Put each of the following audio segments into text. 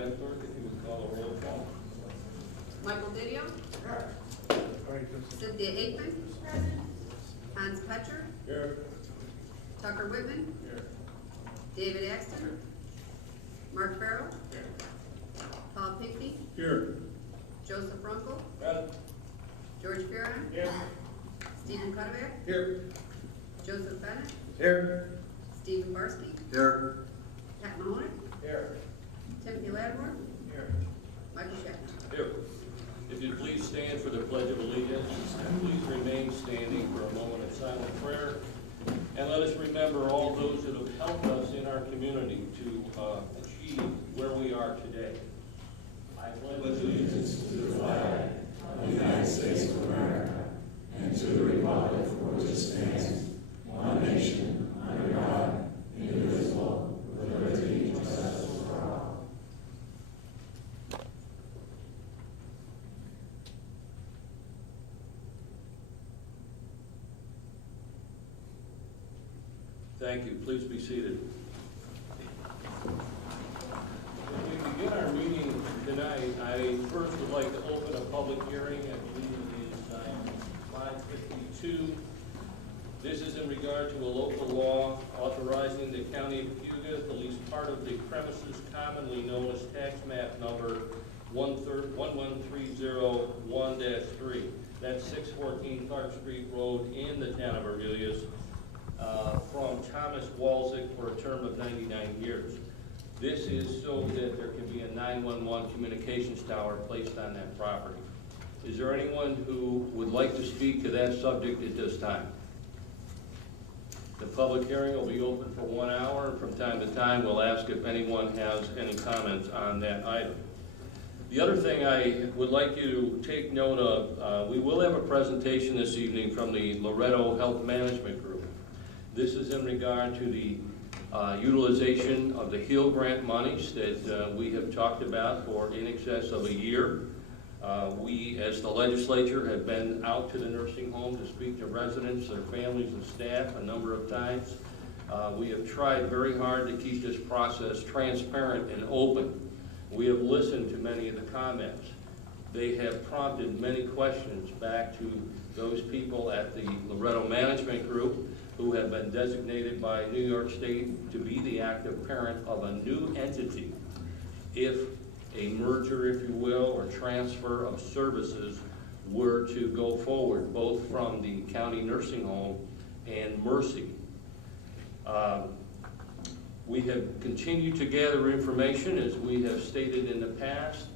Madam Clerk, if you would call a roll call. Michael Didio. Cynthia Aikman. Hans Petcher. Here. Tucker Whitman. Here. David Axton. Mark Farrell. Here. Paul Pinckney. Here. Joseph Runkle. Present. George Farron. Here. Stephen Cuddeback. Here. Joseph Bennett. Here. Stephen Barsky. Here. Pat Mahoney. Here. Timothy Lattimore. Here. Michael Schaffner. Here. If you'd please stand for the Pledge of Allegiance, and please remain standing for a moment of silent prayer. And let us remember all those that have helped us in our community to achieve where we are today. I pledge allegiance to the flag of the United States of America and to the republic for which it stands, one nation, under God, indivisible, with liberty and justice for all. Thank you. Please be seated. As we begin our meeting tonight, I first would like to open a public hearing. I believe it is 5:52. This is in regard to a local law authorizing the County of Cayuga to lease part of the premises commonly known as tax map number 11301-3. That's 614 Clark Street Road in the town of Arvelius, from Thomas Walczyk for a term of 99 years. This is so that there can be a 911 communications tower placed on that property. Is there anyone who would like to speak to that subject at this time? The public hearing will be open for 1 hour, and from time to time we'll ask if anyone has any comments on that item. The other thing I would like you to take note of, we will have a presentation this evening from the Loretto Health Management Group. This is in regard to the utilization of the HEAL grant monies that we have talked about for in excess of a year. We, as the legislature, have been out to the nursing home to speak to residents, their families, and staff a number of times. We have tried very hard to keep this process transparent and open. We have listened to many of the comments. They have prompted many questions back to those people at the Loretto Management Group who have been designated by New York State to be the active parent of a new entity if a merger, if you will, or transfer of services were to go forward, both from the county nursing home and Mercy. We have continued to gather information, as we have stated in the past.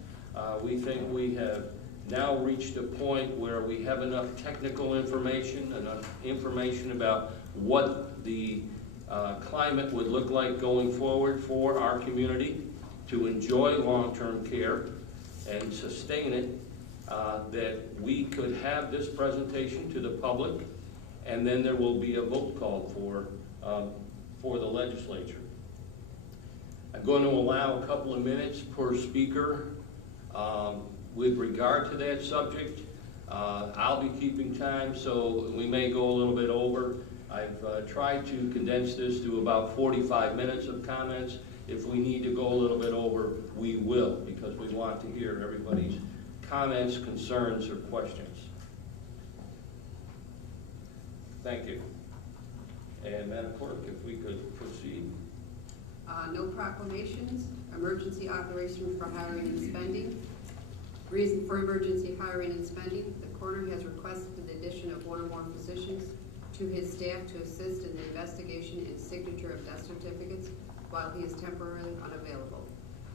We think we have now reached a point where we have enough technical information, enough information about what the climate would look like going forward for our community to enjoy long-term care and sustain it, that we could have this presentation to the public, and then there will be a vote called for the legislature. I'm going to allow a couple of minutes per speaker with regard to that subject. I'll be keeping time, so we may go a little bit over. I've tried to condense this to about 45 minutes of comments. If we need to go a little bit over, we will, because we want to hear everybody's comments, concerns, or questions. Thank you. And Madam Clerk, if we could proceed. No proclamations, emergency authorization for hiring and spending. Reason for emergency hiring and spending: the coroner has requested the addition of one or more physicians to his staff to assist in the investigation and signature of death certificates while he is temporarily unavailable.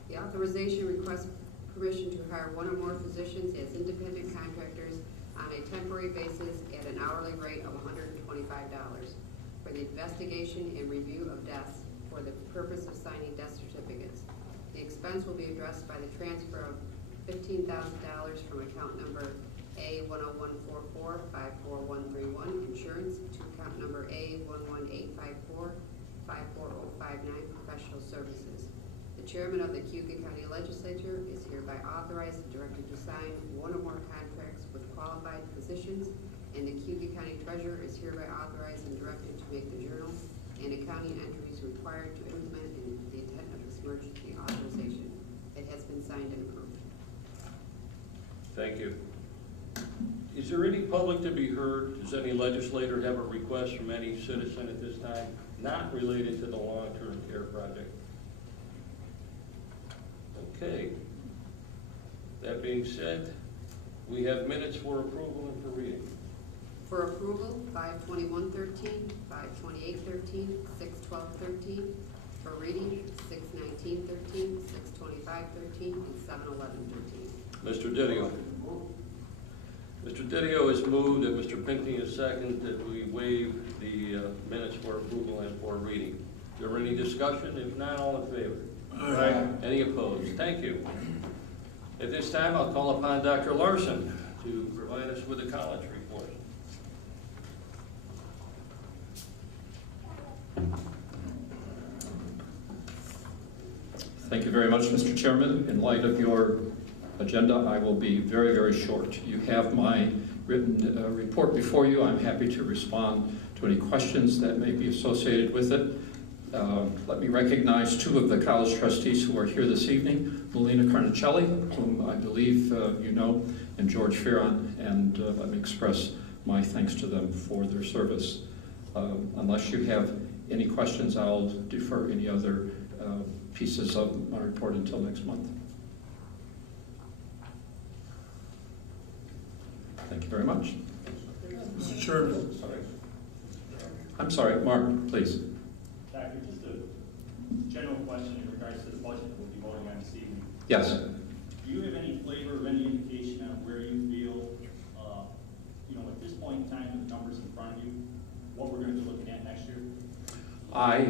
The authorization requests permission to hire one or more physicians as independent contractors on a temporary basis at an hourly rate of $125 for the investigation and review of deaths for the purpose of signing death certificates. The expense will be addressed by the transfer of $15,000 from account number A10144-54131 insurance to account number A11854-54059 professional services. The chairman of the Cayuga County Legislature is hereby authorized and directed to sign one or more contracts with qualified physicians, and the Cayuga County Treasurer is hereby authorized and directed to make the journal and accounting entries required to implement the intent of this emergency authorization. It has Thank you. Is there any public to be heard? Does any legislator have a request from any citizen at this time, not related to the long-term care project? Okay. That being said, we have minutes for approval and for reading. For approval, 5/21/13, 5/28/13, 6/12/13. For reading, 6/19/13, 6/25/13, and 7/11/13. Mr. Didio. Mr. Didio has moved and Mr. Pinckney has seconded that we waive the minutes for approval and for reading. Is there any discussion? If not, all in favor? Aye. Any opposed? Thank you. At this time, I'll call upon Dr. Larson to provide us with a college report. Thank you very much, Mr. Chairman. In light of your agenda, I will be very, very short. You have my written report before you. I'm happy to respond to any questions that may be associated with it. Let me recognize two of the college trustees who are here this evening, Melina Carnicelli, whom I believe you know, and George Fearon, and let me express my thanks to them for their service. Unless you have any questions, I'll defer any other pieces of my report until next month. Thank you very much. Mr. Chairman. I'm sorry, Mark, please. Doctor, just a general question in regards to the budget we'll be voting on this evening. Yes. Do you have any flavor or any indication on where you feel, at this point in time with the numbers in front of you, what we're going to be looking at next year? I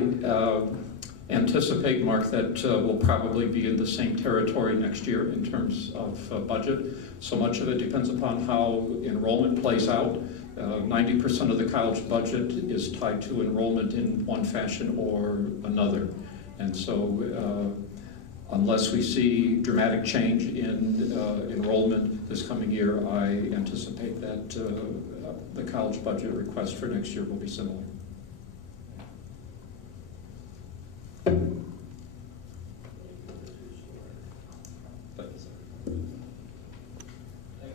anticipate, Mark, that we'll probably be in the same territory next year in terms of budget. So much of it depends upon how enrollment plays out. 90% of the college budget is tied to enrollment in one fashion or another. And so unless we see dramatic change in enrollment this coming year, I anticipate that the college budget request for next year will be similar. Thank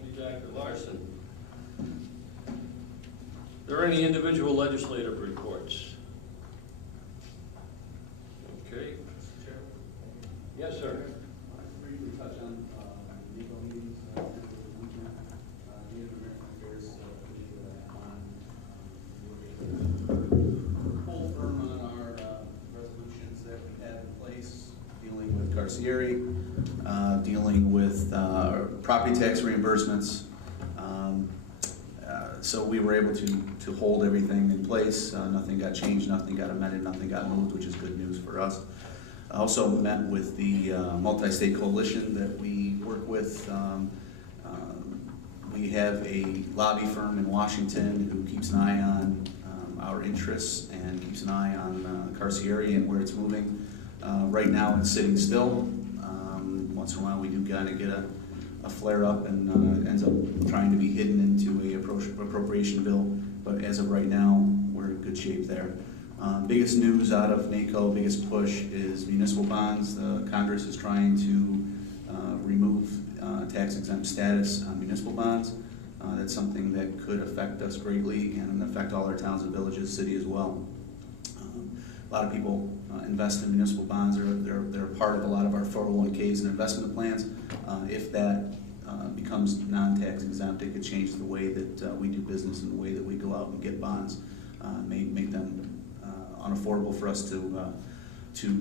you, Dr. Larson. Are there any individual legislative reports? Okay. Yes, sir. Briefly touch on NACO meetings over the weekend. Native American Affairs issue that I'm on. Full firm on our resolutions that we have in place, dealing with Carcieri, dealing with property tax reimbursements. So we were able to hold everything in place. Nothing got changed, nothing got amended, nothing got moved, which is good news for us. I also met with the multi-state coalition that we work with. We have a lobby firm in Washington who keeps an eye on our interests and keeps an eye on Carcieri and where it's moving. Right now it's sitting still. Once in a while we do kind of get a flare up and ends up trying to be hidden into a appropriation bill. But as of right now, we're in good shape there. Biggest news out of NACO, biggest push is municipal bonds. The Congress is trying to remove tax-exempt status on municipal bonds. That's something that could affect us greatly and affect all our towns and villages, city as well. A lot of people invest in municipal bonds. They're part of a lot of our 401ks and investment plans. If that becomes non-tax exempt, it could change the way that we do business and the way that we go out and get bonds. Make them unaffordable for us to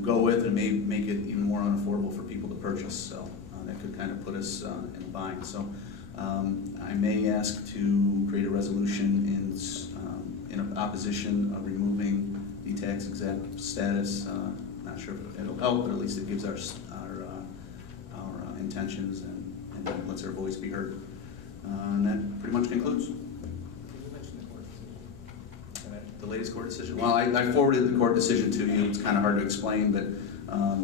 go with, and may make it even more unaffordable for people to purchase. So that could kind of put us in a bind. So I may ask to create a resolution in opposition of removing the tax exempt status. Not sure if it'll help, but at least it gives our intentions and lets our voice be heard. And that pretty much concludes. The latest court decision? Well, I forwarded the court decision to you. It's kind of hard to explain, but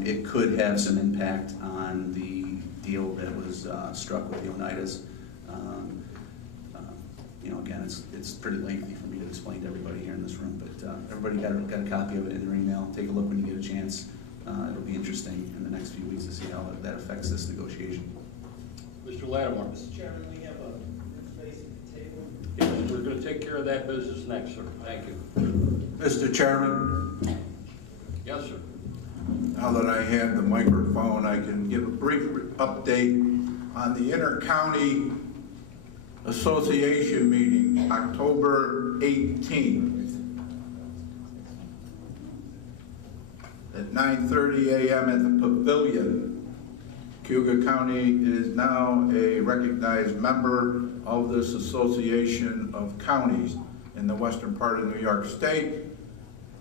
it could have some impact on the deal that was struck with the Oneidas. Again, it's pretty lengthy for me to explain to everybody here in this room, but everybody got a copy of it in their email. Take a look when you get a chance. It'll be interesting in the next few weeks to see how that affects this negotiation. Mr. Lattimore. Mr. Chairman, we have a space at the table. Yes, we're going to take care of that business next, sir. Thank you. Mr. Chairman, Yes, sir. now that I have the microphone, I can give a brief update on the Inter-County Association meeting, October 18th at 9:30 a.m. at the Pavilion. Cayuga County is now a recognized member of this Association of Counties in the western part of New York State.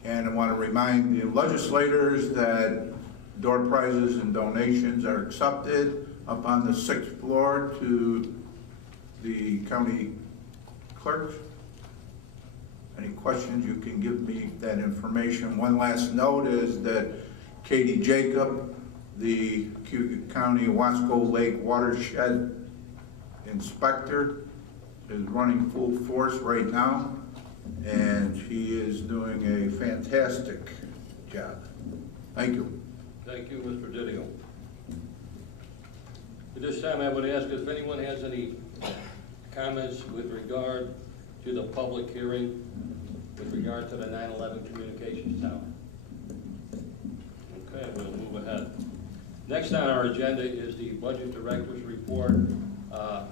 And I want to remind the legislators that door prizes and donations are accepted up on the 6th floor to the county clerk. Any questions, you can give me that information. One last note is that Katie Jacob, the Cayuga County Wasco Lake Watershed Inspector, is running full force right now, and he is doing a fantastic job. Thank you. Thank you, Mr. Didio. At this time, I would ask if anyone has any comments with regard to the public hearing with regard to the 9/11 Communications Tower. Okay, we'll move ahead. Next on our agenda is the Budget Director's Report.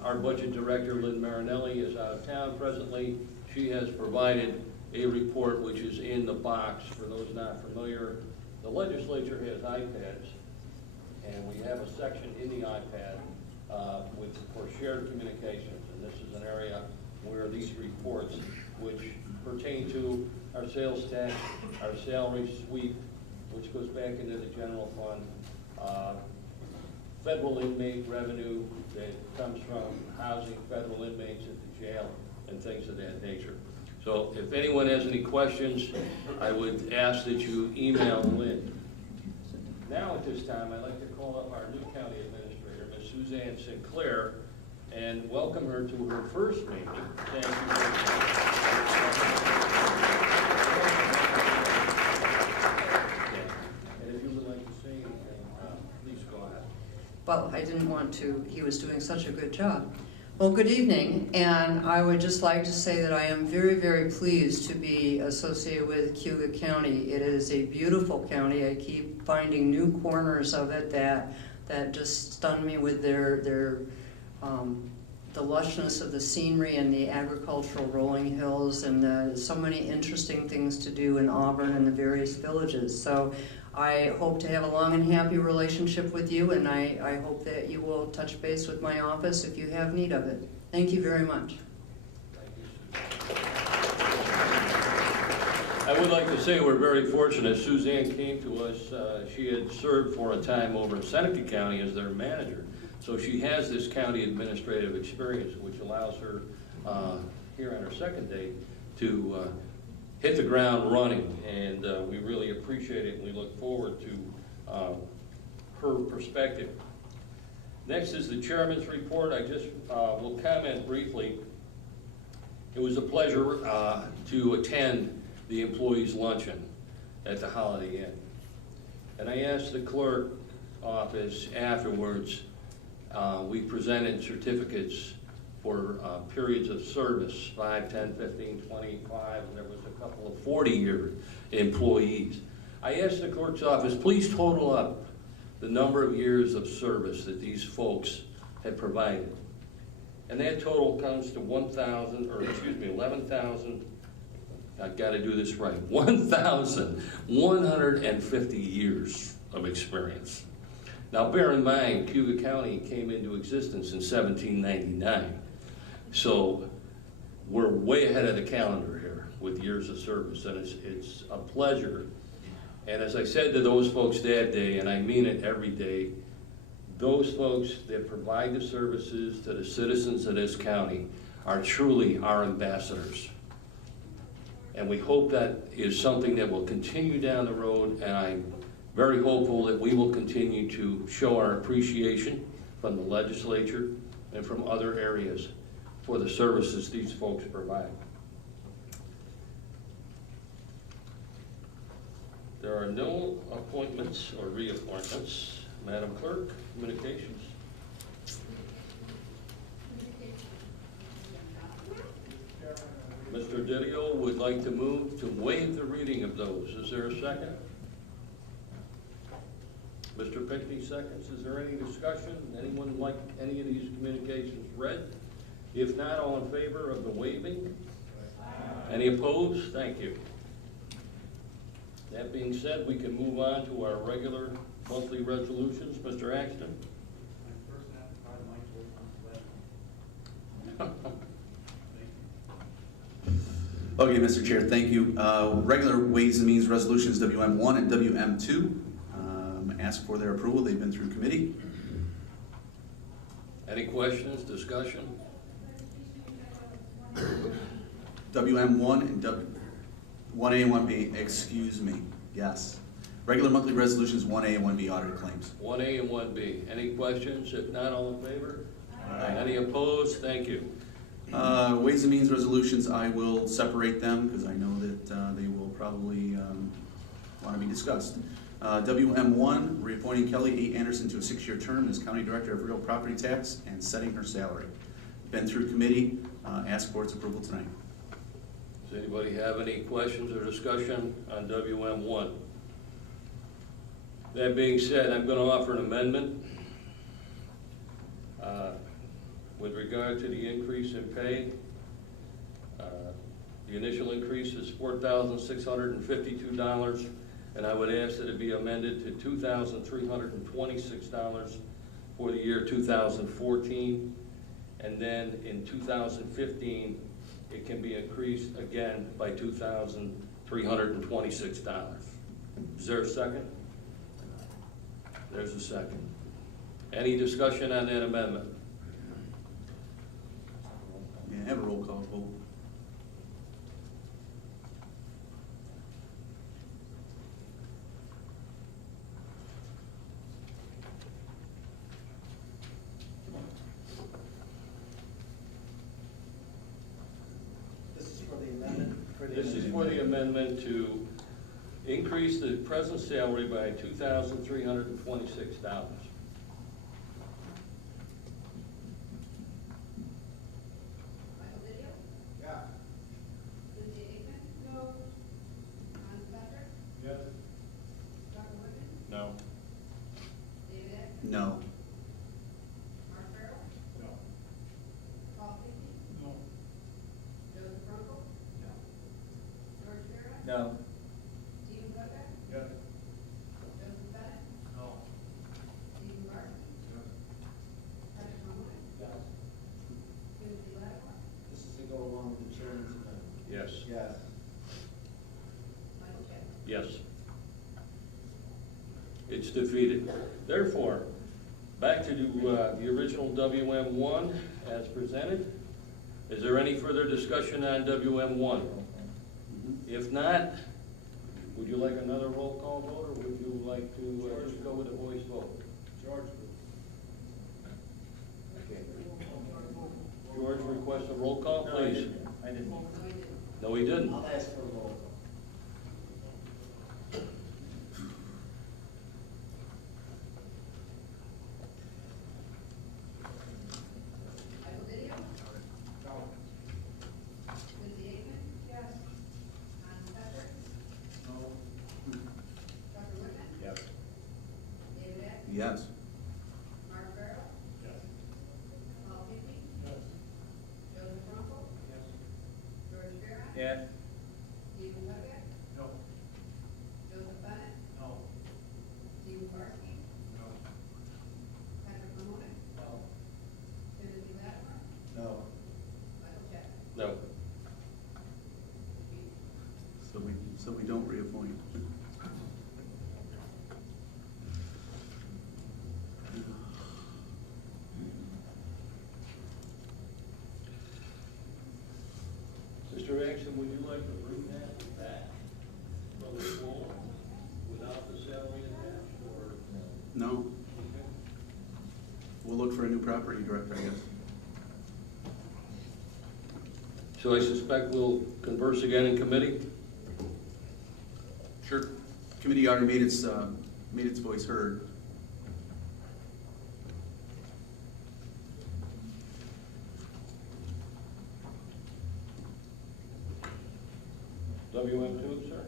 Our Budget Director, Lynn Marinelli, is out of town presently. She has provided a report which is in the box. For those not familiar, the legislature has iPads, and we have a section in the iPad for shared communications, and this is an area where these reports, which pertain to our sales tax, our salary sweep, which goes back into the general fund, federal inmate revenue that comes from housing federal inmates at the jail, and things of that nature. So if anyone has any questions, I would ask that you email Lynn. Now at this time, I'd like to call up our new county administrator, Ms. Suzanne Sinclair, and welcome her to her first meeting. Thank you very much. And if you would like to say anything, please go ahead. Well, I didn't want to, he was doing such a good job. Well, good evening, and I would just like to say that I am very, very pleased to be associated with Cayuga County. It is a beautiful county. I keep finding new corners of it that just stun me with the lushness of the scenery and the agricultural rolling hills, and so many interesting things to do in Auburn and the various villages. So I hope to have a long and happy relationship with you, and I hope that you will touch base with my office if you have need of it. Thank you very much. I would like to say we're very fortunate. Suzanne came to us. She had served for a time over in Seneca County as their manager. So she has this county administrative experience, which allows her here on her second day to hit the ground running, and we really appreciate it, and we look forward to her perspective. Next is the chairman's report. I just will comment briefly. It was a pleasure to attend the employees' luncheon at the Holiday Inn, and I asked the clerk office afterwards. We presented certificates for periods of service, 5, 10, 15, 25, and there was a couple of 40-year employees. I asked the clerk's office, please total up the number of years of service that these folks had provided. And that total comes to 11,000, I've got to do this right, 1,150 years of experience. Now bear in mind, Cayuga County came into existence in 1799. So we're way ahead of the calendar here with years of service, and it's a pleasure. And as I said to those folks that day, and I mean it every day, those folks that provide the services to the citizens of this county are truly our ambassadors. And we hope that is something that will continue down the road, and I'm very hopeful that we will continue to show our appreciation from the legislature and from other areas for the services these folks provide. There are no appointments or reappointments. Madam Clerk, communications. Didio would like to move to waive the reading of those. Is there a second? Mr. Pinckney seconds. Is there any discussion? Anyone like any of these communications read? If not, all in favor of the waiving? Any opposed? Thank you. That being said, we can move on to our regular monthly resolutions. Mr. Axton? Okay, Mr. Chair, thank you. Regular Ways and Means Resolutions WM1 and WM2. Ask for their approval. They've been through committee. Any questions, discussion? WM1 and 1A and 1B, excuse me, yes. Regular monthly resolutions 1A and 1B audited claims. 1A and 1B. Any questions? If not, all in favor? Aye. Any opposed? Thank you. Ways and Means resolutions, I will separate them because I know that they will probably want to be discussed. WM1, reappointing Kelly A. Anderson to a 6-year term as County Director of Real Property Tax and setting her salary. Been through committee, ask for its approval tonight. Does anybody have any questions or discussion on WM1? That being said, I'm going to offer an amendment with regard to the increase in pay. The initial increase is $4,652, and I would ask that it be amended to $2,326 for the year 2014, and then in 2015, it can be increased again by $2,326. Is there a second? There's a second. Any discussion on that amendment? Yeah, have a roll call vote. This is for the amendment? This is for the amendment to increase the present salary by $2,326. No. No. No. This is to go along with the chairman's amendment. Yes. Yes. Yes. It's defeated. Therefore, back to the original WM1 as presented. Is there any further discussion on WM1? If not, would you like another roll call vote, or would you like to just go with a voice vote? George. Okay. George requests a roll call, please. I didn't. No, he didn't. I'll ask for a roll call. Yes. Yes. No. Joseph Bennett? No. Stephen Barsky? No. Patrick Ramone? No. Timothy Latimer? No. Michael Chapman? No. So we don't reappoint. Mr. Axon, would you like to bring that back from the floor without the salary attached, or? No. We'll look for a new property director, I guess. So I suspect we'll converse again in committee? Sure. Committee already made its voice heard. WM2, sir?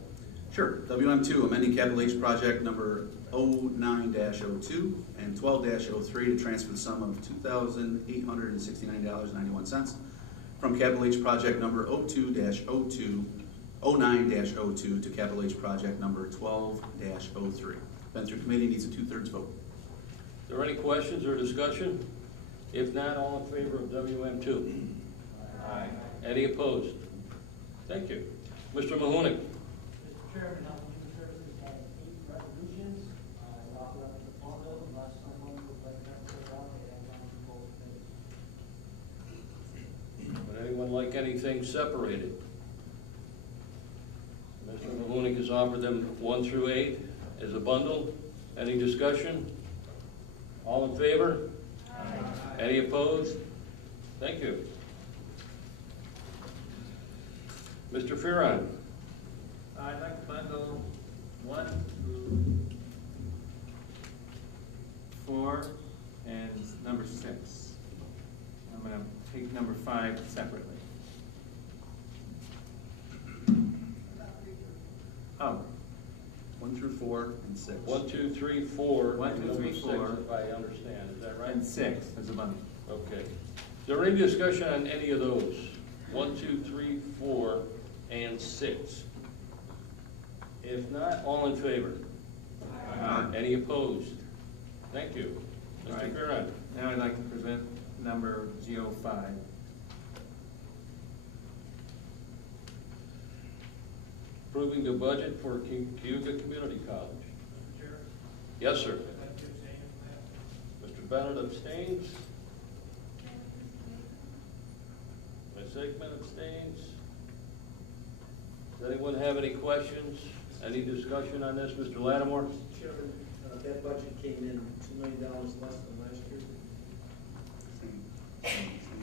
Sure. WM2, amending capital H project number 09-02 and 12-03 to transfer the sum of $2,869.91 from capital H project number 09-02 to capital H project number 12-03. Been through committee, needs a 2/3 vote. Is there any questions or discussion? If not, all in favor of WM2? Aye. Any opposed? Thank you. Mr. Mahoning. Mr. Chairman, Health and Human Services had 8 resolutions. I offer up the bundle unless someone would like to put it out and add on to both committees. Would anyone like anything separated? Mr. Mahoning has offered them 1 through 8 as a bundle. Any discussion? All in favor? Aye. Any opposed? Thank you. Mr. Fearon. I'd like to bundle 1 through 4 and number 6. I'm going to take number 5 separately. Oh, 1 through 4 and 6. 1, 2, 3, 4. 1, 2, 3, 4. If I understand, is that right? And 6 as a bundle. Okay. Is there any discussion on any of those? 1, 2, 3, 4, and 6? If not, all in favor? Aye. Any opposed? Thank you. Mr. Right. Fearon. Now I'd like to present number 05. Approving the budget for Cayuga Community College. Mr. Chair, Yes, sir. I'd like to abstain from that. Mr. Bennett abstains. Ms. Sigmund abstains. Does anyone have any questions? Any discussion on this? Mr. Lattimore? Mr. Chairman, that budget came in $2 million less than last year.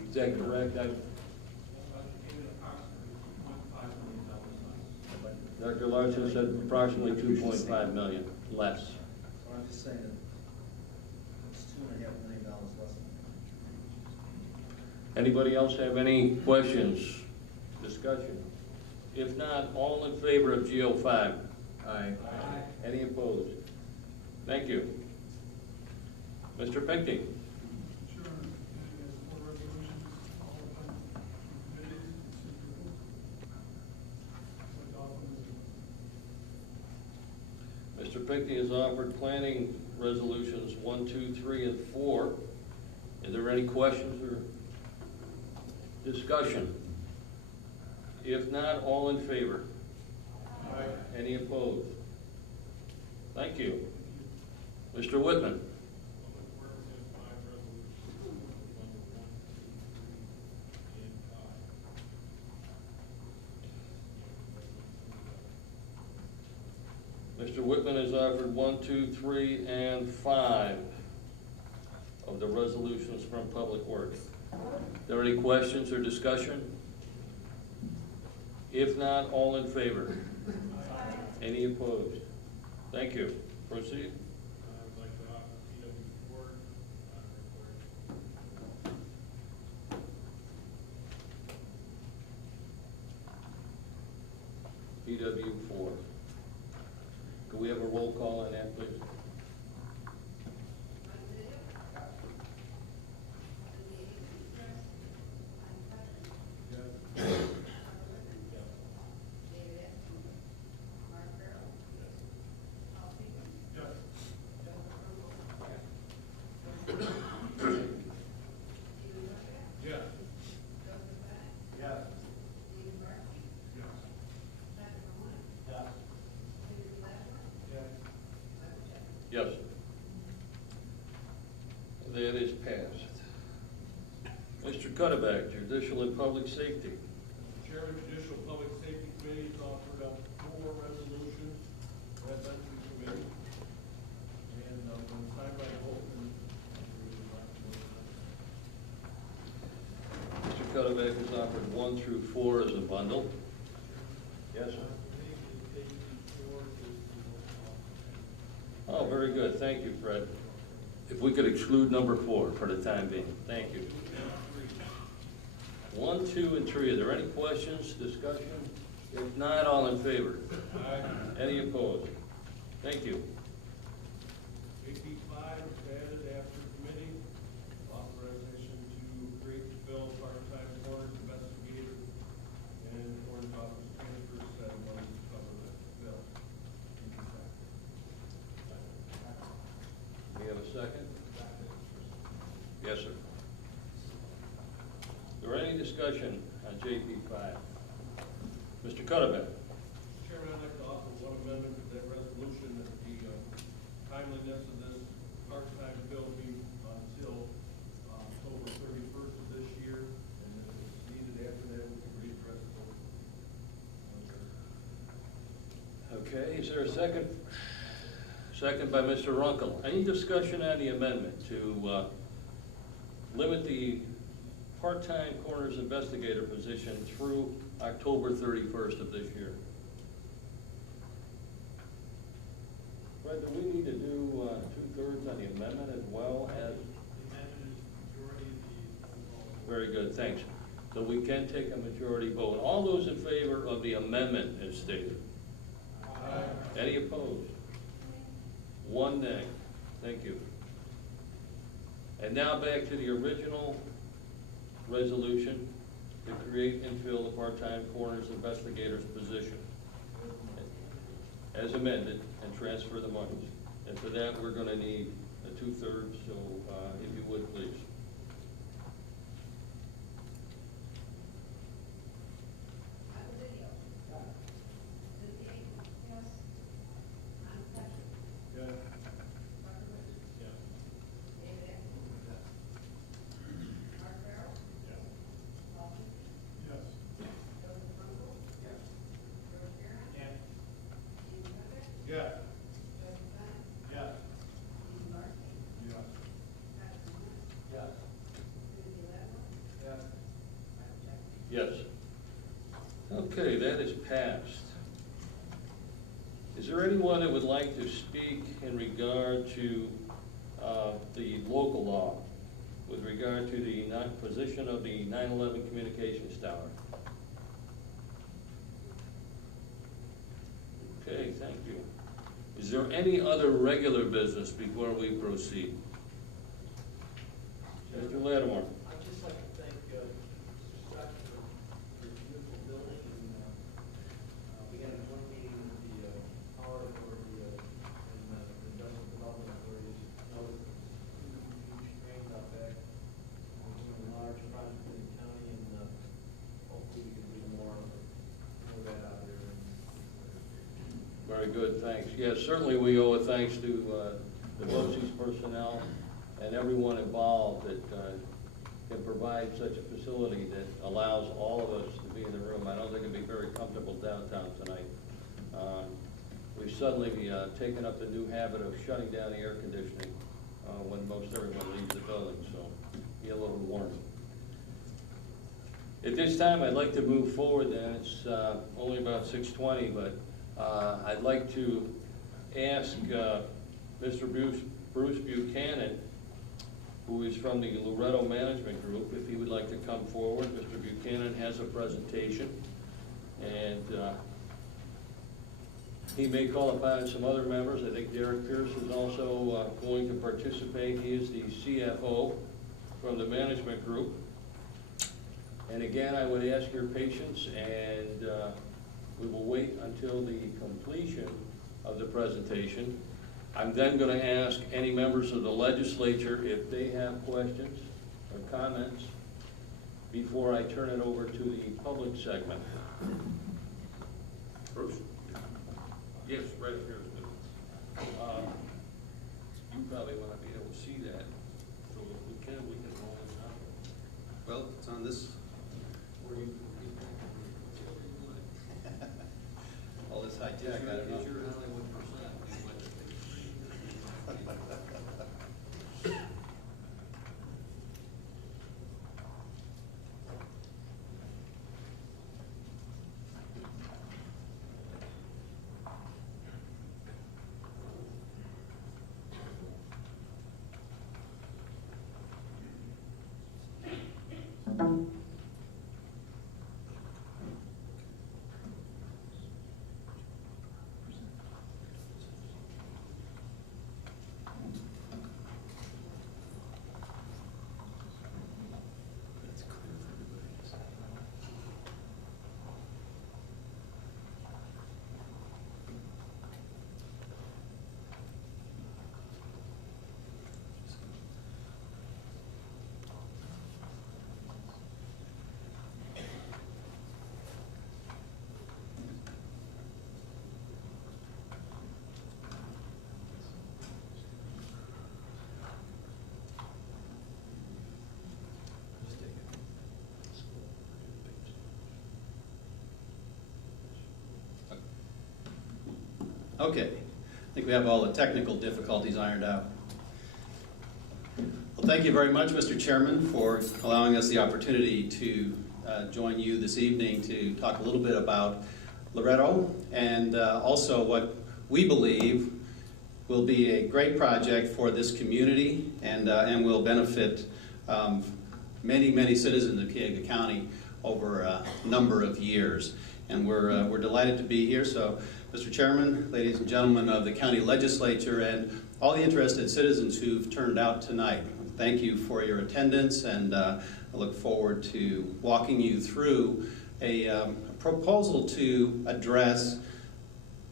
Is that correct? That budget came in approximately $2.5 million less. Dr. Larson said approximately 2.5 million less. So I'm just saying, it's $2.5 million less than. Anybody else have any questions, discussion? If not, all in favor of GO5? Aye. Any opposed? Thank you. Mr. Pinckney? Sure, and as 4 resolutions, all of them committees, Mr. Pinckney has offered planning resolutions 1, 2, 3, and 4. Is there any questions or discussion? If not, all in favor? Aye. Any opposed? Thank you. Mr. Whitman? Mr. Whitman has offered 1, 2, 3, and 5 of the resolutions from Public Works. Are there any questions or discussion? If not, all in favor? Any opposed? Thank you. Proceed. I'd like to offer PW4, PW4. Can we have a roll call on that, please? Yes. Yes. Yes. That is passed. Mr. Cuddeback, Judicial and Public Safety. Mr. Chairman, Judicial Public Safety Committee has offered up 4 resolutions, that went through committee. And when signed by both, and Mr. Cuddeback has offered 1 through 4 as a bundle. Yes, sir. Oh, very good. Thank you, Fred. If we could exclude number 4 for the time being. Thank you. 1, 2, and 3. Are there any questions, discussion? If not, all in favor? Aye. Any opposed? Thank you. JP five is added after committee, authorization to create and fill part-time coroner's investigator and coroner's office transfers that money to cover that bill. We have a second? Yes, sir. Is there any discussion on JP five? Mr. Cuddeback? Chairman, I'd like to offer one amendment to that resolution, that the timeliness of this part-time bill be until October 31st of this year, and if it's needed after that, we can readdress it. Okay, is there a second? Second by Mr. Runkle. Any discussion on the amendment to limit the part-time coroner's investigator position through October 31st of this year? Fred, do we need to do 2/3 on the amendment as well as? The amendment is majority of the. Very good, thanks. So we can take a majority vote. All those in favor of the amendment as stated? Aye. Any opposed? One nay. Thank you. And now back to the original resolution to create and fill the part-time coroner's investigator's position as amended and transfer the monies. And for that, we're going to need a 2/3, so if you would, please. Yes. Yes. Yes. Yes. Yes. Yes. Yes. Okay, that is passed. Is there anyone that would like to speak in regard to the local law with regard to the position of the 9/11 communications tower? Okay, thank you. Is there any other regular business before we proceed? Mr. Lattimore. I'd just like to thank Mr. Scott for his beautiful building, and we had a joint meeting with the Power Authority and the Industrial Development Authority. Noticed huge cranes out back. We're doing a large project in the county, and hopefully we can do more of that out there. Very good, thanks. Yes, certainly we owe a thanks to the BOCES personnel and everyone involved that can provide such a facility that allows all of us to be in the room. I don't think it'd be very comfortable downtown tonight. We've suddenly taken up the new habit of shutting down the air conditioning when most everyone leaves the building, so be a little warm. At this time, I'd like to move forward then. It's only about 6:20, but I'd like to ask Mr. Bruce Buchanan, who is from the Loretto Management Group, if he would like to come forward. Mr. Buchanan has a presentation, and he may call upon some other members. I think Derek Pierce is also going to participate. He is the CFO from the Management Group. And again, I would ask your patience, and we will wait until the completion of the presentation. I'm then going to ask any members of the legislature if they have questions or comments before I turn it over to the public segment. Bruce? Yes, right here is good. You probably want to be able to see that, so if we can roll this out. Well, it's on this. All this high tech, I don't know. It's your Hollywood percent. Okay, I think we have all the technical difficulties ironed out. Well, thank you very much, Mr. Chairman, for allowing us the opportunity to join you this evening to talk a little bit about Loretto and also what we believe will be a great project for this community and will benefit many, many citizens of Cayuga County over a number of years. And we're delighted to be here. So, Mr. Chairman, ladies and gentlemen of the county legislature, and all the interested citizens who've turned out tonight, thank you for your attendance, and I look forward to walking you through a proposal to address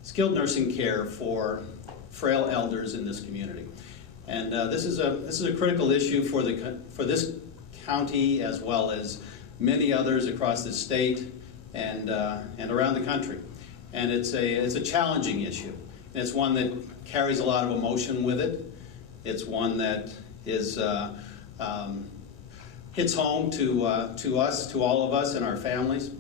skilled nursing care for frail elders in this community. And this is a critical issue for this county as well as many others across the state and around the country. And it's a challenging issue. And it's one that carries a lot of emotion with it. It's one that is hits home to us, to all of us and our families.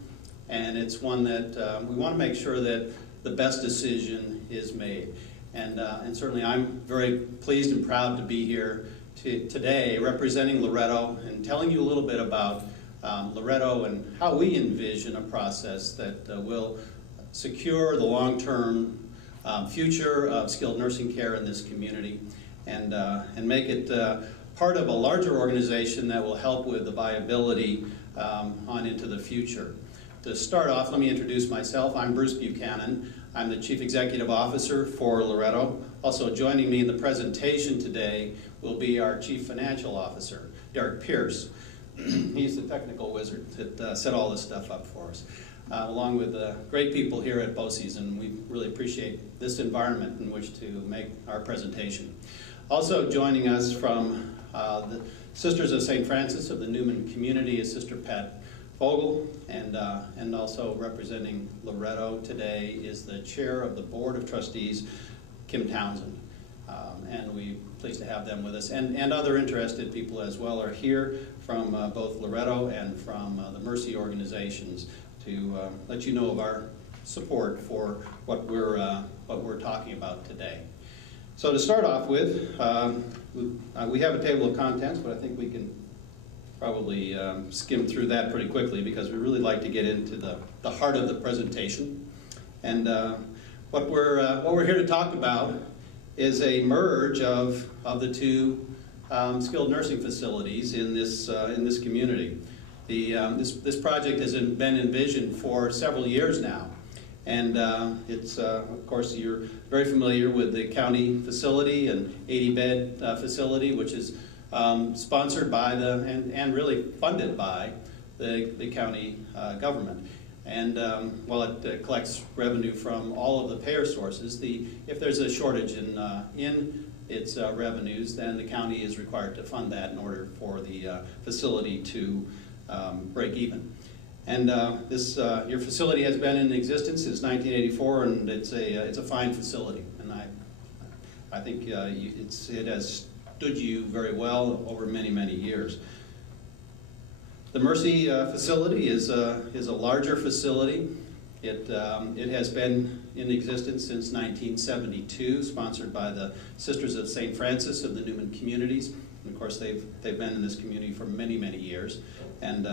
And it's one that we want to make sure that the best decision is made. And certainly I'm very pleased and proud to be here today representing Loretto and telling you a little bit about Loretto and how we envision a process that will secure the long-term future of skilled nursing care in this community and make it part of a larger organization that will help with the viability on into the future. To start off, let me introduce myself. I'm Bruce Buchanan. I'm the Chief Executive Officer for Loretto. Also joining me in the presentation today will be our Chief Financial Officer, Derek Pierce. He's the technical wizard that set all this stuff up for us, along with great people here at BOCES, and we really appreciate this environment in which to make our presentation. Also joining us from the Sisters of St. Francis of the Newman community is Sister Pat Fogel, and also representing Loretto today is the Chair of the Board of Trustees, Kim Townsend. And we're pleased to have them with us. And other interested people as well are here from both Loretto and from the Mercy organizations to let you know of our support for what we're talking about today. So to start off with, we have a table of contents, but I think we can probably skim through that pretty quickly because we really like to get into the heart of the presentation. And what we're here to talk about is a merge of the two skilled nursing facilities in this community. This project has been envisioned for several years now, and it's of course you're very familiar with the county facility, an 80-bed facility, which is sponsored by and really funded by the county government. And while it collects revenue from all of the payer sources, if there's a shortage in its revenues, then the county is required to fund that in order for the facility to break even. And your facility has been in existence since 1984, and it's a fine facility. And I think it has stood you very well over many, many years. The Mercy facility is a larger facility. It has been in existence since 1972, sponsored by the Sisters of St. Francis of the Newman communities. And of course, they've been in this community for many, many years. And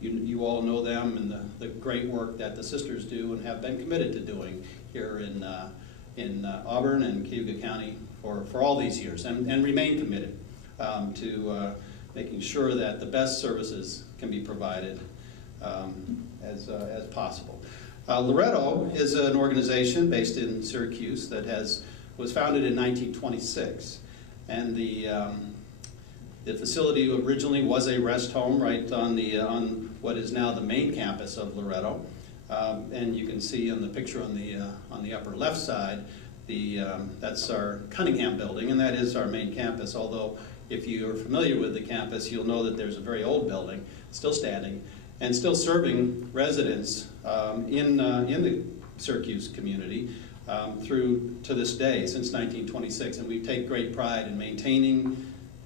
you all know them and the great work that the sisters do and have been committed to doing here in Auburn and Cayuga County for all these years, and remain committed to making sure that the best services can be provided as possible. Loretto is an organization based in Syracuse that was founded in 1926, and the facility originally was a rest home right on what is now the main campus of Loretto, and you can see on the picture on the upper left side, that's our Cunningham building, and that is our main campus. Although if you are familiar with the campus, you'll know that there's a very old building, still standing, and still serving residents in the Syracuse community through to this day, since 1926. And we take great pride in maintaining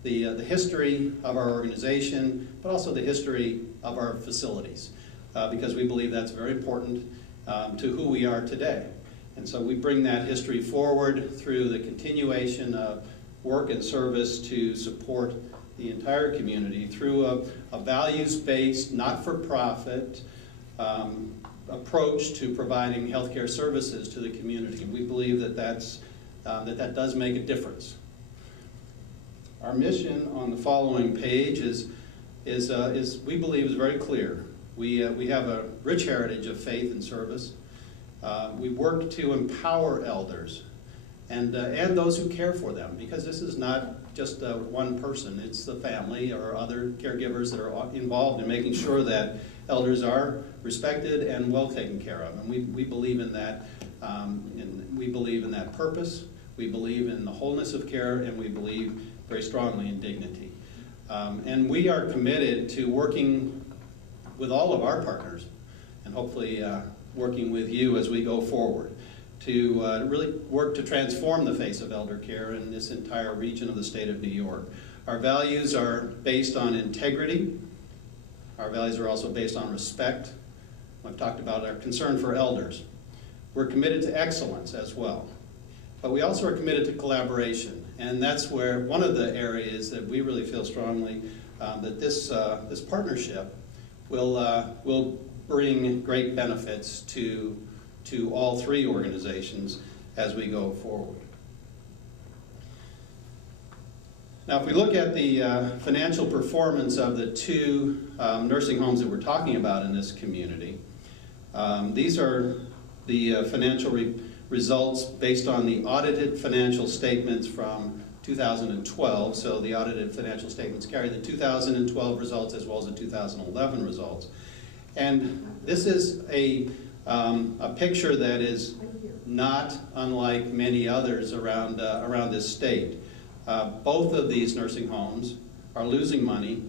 the history of our organization, but also the history of our facilities, because we believe that's very important to who we are today. And so we bring that history forward through the continuation of work and service to support the entire community through a values-based, not-for-profit approach to providing healthcare services to the community. And we believe that that does make a difference. Our mission on the following page is we believe is very clear. We have a rich heritage of faith and service. We work to empower elders and those who care for them, because this is not just one person, it's the family or other caregivers that are involved in making sure that elders are respected and well taken care of. And we believe in that, we believe in that purpose, we believe in the wholeness of care, and we believe very strongly in dignity. And we are committed to working with all of our partners, and hopefully working with you as we go forward, to really work to transform the face of elder care in this entire region of the state of New York. Our values are based on integrity. Our values are also based on respect. I've talked about our concern for elders. We're committed to excellence as well. But we also are committed to collaboration. And that's where one of the areas that we really feel strongly that this partnership will bring great benefits to all three organizations as we go forward. Now, if we look at the financial performance of the two nursing homes that we're talking about in this community, these are the financial results based on the audited financial statements from 2012. So the audited financial statements carry the 2012 results as well as the 2011 results. And this is a picture that is not unlike many others around this state. Both of these nursing homes are losing money,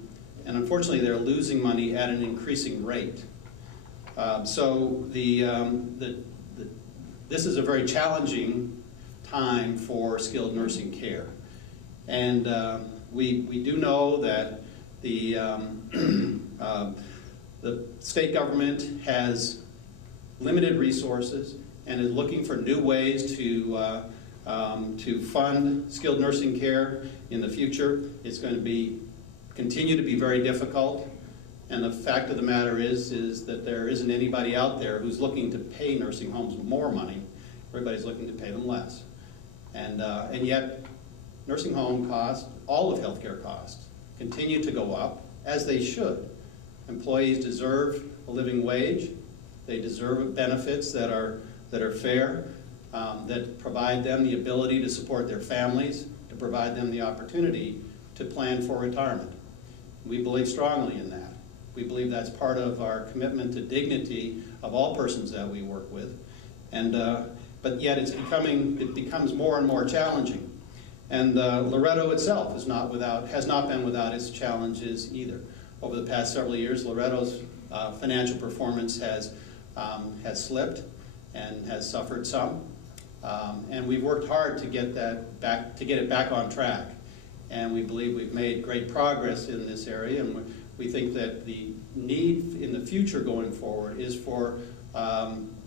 and unfortunately they're losing money at an increasing rate. So this is a very challenging time for skilled nursing care. And we do know that the state government has limited resources and is looking for new ways to fund skilled nursing care in the future. It's going to continue to be very difficult. And the fact of the matter is that there isn't anybody out there who's looking to pay nursing homes more money. Everybody's looking to pay them less. And yet, nursing home costs, all of healthcare costs, continue to go up, as they should. Employees deserve a living wage. They deserve benefits that are fair, that provide them the ability to support their families, to provide them the opportunity to plan for retirement. We believe strongly in that. We believe that's part of our commitment to dignity of all persons that we work with. And, but yet it becomes more and more challenging. And Loretto itself has not been without its challenges either. Over the past several years, Loretto's financial performance has slipped and has suffered some. And we've worked hard to get it back on track. And we believe we've made great progress in this area, and we think that the need in the future going forward is for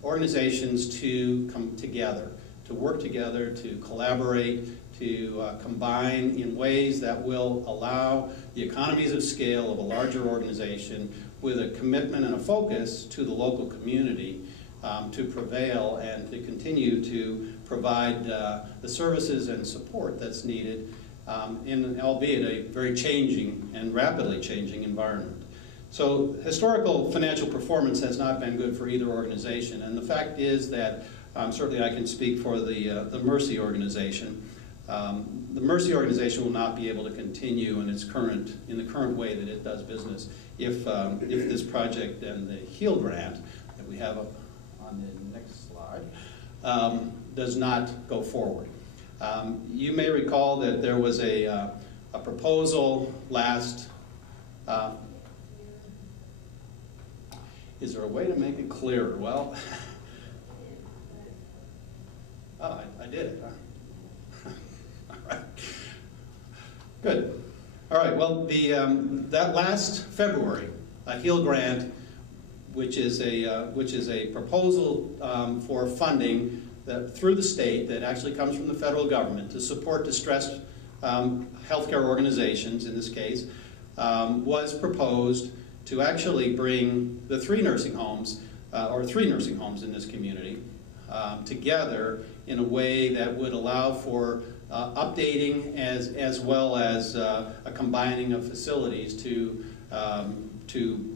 organizations to come together, to work together, to collaborate, to combine in ways that will allow the economies of scale of a larger organization with a commitment and a focus to the local community to prevail and to continue to provide the services and support that's needed in albeit a very changing and rapidly changing environment. So historical financial performance has not been good for either organization, and the fact is that certainly I can speak for the Mercy organization. The Mercy organization will not be able to continue in the current way that it does business if this project and the HEAL grant that we have up on the next slide does not go forward. You may recall that there was a proposal last. Is there a way to make it clearer? Well, oh, I did it, huh? All right. Good. All right, well, that last February, a HEAL grant, which is a proposal for funding through the state that actually comes from the federal government to support distressed healthcare organizations, in this case, was proposed to actually bring the three nursing homes in this community together in a way that would allow for updating as well as a combining of facilities to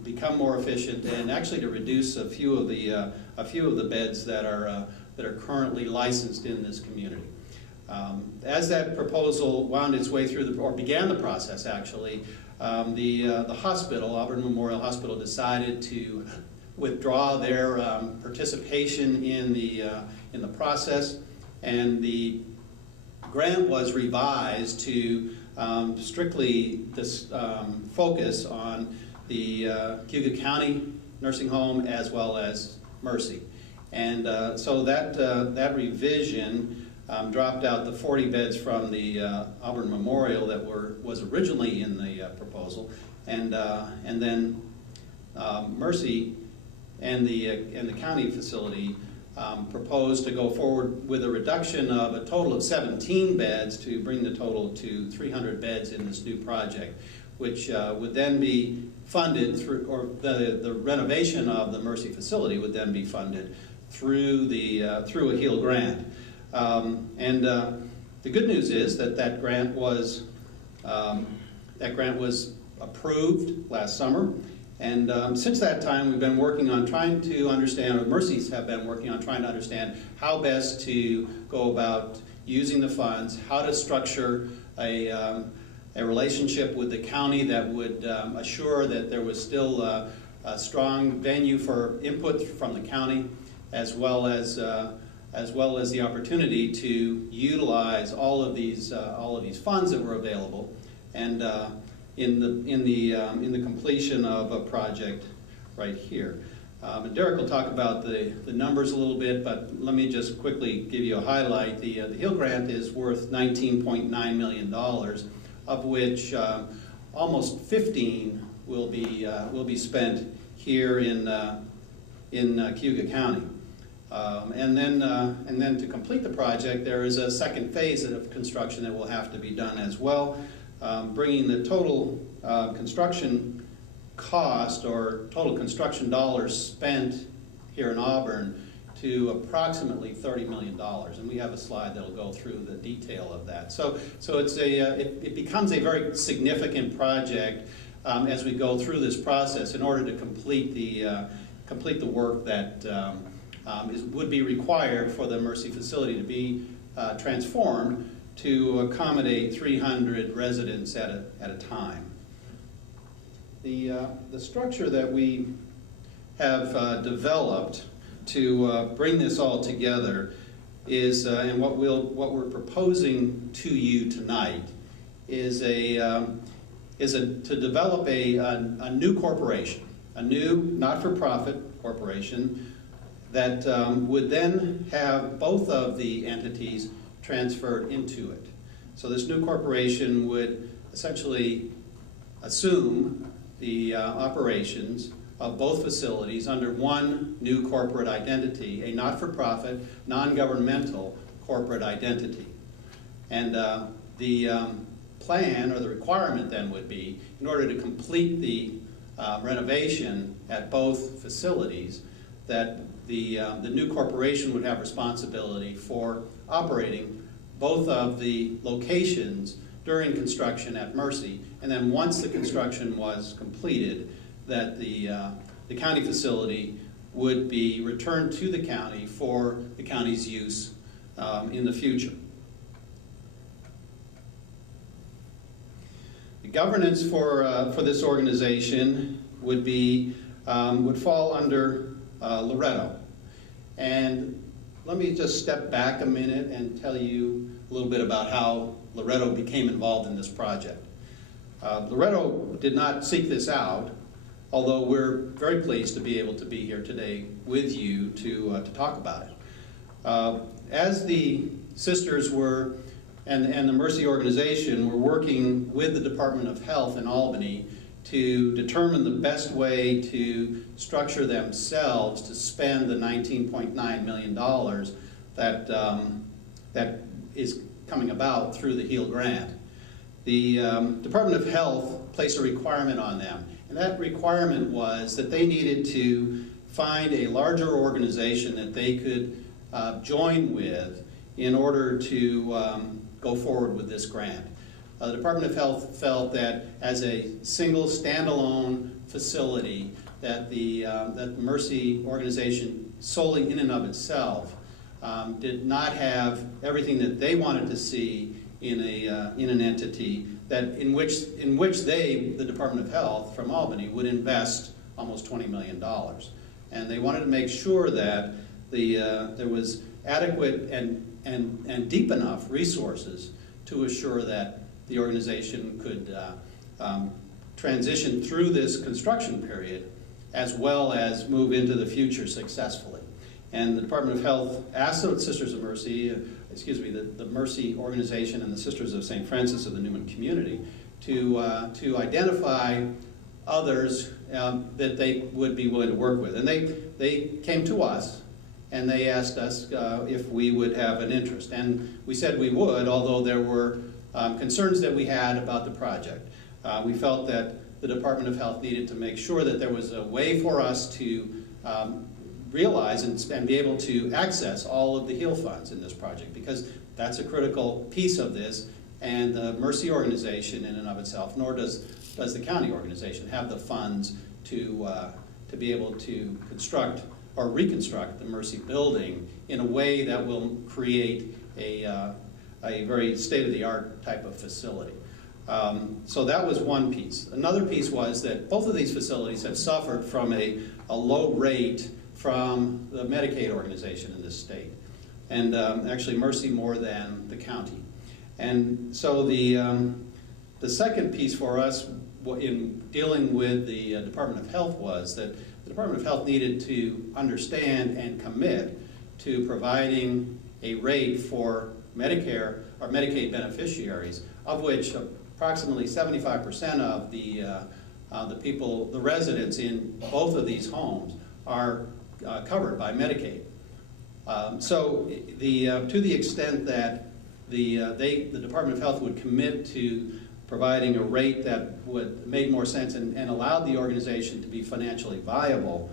become more efficient and actually to reduce a few of the beds that are currently licensed in this community. As that proposal wound its way through or began the process, actually, the hospital, Auburn Memorial Hospital, decided to withdraw their participation in the process, and the grant was revised to strictly focus on the Cayuga County Nursing Home as well as Mercy. And so that revision dropped out the 40 beds from the Auburn Memorial that was originally in the proposal, and then Mercy and the county facility proposed to go forward with a reduction of a total of 17 beds to bring the total to 300 beds in this new project, which would then be funded through, or the renovation of the Mercy facility would then be funded through through a HEAL grant. The good news is that grant was approved last summer. And since that time, we've been working on trying to understand, or Mercies have been working on trying to understand how best to go about using the funds, how to structure a relationship with the county that would assure that there was still a strong venue for input from the county, as well as the opportunity to utilize all of these funds that were available, and in the completion of a project right here. And Derek will talk about the numbers a little bit, but let me just quickly give you a highlight. The HEAL grant is worth $19.9 million, of which almost 15 will be spent here in Cayuga County. And then to complete the project, there is a second phase of construction that will have to be done as well, bringing the total construction cost or total construction dollars spent here in Auburn to approximately $30 million. And we have a slide that'll go through the detail of that. So it's it becomes a very significant project as we go through this process in order to complete the work that would be required for the Mercy facility to be transformed to accommodate 300 residents at a time. The structure that we have developed to bring this all together is, and what we're proposing to you tonight is to develop a new corporation, a new not-for-profit corporation that would then have both of the entities transferred into it. So this new corporation would essentially assume the operations of both facilities under one new corporate identity, a not-for-profit, non-governmental corporate identity. And the plan or the requirement then would be, in order to complete the renovation at both facilities, that the new corporation would have responsibility for operating both of the locations during construction at Mercy, and then once the construction was completed, that the county facility would be returned to the county for the county's use in the future. The governance for this organization would fall under Loretto. And let me just step back a minute and tell you a little bit about how Loretto became involved in this project. Loretto did not seek this out, although we're very pleased to be able to be here today with you to talk about it. As the sisters were, and the Mercy organization were working with the Department of Health in Albany to determine the best way to structure themselves to spend the $19.9 million that, that is coming about through the HEAL grant. The Department of Health placed a requirement on them, and that requirement was that they needed to find a larger organization that they could join with in order to go forward with this grant. The Department of Health felt that as a single standalone facility that the Mercy organization solely in and of itself did not have everything that they wanted to see in an entity that in which they, the Department of Health from Albany, would invest almost $20 million. And they wanted to make sure that there was adequate and deep enough resources to assure that the organization could transition through this construction period as well as move into the future successfully. And the Department of Health asked the Sisters of Mercy, the Mercy organization and the Sisters of St. Francis of the Newman community to identify others that they would be willing to work with. And they came to us and they asked us if we would have an interest. And we said we would, although there were concerns that we had about the project. We felt that the Department of Health needed to make sure that there was a way for us to realize and be able to access all of the HEAL funds in this project, because that's a critical piece of this, and the Mercy organization in and of itself, nor does the county organization have the funds to be able to construct or reconstruct the Mercy building in a way that will create a very state-of-the-art type of facility. So that was one piece. Another piece was that both of these facilities have suffered from a low rate from the Medicaid organization in this state, and actually Mercy more than the county. And so the second piece for us in dealing with the Department of Health was that the Department of Health needed to understand and commit to providing a rate for Medicare or Medicaid beneficiaries, of which approximately 75% of the people, the residents in both of these homes are covered by Medicaid. So to the extent that the Department of Health would commit to providing a rate that would make more sense and allowed the organization to be financially viable,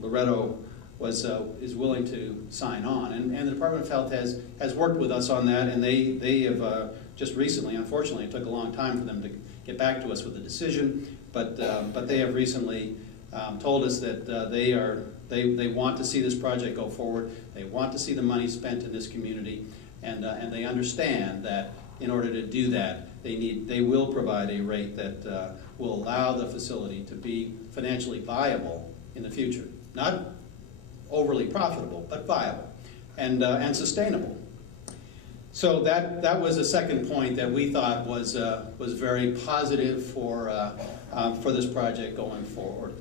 Loretto is willing to sign on. And the Department of Health has worked with us on that, and they have just recently, unfortunately, it took a long time for them to get back to us with a decision, but they have recently told us that they want to see this project go forward. They want to see the money spent in this community, and they understand that in order to do that, they will provide a rate that will allow the facility to be financially viable in the future. Not overly profitable, but viable and sustainable. So that was a second point that we thought was very positive for this project going forward.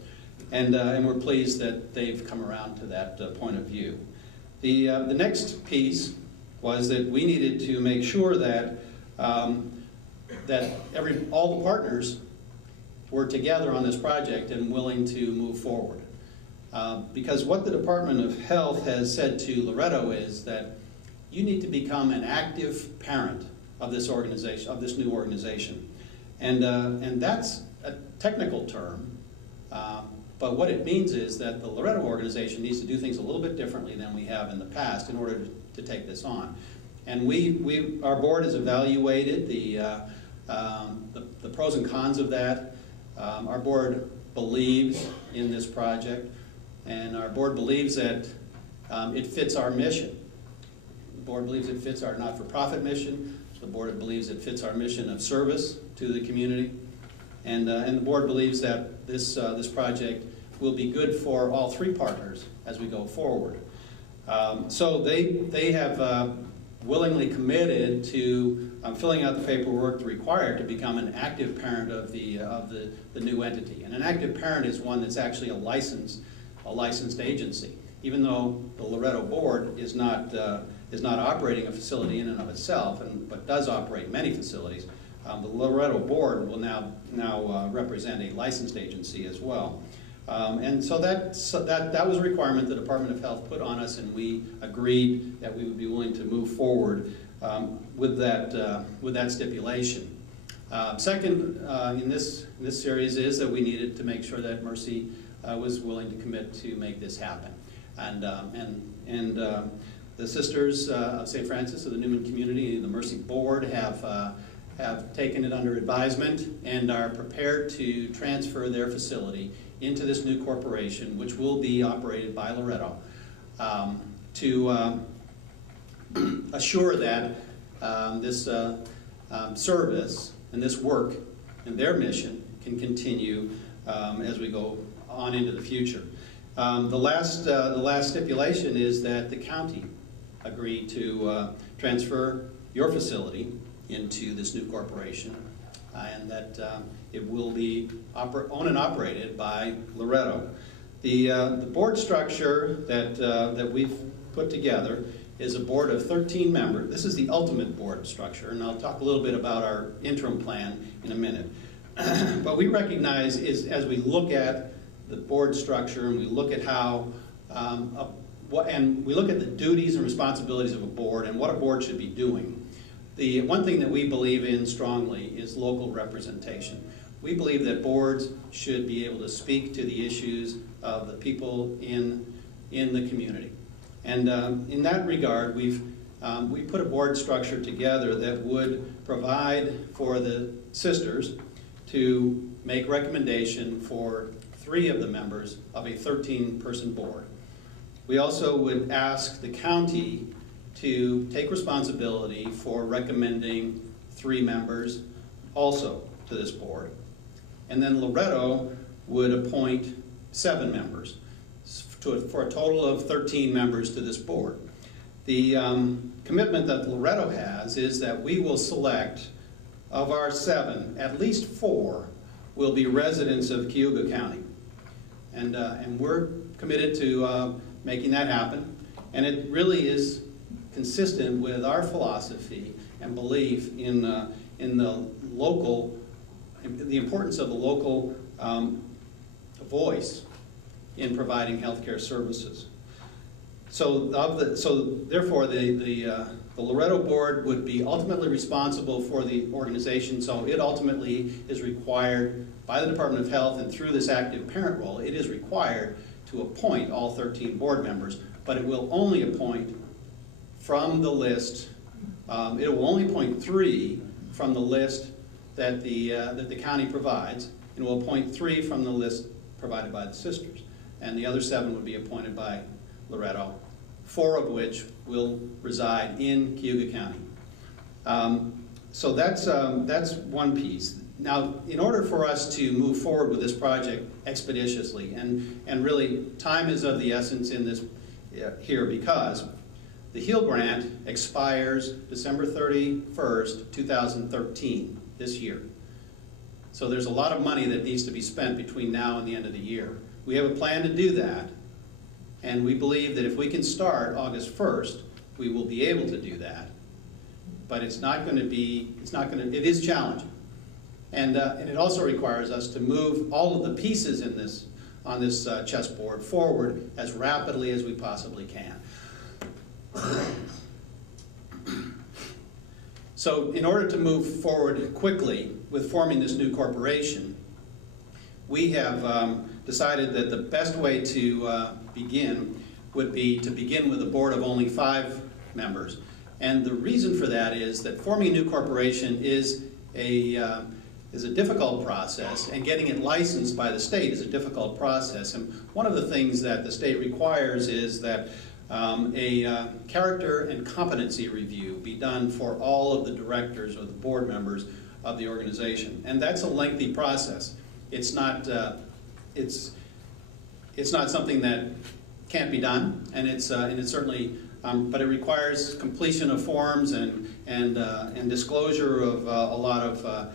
And we're pleased that they've come around to that point of view. The next piece was that we needed to make sure that all the partners were together on this project and willing to move forward. Because what the Department of Health has said to Loretto is that you need to become an active parent of this organization, of this new organization. And that's a technical term, but what it means is that the Loretto organization needs to do things a little bit differently than we have in the past in order to take this on. And our board has evaluated the pros and cons of that. Our board believes in this project, and our board believes that it fits our mission. The board believes it fits our not-for-profit mission. The board believes it fits our mission of service to the community. And the board believes that this project will be good for all three partners as we go forward. So they have willingly committed to filling out the paperwork required to become an active parent of the new entity. And an active parent is one that's actually a licensed agency. Even though the Loretto board is not operating a facility in and of itself, but does operate many facilities, the Loretto board will now represent a licensed agency as well. And so that was a requirement the Department of Health put on us, and we agreed that we would be willing to move forward with that stipulation. Second in this series is that we needed to make sure that Mercy was willing to commit to make this happen. And the Sisters of St. Francis of the Newman Community, the Mercy Board, have taken it under advisement and are prepared to transfer their facility into this new corporation, which will be operated by Loretto, to assure that this service and this work and their mission can continue as we go on into the future. The last stipulation is that the county agreed to transfer your facility into this new corporation, and that it will be owned and operated by Loretto. The board structure that we've put together is a board of 13 members. This is the ultimate board structure, and I'll talk a little bit about our interim plan in a minute. But we recognize as we look at the board structure and we look at how, and we look at the duties and responsibilities of a board and what a board should be doing, the one thing that we believe in strongly is local representation. We believe that boards should be able to speak to the issues of the people in the community. And in that regard, we put a board structure together that would provide for the sisters to make recommendation for 3 of the members of a 13-person board. We also would ask the county to take responsibility for recommending 3 members also to this board. And then Loretto would appoint 7 members for a total of 13 members to this board. The commitment that Loretto has is that we will select, of our 7, at least 4 will be residents of Cayuga County. And we're committed to making that happen. And it really is consistent with our philosophy and belief in the importance of the local voice in providing healthcare services. So therefore, the Loretto board would be ultimately responsible for the organization. So it ultimately is required by the Department of Health, and through this active parent role, it is required to appoint all 13 board members, but it will only appoint from the list. It will only appoint 3 from the list that the county provides, and will appoint 3 from the list provided by the sisters. And the other 7 would be appointed by Loretto, 4 of which will reside in Cayuga County. So that's one piece. Now, in order for us to move forward with this project expeditiously, and really time is of the essence in this here, because the HEAL grant expires December 31st, 2013, this year. So there's a lot of money that needs to be spent between now and the end of the year. We have a plan to do that, and we believe that if we can start August 1st, we will be able to do that. But it is challenging. And it also requires us to move all of the pieces on this chessboard forward as rapidly as we possibly can. So in order to move forward quickly with forming this new corporation, we have decided that the best way to begin would be to begin with a board of only 5 members. And the reason for that is that forming a new corporation is a difficult process, and getting it licensed by the state is a difficult process. And one of the things that the state requires is that a character and competency review be done for all of the directors or the board members of the organization. And that's a lengthy process. It's not something that can't be done, and it's certainly, but it requires completion of forms and disclosure of a lot of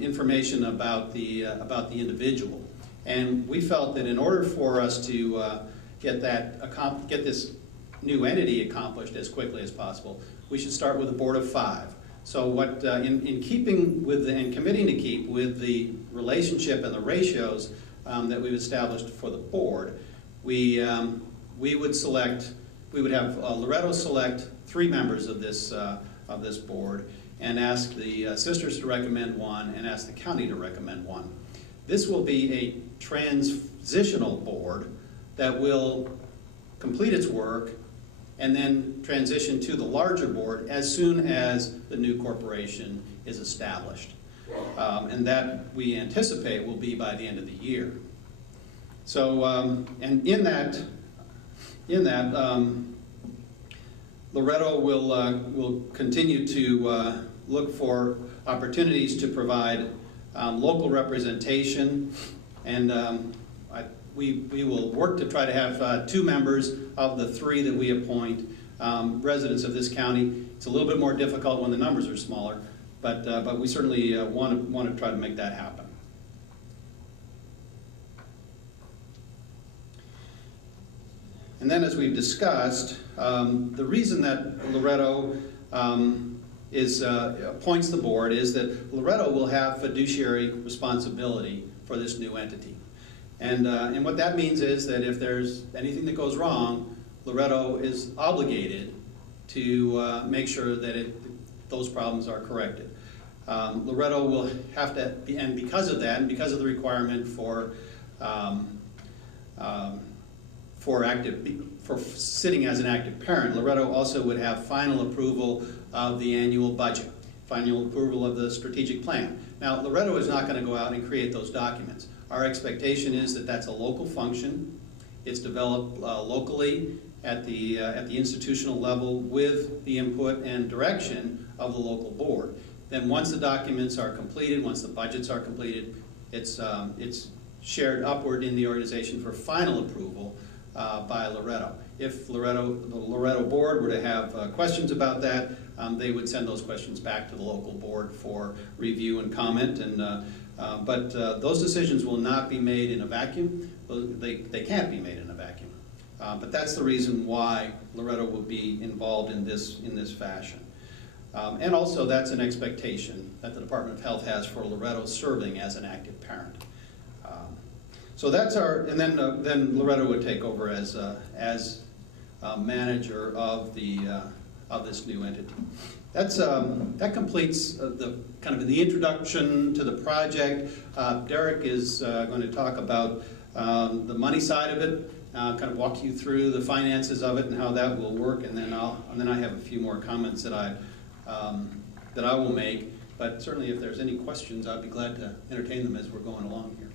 information about the individual. And we felt that in order for us to get this new entity accomplished as quickly as possible, we should start with a board of 5. So what, in keeping with and committing to keep with the relationship and the ratios that we've established for the board, we would have Loretto select 3 members of this board, and ask the sisters to recommend 1, and ask the county to recommend 1. This will be a transitional board that will complete its work and then transition to the larger board as soon as the new corporation is established. And that we anticipate will be by the end of the year. So, and in that, Loretto will continue to look for opportunities to provide local representation, and we will work to try to have 2 members of the 3 that we appoint residents of this county. It's a little bit more difficult when the numbers are smaller, but we certainly want to try to make that happen. And then, as we've discussed, the reason that Loretto appoints the board is that Loretto will have fiduciary responsibility for this new entity. And what that means is that if there's anything that goes wrong, Loretto is obligated to make sure that those problems are corrected. Loretto will have to, and because of that, and because of the requirement for sitting as an active parent, Loretto also would have final approval of the annual budget, final approval of the strategic plan. Now, Loretto is not going to go out and create those documents. Our expectation is that that's a local function. It's developed locally at the institutional level with the input and direction of the local board. Then once the documents are completed, once the budgets are completed, it's shared upward in the organization for final approval by Loretto. If the Loretto board were to have questions about that, they would send those questions back to the local board for review and comment. But those decisions will not be made in a vacuum. They can't be made in a vacuum. But that's the reason why Loretto will be involved in this fashion. And also, that's an expectation that the Department of Health has for Loretto serving as an active parent. So that's and then Loretto would take over as manager of this new entity. That completes the kind of the introduction to the project. Derek is going to talk about the money side of it, kind of walk you through the finances of it and how that will work, and then I have a few more comments that I will make. But certainly, if there's any questions, I'd be glad to entertain them as we're going along here.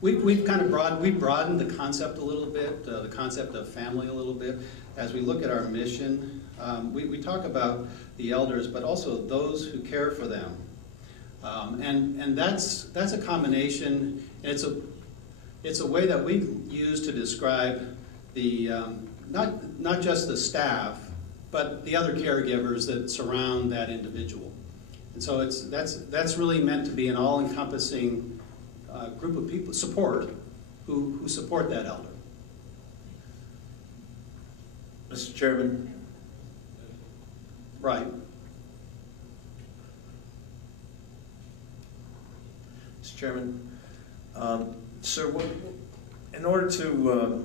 We've kind of broadened the concept a little bit, the concept of family a little bit. As we look at our mission, we talk about the elders, but also those who care for them. And that's a combination. It's a way that we use to describe the not just the staff, but the other caregivers that surround that individual. And so that's really meant to be an all-encompassing group of people who support that elder. Mr. Chairman. Right. Mr. Chairman, sir, in order to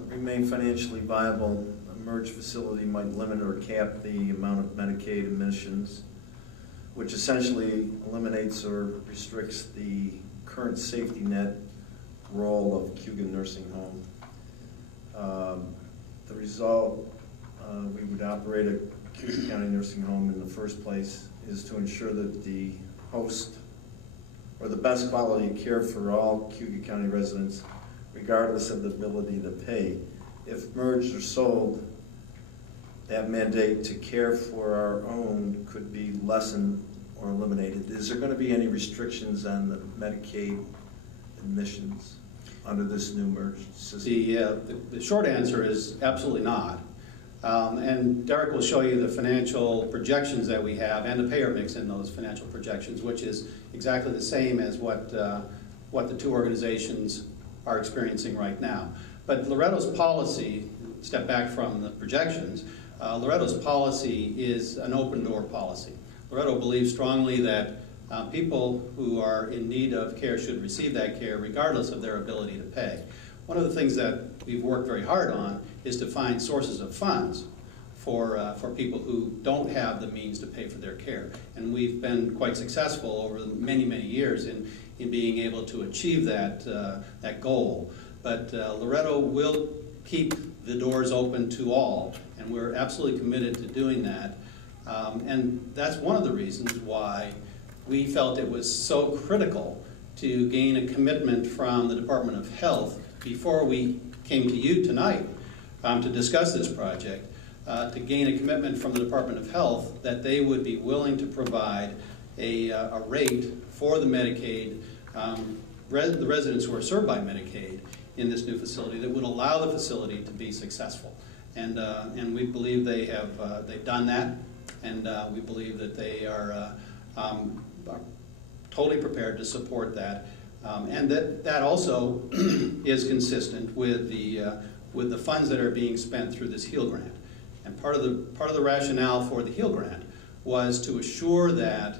remain financially viable, a merged facility might limit or cap the amount of Medicaid admissions, which essentially eliminates or restricts the current safety net role of Cayuga Nursing Home. The result, we would operate a Cayuga County Nursing Home in the first place is to ensure that the host or the best quality of care for all Cayuga County residents, regardless of the ability to pay. If merged or sold, that mandate to care for our own could be lessened or eliminated. Is there going to be any restrictions on the Medicaid admissions? under this new merged system? The short answer is absolutely not. And Derek will show you the financial projections that we have and the payer mix in those financial projections, which is exactly the same as what the two organizations are experiencing right now. But Loretto's policy, step back from the projections, Loretto's policy is an open door policy. Loretto believes strongly that people who are in need of care should receive that care regardless of their ability to pay. One of the things that we've worked very hard on is to find sources of funds for people who don't have the means to pay for their care. And we've been quite successful over many, many years in being able to achieve that goal. But Loretto will keep the doors open to all, and we're absolutely committed to doing that. And that's one of the reasons why we felt it was so critical to gain a commitment from the Department of Health before we came to you tonight to discuss this project, to gain a commitment from the Department of Health that they would be willing to provide a rate for the Medicaid, the residents who are served by Medicaid in this new facility that would allow the facility to be successful. And we believe they've done that, and we believe that they are totally prepared to support that. And that also is consistent with the funds that are being spent through this HEAL grant. And part of the rationale for the HEAL grant was to assure that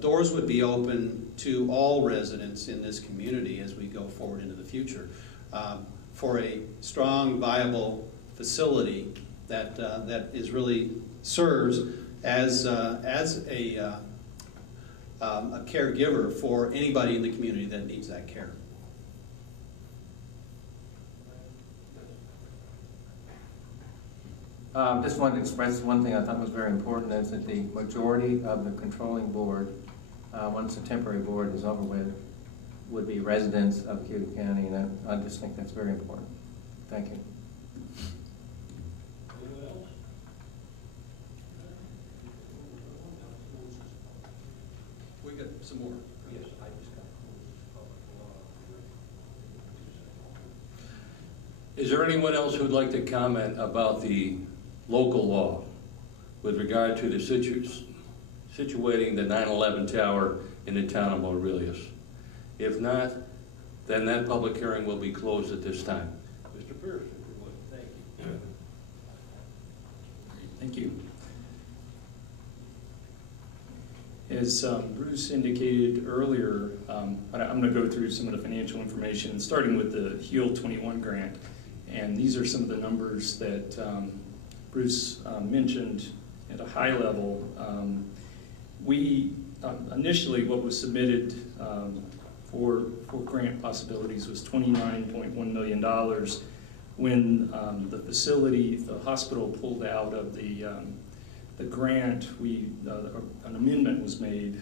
doors would be open to all residents in this community as we go forward into the future for a strong, viable facility that is really serves as a caregiver for anybody in the community that needs that care. Just wanted to express one thing I thought was very important, is that the majority of the controlling board, once the temporary board is over with, would be residents of Cayuga County, and I just think that's very important. Thank you. Anyone else? We got some more. Yes, I just got public law. Is there anyone else who would like to comment about the local law with regard to the situating the 9/11 tower in the town of Aurelius? If not, then that public hearing will be closed at this time. Mr. Pierce, if you would. Thank you. Thank you. As Bruce indicated earlier, I'm going to go through some of the financial information, starting with the HEAL 21 grant. And these are some of the numbers that Bruce mentioned at a high level. We initially, what was submitted for grant possibilities was $29.1 million. When the facility, the hospital, pulled out of the grant, an amendment was made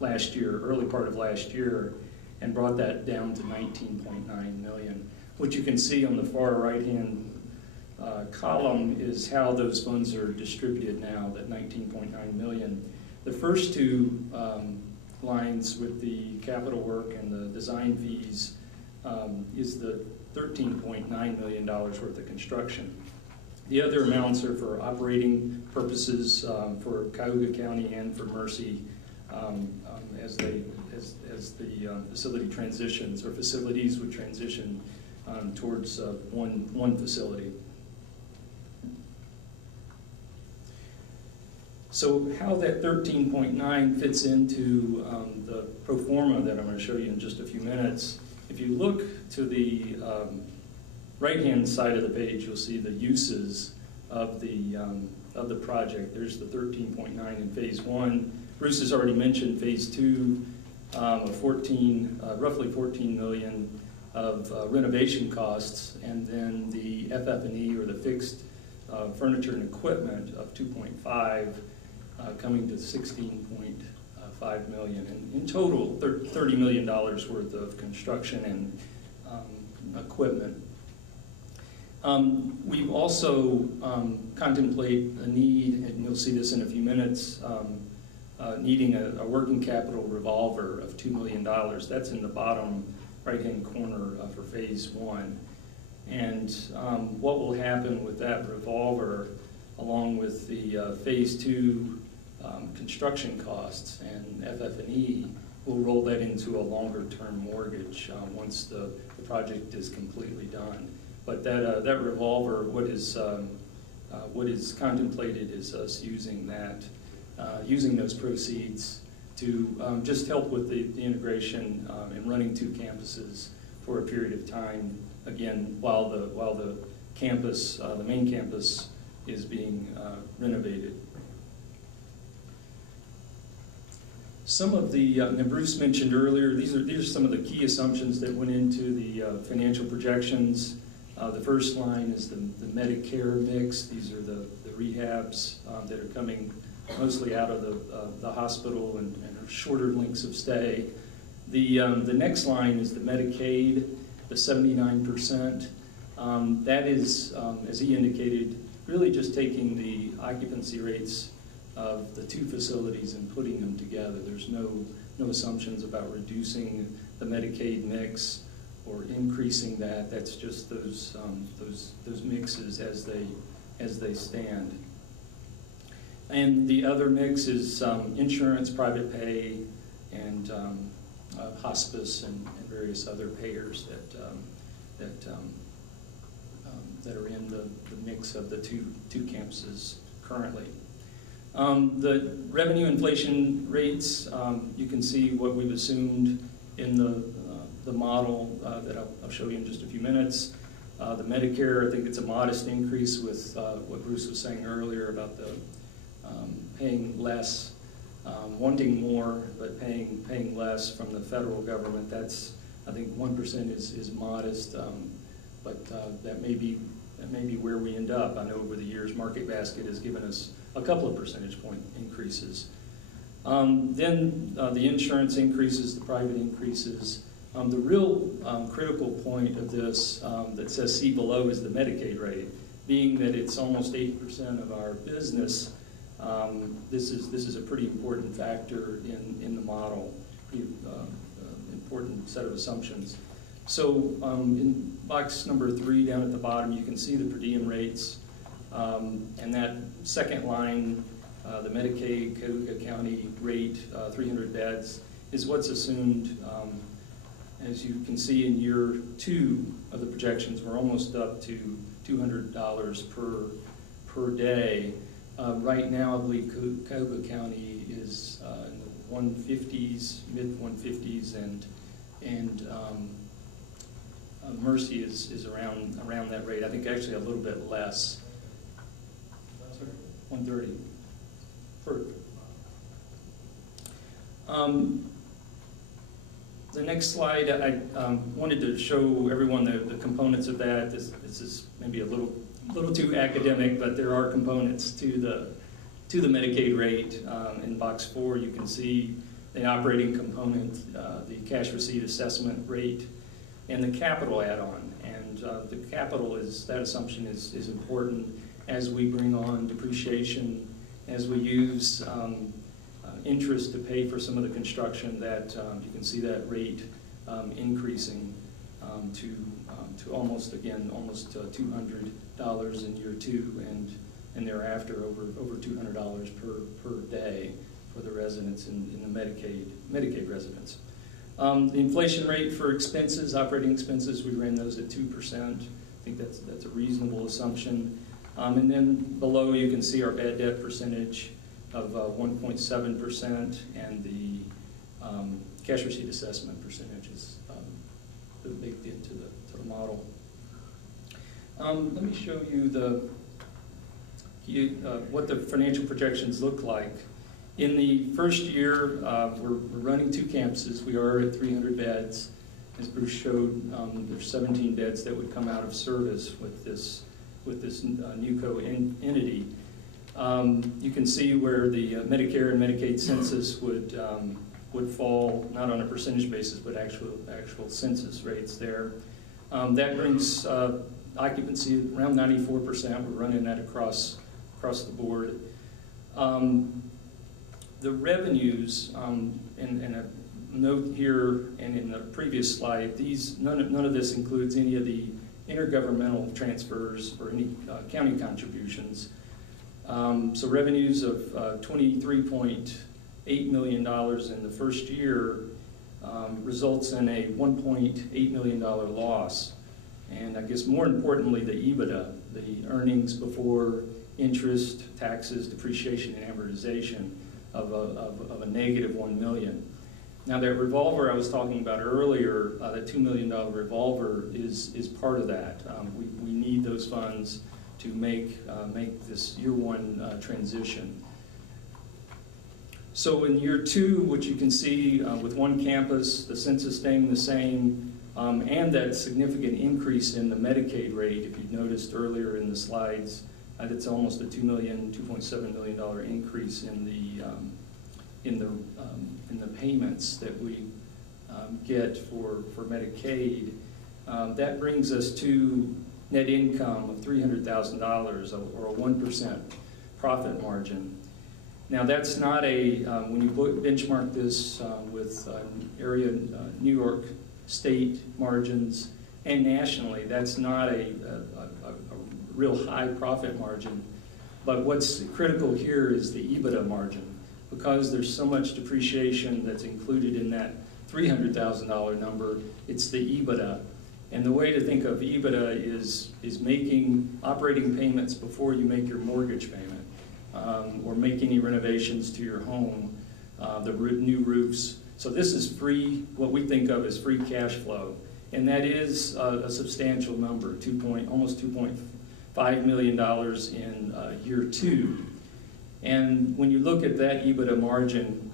last year, early part of last year, and brought that down to $19.9 million. What you can see on the far right-hand column is how those funds are distributed now, that $19.9 million. The first two lines with the capital work and the design fees is the $13.9 million worth of construction. The other amounts are for operating purposes for Cayuga County and for Mercy as the facility transitions, or facilities would transition towards one facility. So how that 13.9 fits into the pro forma that I'm going to show you in just a few minutes, if you look to the right-hand side of the page, you'll see the uses of the project. There's the 13.9 in phase 1. Bruce has already mentioned phase 2 of roughly $14 million of renovation costs, and then the FF&E, or the fixed furniture and equipment, of 2.5, coming to 16.5 million. And in total, $30 million worth of construction and equipment. We also contemplate a need, and you'll see this in a few minutes, needing a working capital revolver of $2 million. That's in the bottom right-hand corner for phase one. And what will happen with that revolver, along with the phase two construction costs and FF&E, we'll roll that into a longer-term mortgage once the project is completely done. But that revolver, what is contemplated is us using that, using those proceeds to just help with the integration and running two campuses for a period of time. Again, while the campus, the main campus, is being renovated. Some of the, and Bruce mentioned earlier, these are some of the key assumptions that went into the financial projections. The first line is the Medicare mix. These are the rehabs that are coming mostly out of the hospital and are shorter lengths of stay. The next line is the Medicaid, the 79%. That is, as he indicated, really just taking the occupancy rates of the two facilities and putting them together. There's no assumptions about reducing the Medicaid mix or increasing that. That's just those mixes as they stand. And the other mix is insurance, private pay, and hospice and various other payers that are in the mix of the two campuses currently. The revenue inflation rates, you can see what we've assumed in the model that I'll show you in just a few minutes. The Medicare, I think it's a modest increase with what Bruce was saying earlier about the paying less, wanting more, but paying less from the federal government. That's, I think 1% is modest, but that may be where we end up. I know over the years, Market Basket has given us a couple of percentage point increases. Then the insurance increases, the private increases. The real critical point of this that says see below is the Medicaid rate. Being that it's almost 80% of our business, this is a pretty important factor in the model, pretty important set of assumptions. So in box number 3 down at the bottom, you can see the per diem rates. And that second line, the Medicaid Cayuga County rate, 300 beds, is what's assumed. As you can see in year 2 of the projections, we're almost up to $200 per day. Right now, I believe Cayuga County is in the 150s, mid 150s, and Mercy is around that rate. I think actually a little bit less. 130. The next slide, I wanted to show everyone the components of that. This is maybe a little too academic, but there are components to the Medicaid rate. In box 4, you can see the operating component, the cash receipt assessment rate, and the capital add-on. And the capital that assumption is important as we bring on depreciation, as we use interest to pay for some of the construction. That you can see that rate increasing to almost $200 in year 2, and thereafter over $200 per day for the residents in the Medicaid residents. The inflation rate for expenses, operating expenses, we ran those at 2%. I think that's a reasonable assumption. And then below you can see our bad debt percentage of 1.7%, and the cash receipt assessment percentage is baked into the model. Let me show you what the financial projections look like. In the first year, we're running 2 campuses. We are at 300 beds. As Bruce showed, there's 17 beds that would come out of service with this NewCo entity. You can see where the Medicare and Medicaid census would fall, not on a percentage basis, but actual census rates there. That brings occupancy around 94%. We're running that across the board. The revenues, and note here and in the previous slide, none of this includes any of the intergovernmental transfers or any county contributions. So revenues of $23.8 million in the first year results in a $1.8 million loss. And I guess more importantly, the EBITDA, the earnings before interest, taxes, depreciation, and amortization of a negative $1 million. Now that revolver I was talking about earlier, that $2 million revolver is part of that. We need those funds to make this year one transition. So in year two, what you can see with one campus, the census staying the same, and that significant increase in the Medicaid rate, if you noticed earlier in the slides, it's almost a $2.7 million increase in the payments that we get for Medicaid. That brings us to net income of $300,000 or a 1% profit margin. Now that's not a, when you benchmark this with area New York state margins and nationally, that's not a real high profit margin. But what's critical here is the EBITDA margin. Because there's so much depreciation that's included in that $300,000 number, it's the EBITDA. And the way to think of EBITDA is making operating payments before you make your mortgage payment, or make any renovations to your home, the new roofs. So this is free, what we think of as free cash flow. And that is a substantial number, almost $2.5 million in year two. And when you look at that EBITDA margin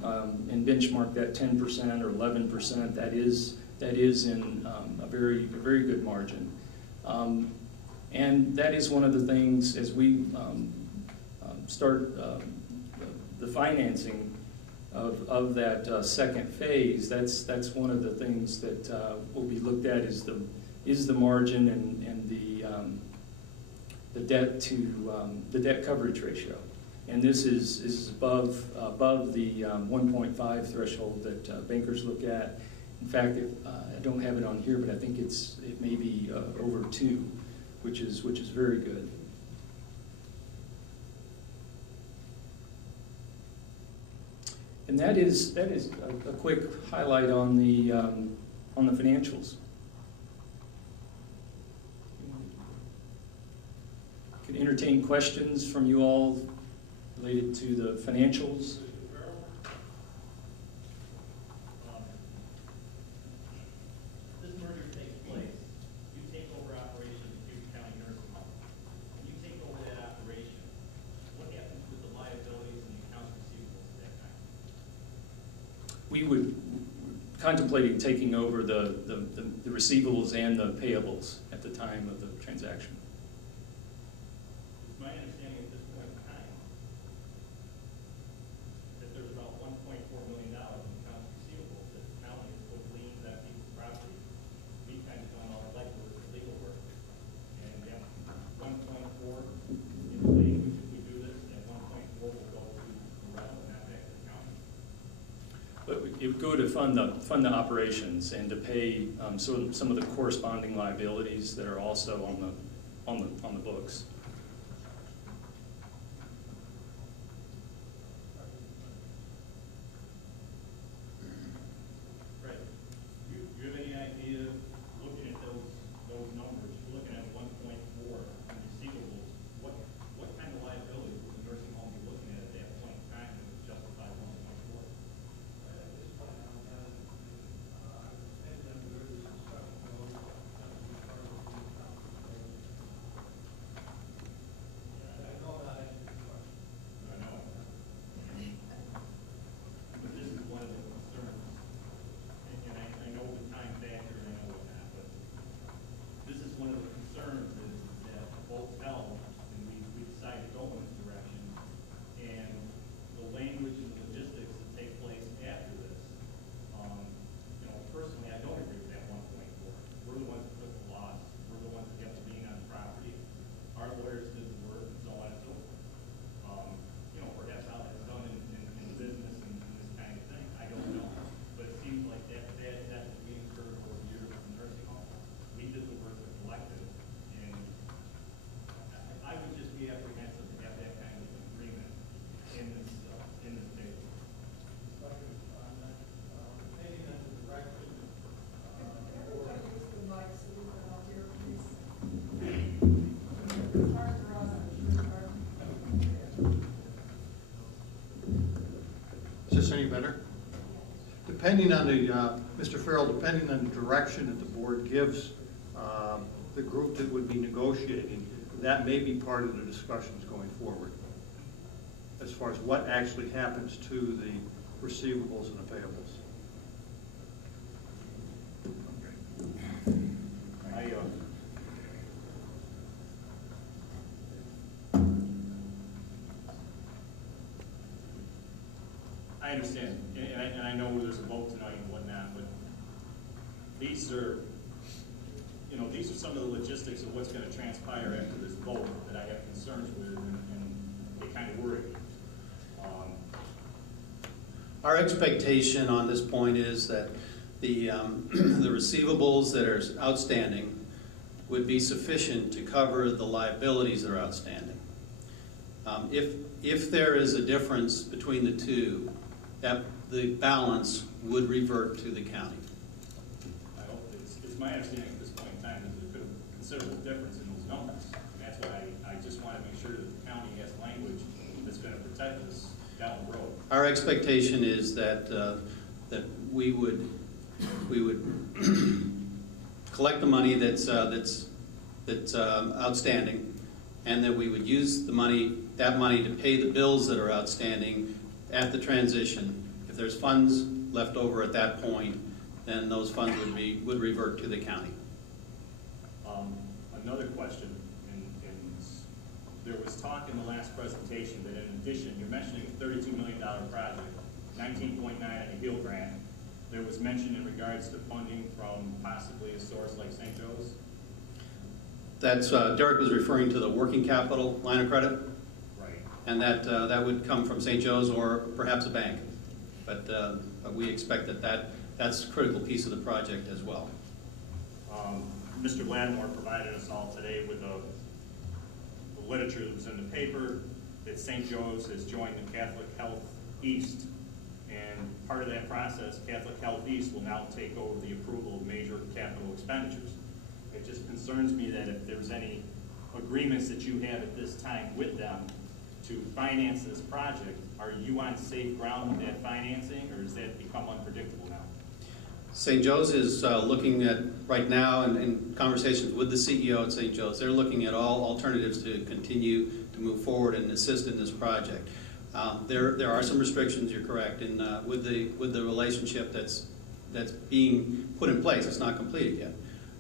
and benchmark that 10% or 11%, that is in a very good margin. And that is one of the things as we start the financing of that second phase. That's one of the things that will be looked at is the margin and the debt coverage ratio. And this is above the 1.5 threshold that bankers look at. In fact, I don't have it on here, but I think it may be over 2, which is very good. And that is a quick highlight on the financials. Could entertain questions from you all related to the financials. This merger takes place. You take over operation of the Cayuga County Nursing Home. When you take over that operation, what happens with the liabilities and the accounts receivable at that time? We would contemplating taking over the receivables and the payables at the time of the transaction. It's my understanding at this point in time that there's about $1.4 million in accounts receivable that the county is supposed to lean that people's property. We kind of done all the legwork, the legal work. And that 1.4 in the language, if we do this, that 1.4 will go to the realm and not back to the county. But it would go to fund the operations and to pay some of the corresponding liabilities that are also on the books. Right. Do you have any idea, looking at those numbers, looking at 1.4 on receivables, what kind of liabilities would the nursing home be looking at that point in time to justify 1.4? this any better? Depending on the, Mr. Farrell, depending on the direction that the board gives the group that would be negotiating, that may be part of the discussions going forward, as far as what actually happens to the receivables and the payables. I understand, and I know there's a vote tonight and whatnot, but these are, these are some of the logistics of what's going to transpire after this vote that I have concerns with, and they kind of worry me. Our expectation on this point is that the receivables that are outstanding would be sufficient to cover the liabilities that are outstanding. If there is a difference between the two, that the balance would revert to the county. I hope it's my understanding at this point in time that there's been a considerable difference in those numbers. And that's why I just want to make sure that the county has language that's going to protect us down the road. Our expectation is that that we would collect the money that's outstanding, and that we would use that money to pay the bills that are outstanding at the transition. If there's funds left over at that point, then those funds would revert to the county. Another question, and there was talk in the last presentation that in addition, you're mentioning a $32 million project, 19.9 on a Hill grant. There was mention in regards to funding from possibly a source like St. Joe's. That's Derek was referring to the working capital line of credit. Right. And that would come from St. Joe's or perhaps a bank. But we expect that's a critical piece of the project as well. Mr. Lattimore provided us all today with the literature that was in the paper that St. Joe's has joined the Catholic Health East. And part of that process, Catholic Health East will now take over the approval of major capital expenditures. It just concerns me that if there's any agreements that you have at this time with them to finance this project, are you on safe ground with that financing, or has that become unpredictable now? St. Joe's is looking at, right now, in conversations with the CEO at St. Joe's, they're looking at all alternatives to continue to move forward and assist in this project. There are some restrictions, you're correct, with the relationship that's being put in place. It's not completed yet,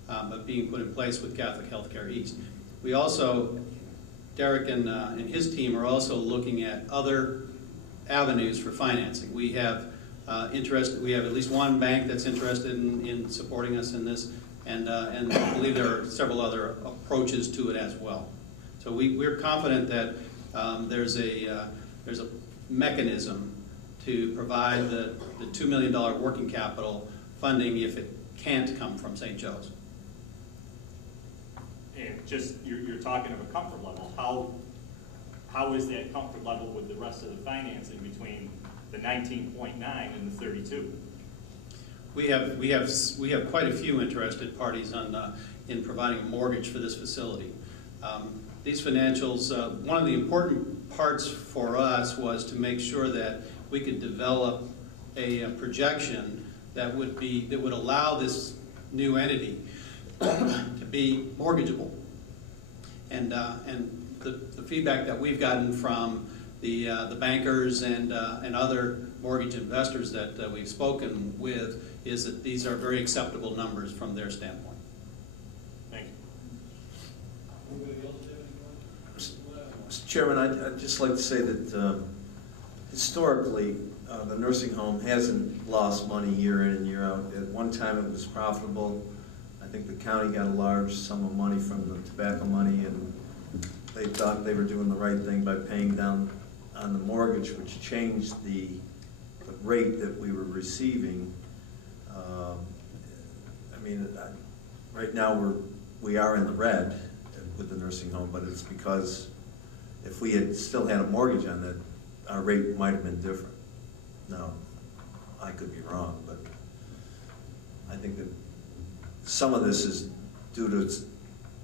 but being put in place with Catholic Healthcare East. We also, Derek and his team are also looking at other avenues for financing. We have we have at least one bank that's interested in supporting us in this, and I believe there are several other approaches to it as well. So we're confident that there's a mechanism to provide the $2 million working capital funding if it can't come from St. Joe's. And just, you're talking of a comfort level. How is that comfort level with the rest of the financing between the 19.9 and the 32? We have quite a few interested parties in providing a mortgage for this facility. These financials, one of the important parts for us was to make sure that we could develop a projection that would allow this new entity to be mortgageable. And the feedback that we've gotten from the bankers and other mortgage investors that we've spoken with is that these are very acceptable numbers from their standpoint. Thank you. Mr. Chairman, I'd just like to say that historically, the nursing home hasn't lost money year in and year out. At one time it was profitable. I think the county got a large sum of money from the tobacco money, and they thought they were doing the right thing by paying down on the mortgage, which changed the rate that we were receiving. Right now we are in the red with the nursing home, but it's because if we had still had a mortgage on that, our rate might have been different. Now, I could be wrong, but I think that some of this is due to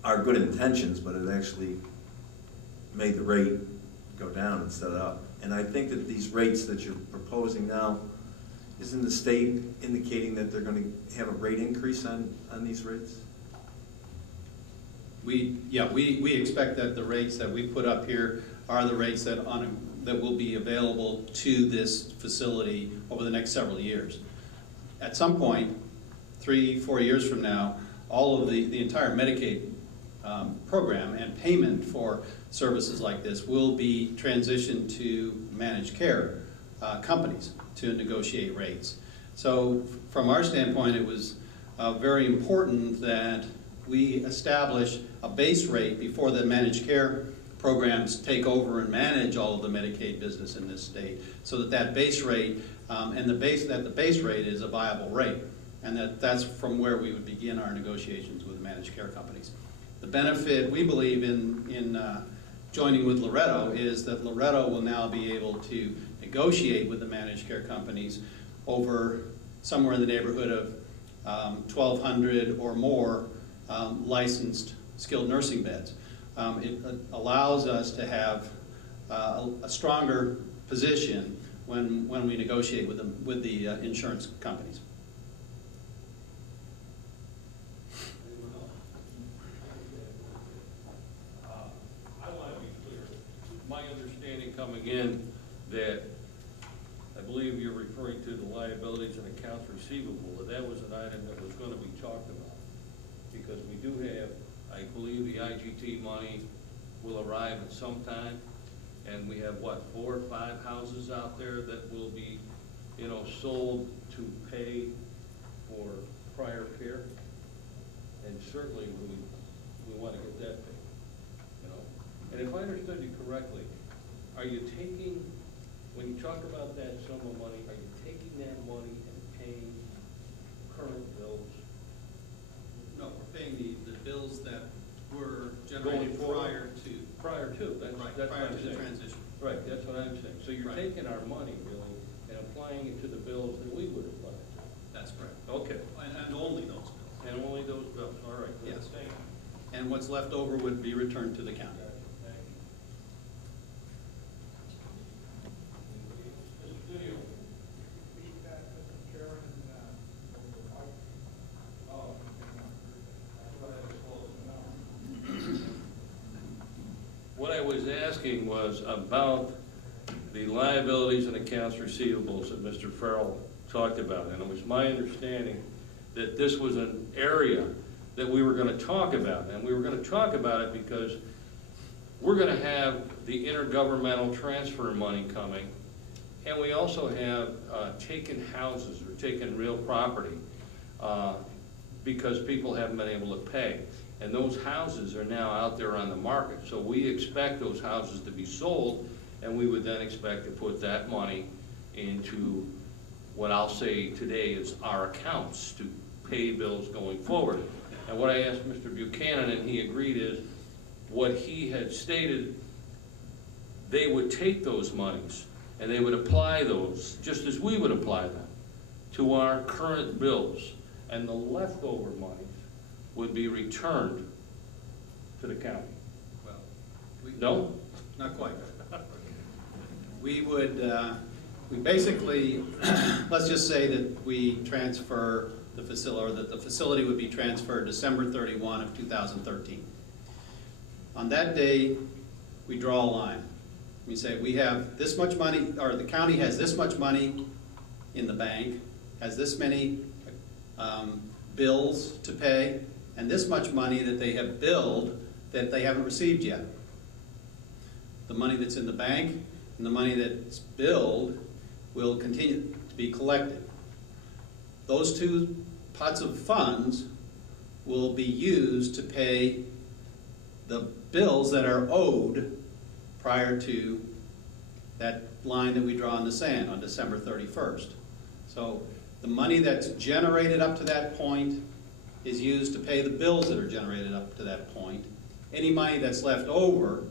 our good intentions, but it actually made the rate go down instead of up. And I think that these rates that you're proposing now, isn't the state indicating that they're going to have a rate increase on these rates? We expect that the rates that we put up here are the rates that will be available to this facility over the next several years. At some point, 3-4 years from now, all of the entire Medicaid program and payment for services like this will be transitioned to managed care companies to negotiate rates. So from our standpoint, it was very important that we establish a base rate before the managed care programs take over and manage all of the Medicaid business in this state, so that base rate the base rate is a viable rate, and that's from where we would begin our negotiations with managed care companies. The benefit we believe in joining with Loretto is that Loretto will now be able to negotiate with the managed care companies over somewhere in the neighborhood of 1,200 or more licensed skilled nursing beds. It allows us to have a stronger position when we negotiate with the insurance companies. I want to be clear. My understanding coming in that I believe you're referring to the liabilities and accounts receivable, that was an item that was going to be talked about, because we do have, I believe the IGT money will arrive at some time, and we have, what, 4 or 5 houses out there that will be, sold to pay for prior care, and certainly we want to get that paid, And if I understood you correctly, are you taking, when you talk about that sum of money, are you taking that money and paying current bills? No, we're paying the bills that were generated prior to. Prior to, that's prior to the saying. transition. Right, that's what I'm saying. So you're Right. taking our money, really, and applying it to the bills that we would apply it to. That's correct. Okay. And only those bills. And only those bills, all right. good. Yes. Thank you. And what's left over would be returned to the county. Thank you. Mr. Studio. What I was asking was about the liabilities and accounts receivables that Mr. Farrell talked about. And it was my understanding that this was an area that we were going to talk about. And we were going to talk about it because we're going to have the intergovernmental transfer money coming. And we also have taken houses or taken real property because people haven't been able to pay. And those houses are now out there on the market. So we expect those houses to be sold, and we would then expect to put that money into what I'll say today is our accounts to pay bills going forward. And what I asked Mr. Buchanan, and he agreed, is what he had stated, they would take those monies and they would apply those, just as we would apply them, to our current bills. And the leftover monies would be returned to the county. Well, No? Not quite. We would, we basically, let's just say that we transfer the facility, or that the facility would be transferred December 31 of 2013. On that day, we draw a line. We say we have this much money, or the county has this much money in the bank, has this many bills to pay, and this much money that they have billed that they haven't received yet. The money that's in the bank and the money that's billed will continue to be collected. Those two pots of funds will be used to pay the bills that are owed prior to that line that we draw in the sand on December 31st. So the money that's generated up to that point is used to pay the bills that are generated up to that point. Any money that's left over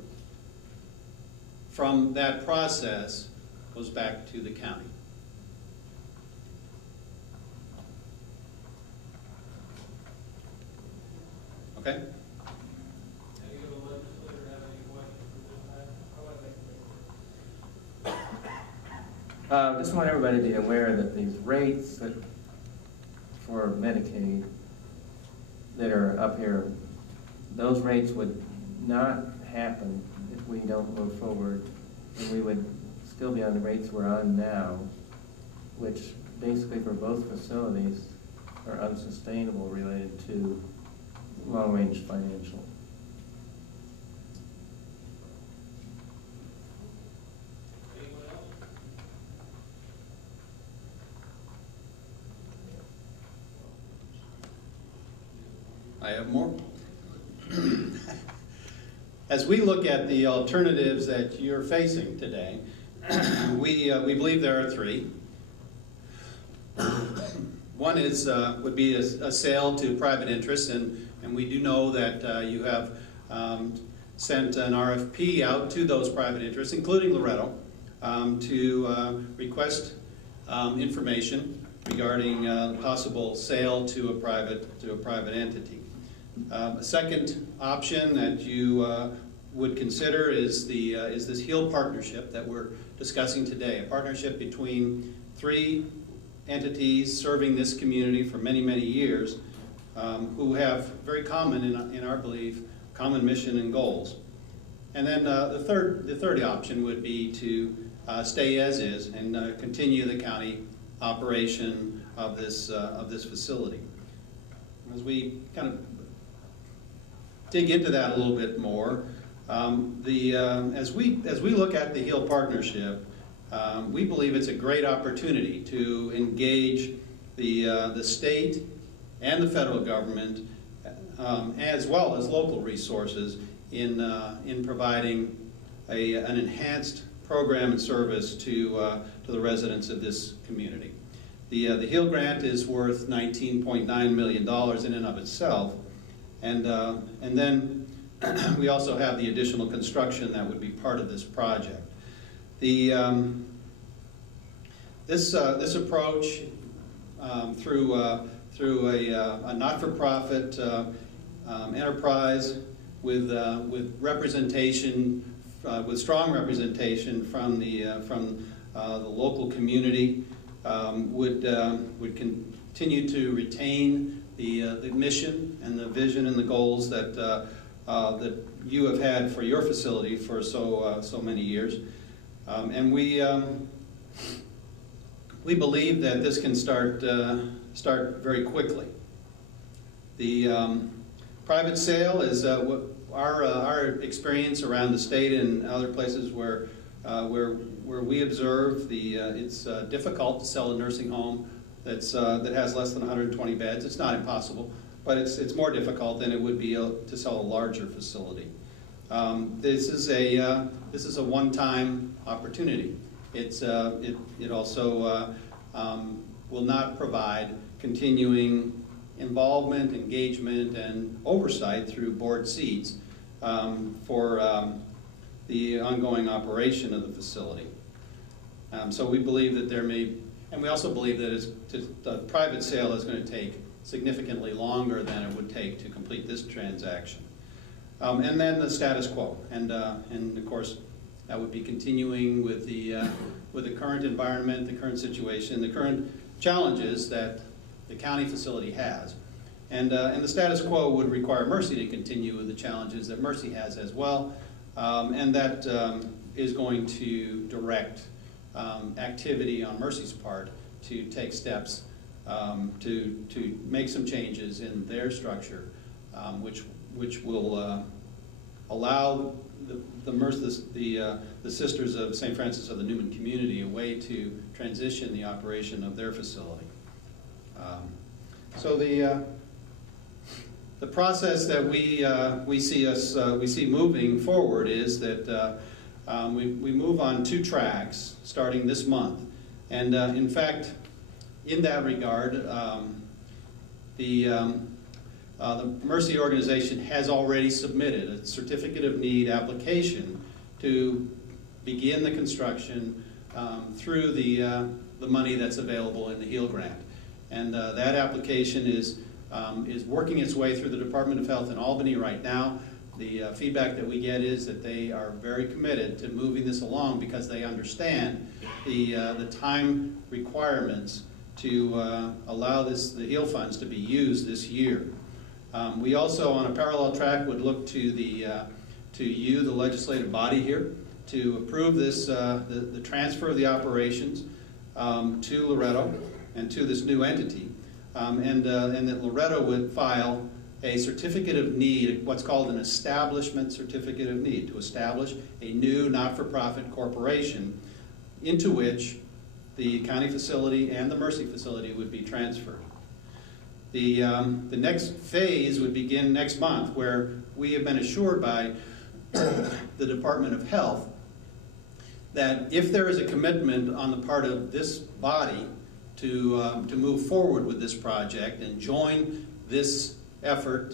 from that process goes back to the county. Okay? Any other legislator have any questions for this matter? Just want everybody to be aware that these rates for Medicaid that are up here, those rates would not happen if we don't move forward, and we would still be on the rates we're on now, which basically for both facilities are unsustainable related to long-range financial. Anyone else? I have more. As we look at the alternatives that you're facing today, we believe there are three. One is would be a sale to private interests, and we do know that you have sent an RFP out to those private interests, including Loretto, to request information regarding possible sale to a private entity. A second option that you would consider is this HEAL partnership that we're discussing today, a partnership between three entities serving this community for many, many years, who have very common, in our belief, common mission and goals. And then the third option would be to stay as is and continue the county operation of this facility. As we kind of dig into that a little bit more, as we look at the HEAL partnership, we believe it's a great opportunity to engage the state and the federal government, as well as local resources, in providing an enhanced program and service to the residents of this community. The HEAL grant is worth $19.9 million in and of itself, and then we also have the additional construction that would be part of this project. This approach through a not-for-profit enterprise with representation, with strong representation from the local community, would continue to retain the mission and the vision and the goals that you have had for your facility for so many years, and we believe that this can start very quickly. The private sale is our experience around the state and other places where we observe it's difficult to sell a nursing home that has less than 120 beds. It's not impossible, but it's more difficult than it would be to sell a larger facility. This is a one-time opportunity. It also will not provide continuing involvement, engagement, and oversight through board seats for the ongoing operation of the facility. So we believe that and we also believe that the private sale is going to take significantly longer than it would take to complete this transaction. And then the status quo, and of course that would be continuing with the current environment, the current situation, the current challenges that the county facility has. And the status quo would require Mercy to continue with the challenges that Mercy has as well, and that is going to direct activity on Mercy's part to take steps to make some changes in their structure, which will allow the Sisters of St. Francis of the Newman community a way to transition the operation of their facility. So the process that we see moving forward is that we move on 2 tracks starting this month, and in fact, in that regard, the Mercy organization has already submitted a certificate of need application to begin the construction through the money that's available in the HEAL grant. And that application is working its way through the Department of Health in Albany right now. The feedback that we get is that they are very committed to moving this along because they understand the time requirements to allow the HEAL funds to be used this year. We also, on a parallel track, would look to you, the legislative body here, to approve this, the transfer of the operations to Loretto and to this new entity, and that Loretto would file a certificate of need, what's called an establishment certificate of need, to establish a new not-for-profit corporation into which the county facility and the Mercy facility would be transferred. The next phase would begin next month, where we have been assured by the Department of Health that if there is a commitment on the part of this body to move forward with this project and join this effort,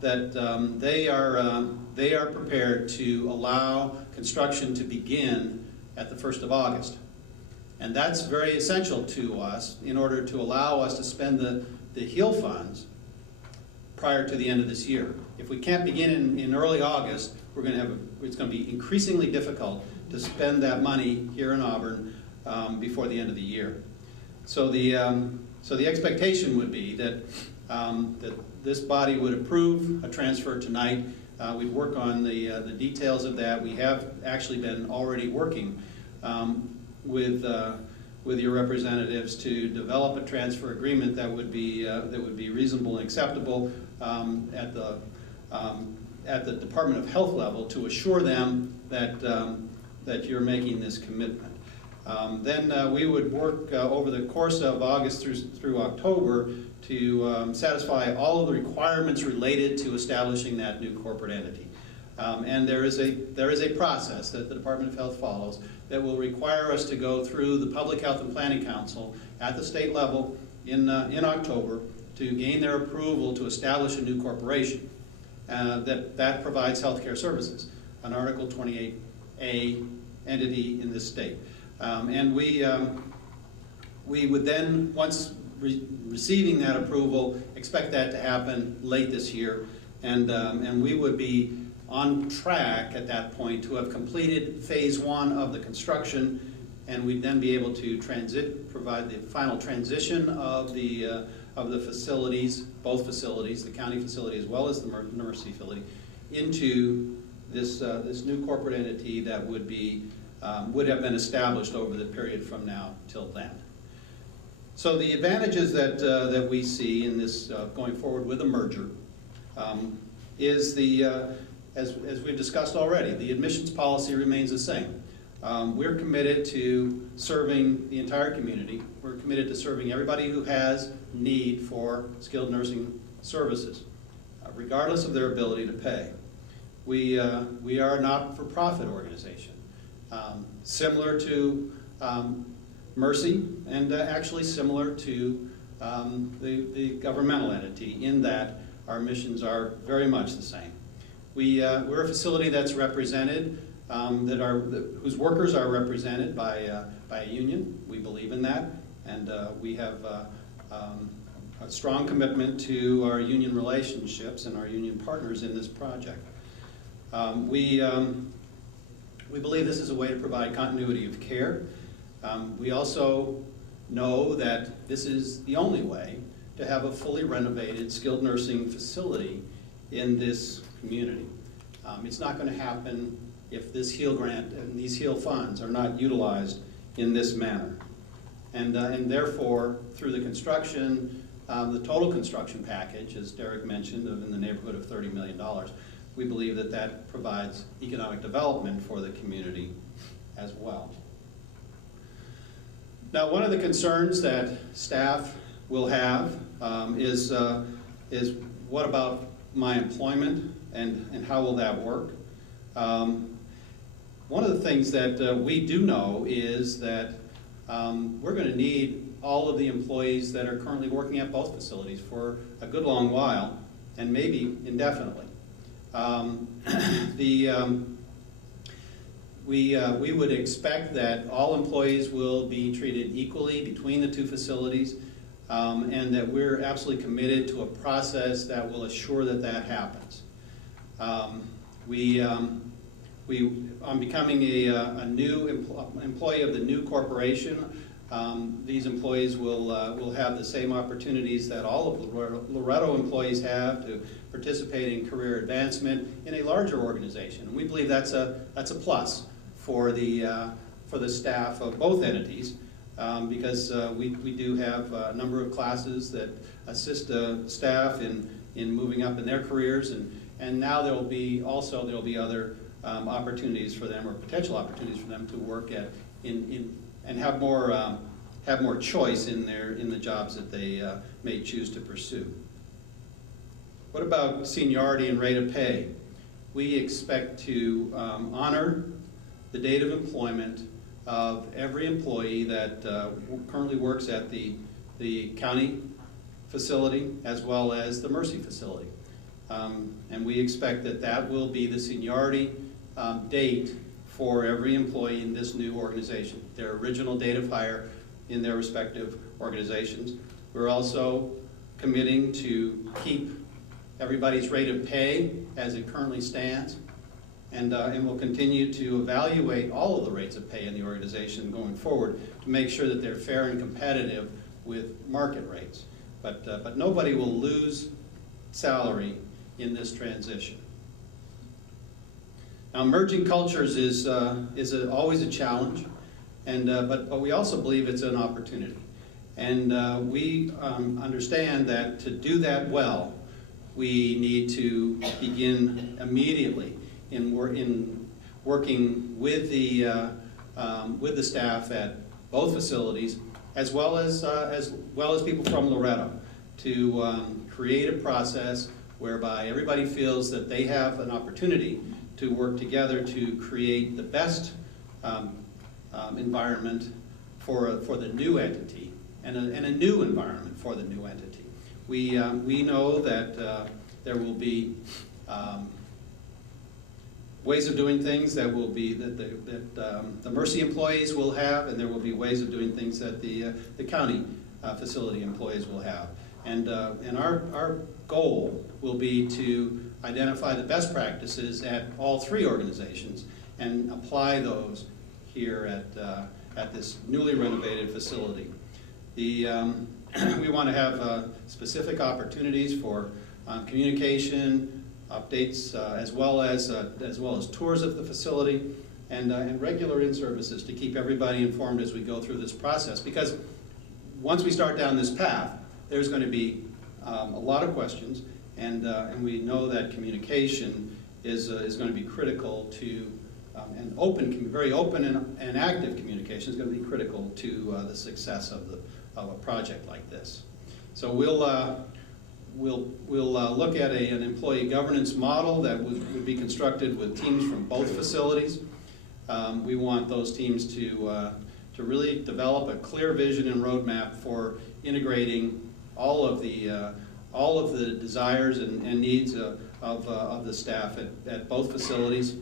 that they are prepared to allow construction to begin at the 1st of August. And that's very essential to us in order to allow us to spend the HEAL funds prior to the end of this year. If we can't begin in early August, it's going to be increasingly difficult to spend that money here in Auburn before the end of the year. So the expectation would be that this body would approve a transfer tonight. We'd work on the details of that. We have actually been already working with your representatives to develop a transfer agreement that would be reasonable and acceptable at the Department of Health level to assure them that you're making this commitment. Then we would work over the course of August through October to satisfy all of the requirements related to establishing that new corporate entity. And there is a process that the Department of Health follows that will require us to go through the Public Health and Planning Council at the state level in October to gain their approval to establish a new corporation that provides healthcare services, an Article 28A entity in this state. And we would then, once receiving that approval, expect that to happen late this year, and we would be on track at that point to have completed phase 1 of the construction, and we'd then be able to provide the final transition of the facilities, both facilities, the county facility as well as the Mercy facility, into this new corporate entity that would have been established over the period from now till then. So the advantages that we see in this going forward with a merger is as we've discussed already, the admissions policy remains the same. We're committed to serving the entire community. We're committed to serving everybody who has need for skilled nursing services, regardless of their ability to pay. We are a not-for-profit organization, similar to Mercy, and actually similar to the governmental entity in that our missions are very much the same. We're a facility that's represented, whose workers are represented by a union. We believe in that, and we have a strong commitment to our union relationships and our union partners in this project. We believe this is a way to provide continuity of care. We also know that this is the only way to have a fully renovated skilled nursing facility in this community. It's not going to happen if this HEAL grant and these HEAL funds are not utilized in this manner. And therefore, through the construction, the total construction package, as Derek mentioned, in the neighborhood of $30 million, we believe that provides economic development for the community as well. Now, one of the concerns that staff will have is what about my employment and how will that work? One of the things that we do know is that we're going to need all of the employees that are currently working at both facilities for a good long while, and maybe indefinitely. We would expect that all employees will be treated equally between the two facilities, and that we're absolutely committed to a process that will assure that happens. On becoming a new employee of the new corporation, these employees will have the same opportunities that all of Loretto employees have to participate in career advancement in a larger organization. And we believe that's a plus for the staff of both entities, because we do have a number of classes that assist staff in moving up in their careers, and now there'll be other opportunities for them, or potential opportunities for them, to work and have more choice in the jobs that they may choose to pursue. What about seniority and rate of pay? We expect to honor the date of employment of every employee that currently works at the county facility as well as the Mercy facility. And we expect that will be the seniority date for every employee in this new organization, their original date of hire in their respective organizations. We're also committing to keep everybody's rate of pay as it currently stands, and we'll continue to evaluate all of the rates of pay in the organization going forward to make sure that they're fair and competitive with market rates. But nobody will lose salary in this transition. Now, merging cultures is always a challenge, but we also believe it's an opportunity. And we understand that to do that well, we need to begin immediately in working with the staff at both facilities, as well as people from Loretto, to create a process whereby everybody feels that they have an opportunity to work together to create the best environment for the new entity, and a new environment for the new entity. We know that there will be ways of doing things that will be that the Mercy employees will have, and there will be ways of doing things that the county facility employees will have. And our goal will be to identify the best practices at all three organizations and apply those here at this newly renovated facility. We want to have specific opportunities for communication, updates, as well as tours of the facility, and regular in-services to keep everybody informed as we go through this process. Because once we start down this path, there's going to be a lot of questions, and we know that communication is going to be critical to, and very open and active communication is going to be critical to the success of a project like this. So we'll look at an employee governance model that would be constructed with teams from both facilities. We want those teams to really develop a clear vision and roadmap for integrating all of the desires and needs of the staff at both facilities,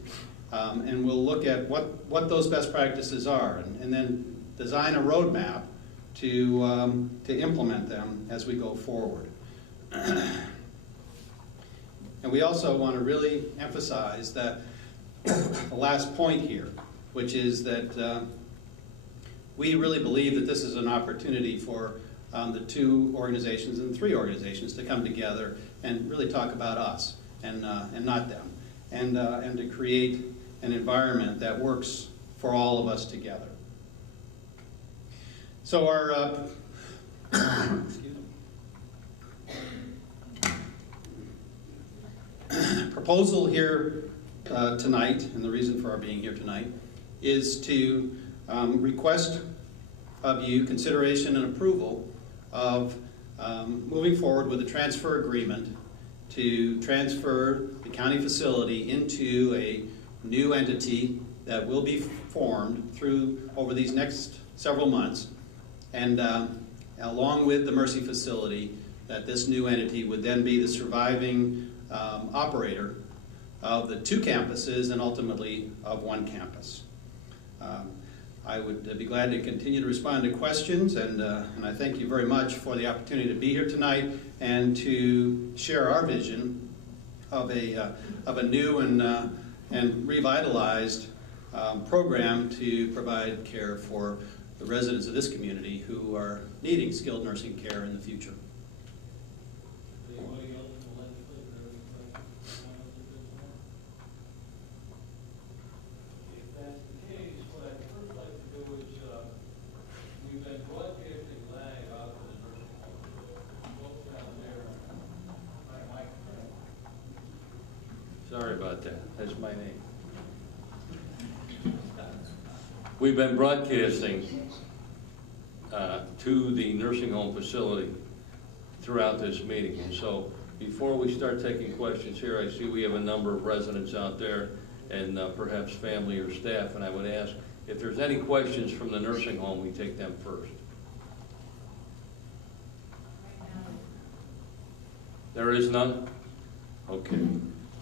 and we'll look at what those best practices are, and then design a roadmap to implement them as we go forward. And we also want to really emphasize that the last point here, which is that we really believe that this is an opportunity for the two organizations and three organizations to come together and really talk about us and not them, and to create an environment that works for all of us together. So our proposal here tonight, and the reason for our being here tonight, is to request of you consideration and approval of moving forward with a transfer agreement to transfer the county facility into a new entity that will be formed over these next several months, and along with the Mercy facility, that this new entity would then be the surviving operator of the two campuses and ultimately of one campus. I would be glad to continue to respond to questions, and I thank you very much for the opportunity to be here tonight and to share our vision of a new and revitalized program to provide care for the residents of this community who are needing skilled nursing care in the future. Anybody else in the legislature have any questions at this point? If that's the case, what I'd first like to do is, we've been broadcasting live out to the nursing home. Folks down there, my microphone. Sorry about that, that's my name. We've been broadcasting to the nursing home facility throughout this meeting. And so before we start taking questions here, I see we have a number of residents out there and perhaps family or staff, and I would ask if there's any questions from the nursing home, we take them first. There is none? Okay.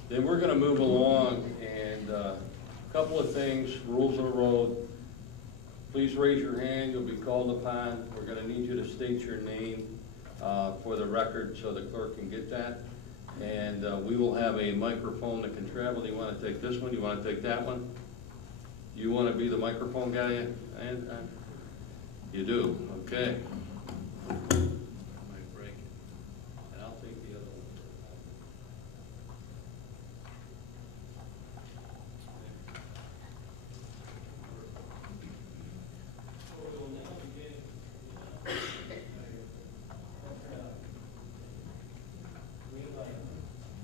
Then we're going to move along, and a couple of things, rules of the road. Please raise your hand, you'll be called upon. We're going to need you to state your name for the record so the clerk can get that. And we will have a microphone that can travel. Do you want to take this one? Do you want to take that one? You want to be the microphone guy? And you do, okay. I might break it. And I'll take the other one.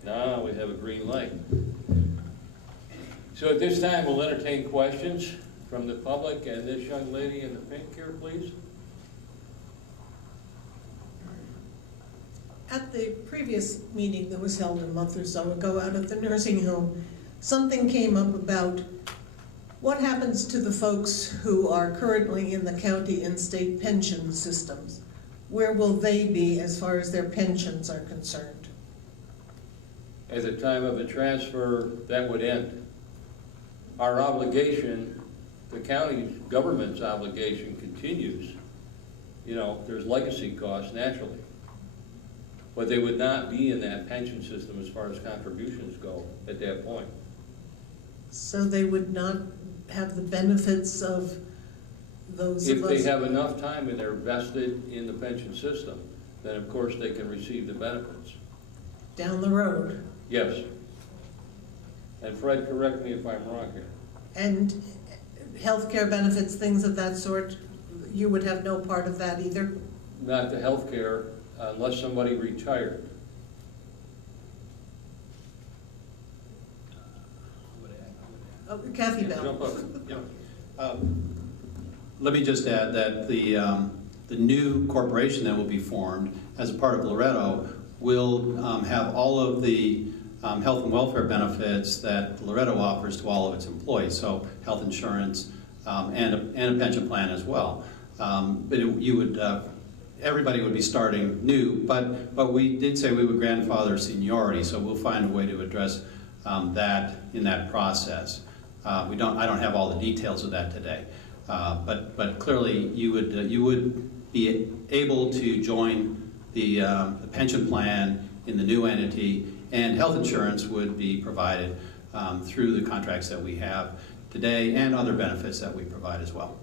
Now we have a green light. So at this time, we'll entertain questions from the public, and this young lady in the pink here, please. At the previous meeting that was held a month or so ago out at the nursing home, something came up about what happens to the folks who are currently in the county and state pension systems. Where will they be as far as their pensions are concerned? At the time of a transfer, that would end. Our obligation, the county government's obligation continues. You know, there's legacy costs naturally. But they would not be in that pension system as far as contributions go at that point. So they would not have the benefits of those of us? If they have enough time and they're vested in the pension system, then of course they can receive the benefits. Down the road? Yes. And Fred, correct me if I'm wrong here. And health care benefits, things of that sort, you would have no part of that either? Not the health care unless somebody retired. Oh, Kathy Bell. Jump up. Yeah. Let me just add that the new corporation that will be formed as a part of Loretto will have all of the health and welfare benefits that Loretto offers to all of its employees, so health insurance and a pension plan as well. But everybody would be starting new, but we did say we would grandfather seniority, so we'll find a way to address that in that process. I don't have all the details of that today, but clearly you would be able to join the pension plan in the new entity, and health insurance would be provided through the contracts that we have today and other benefits that we provide as well.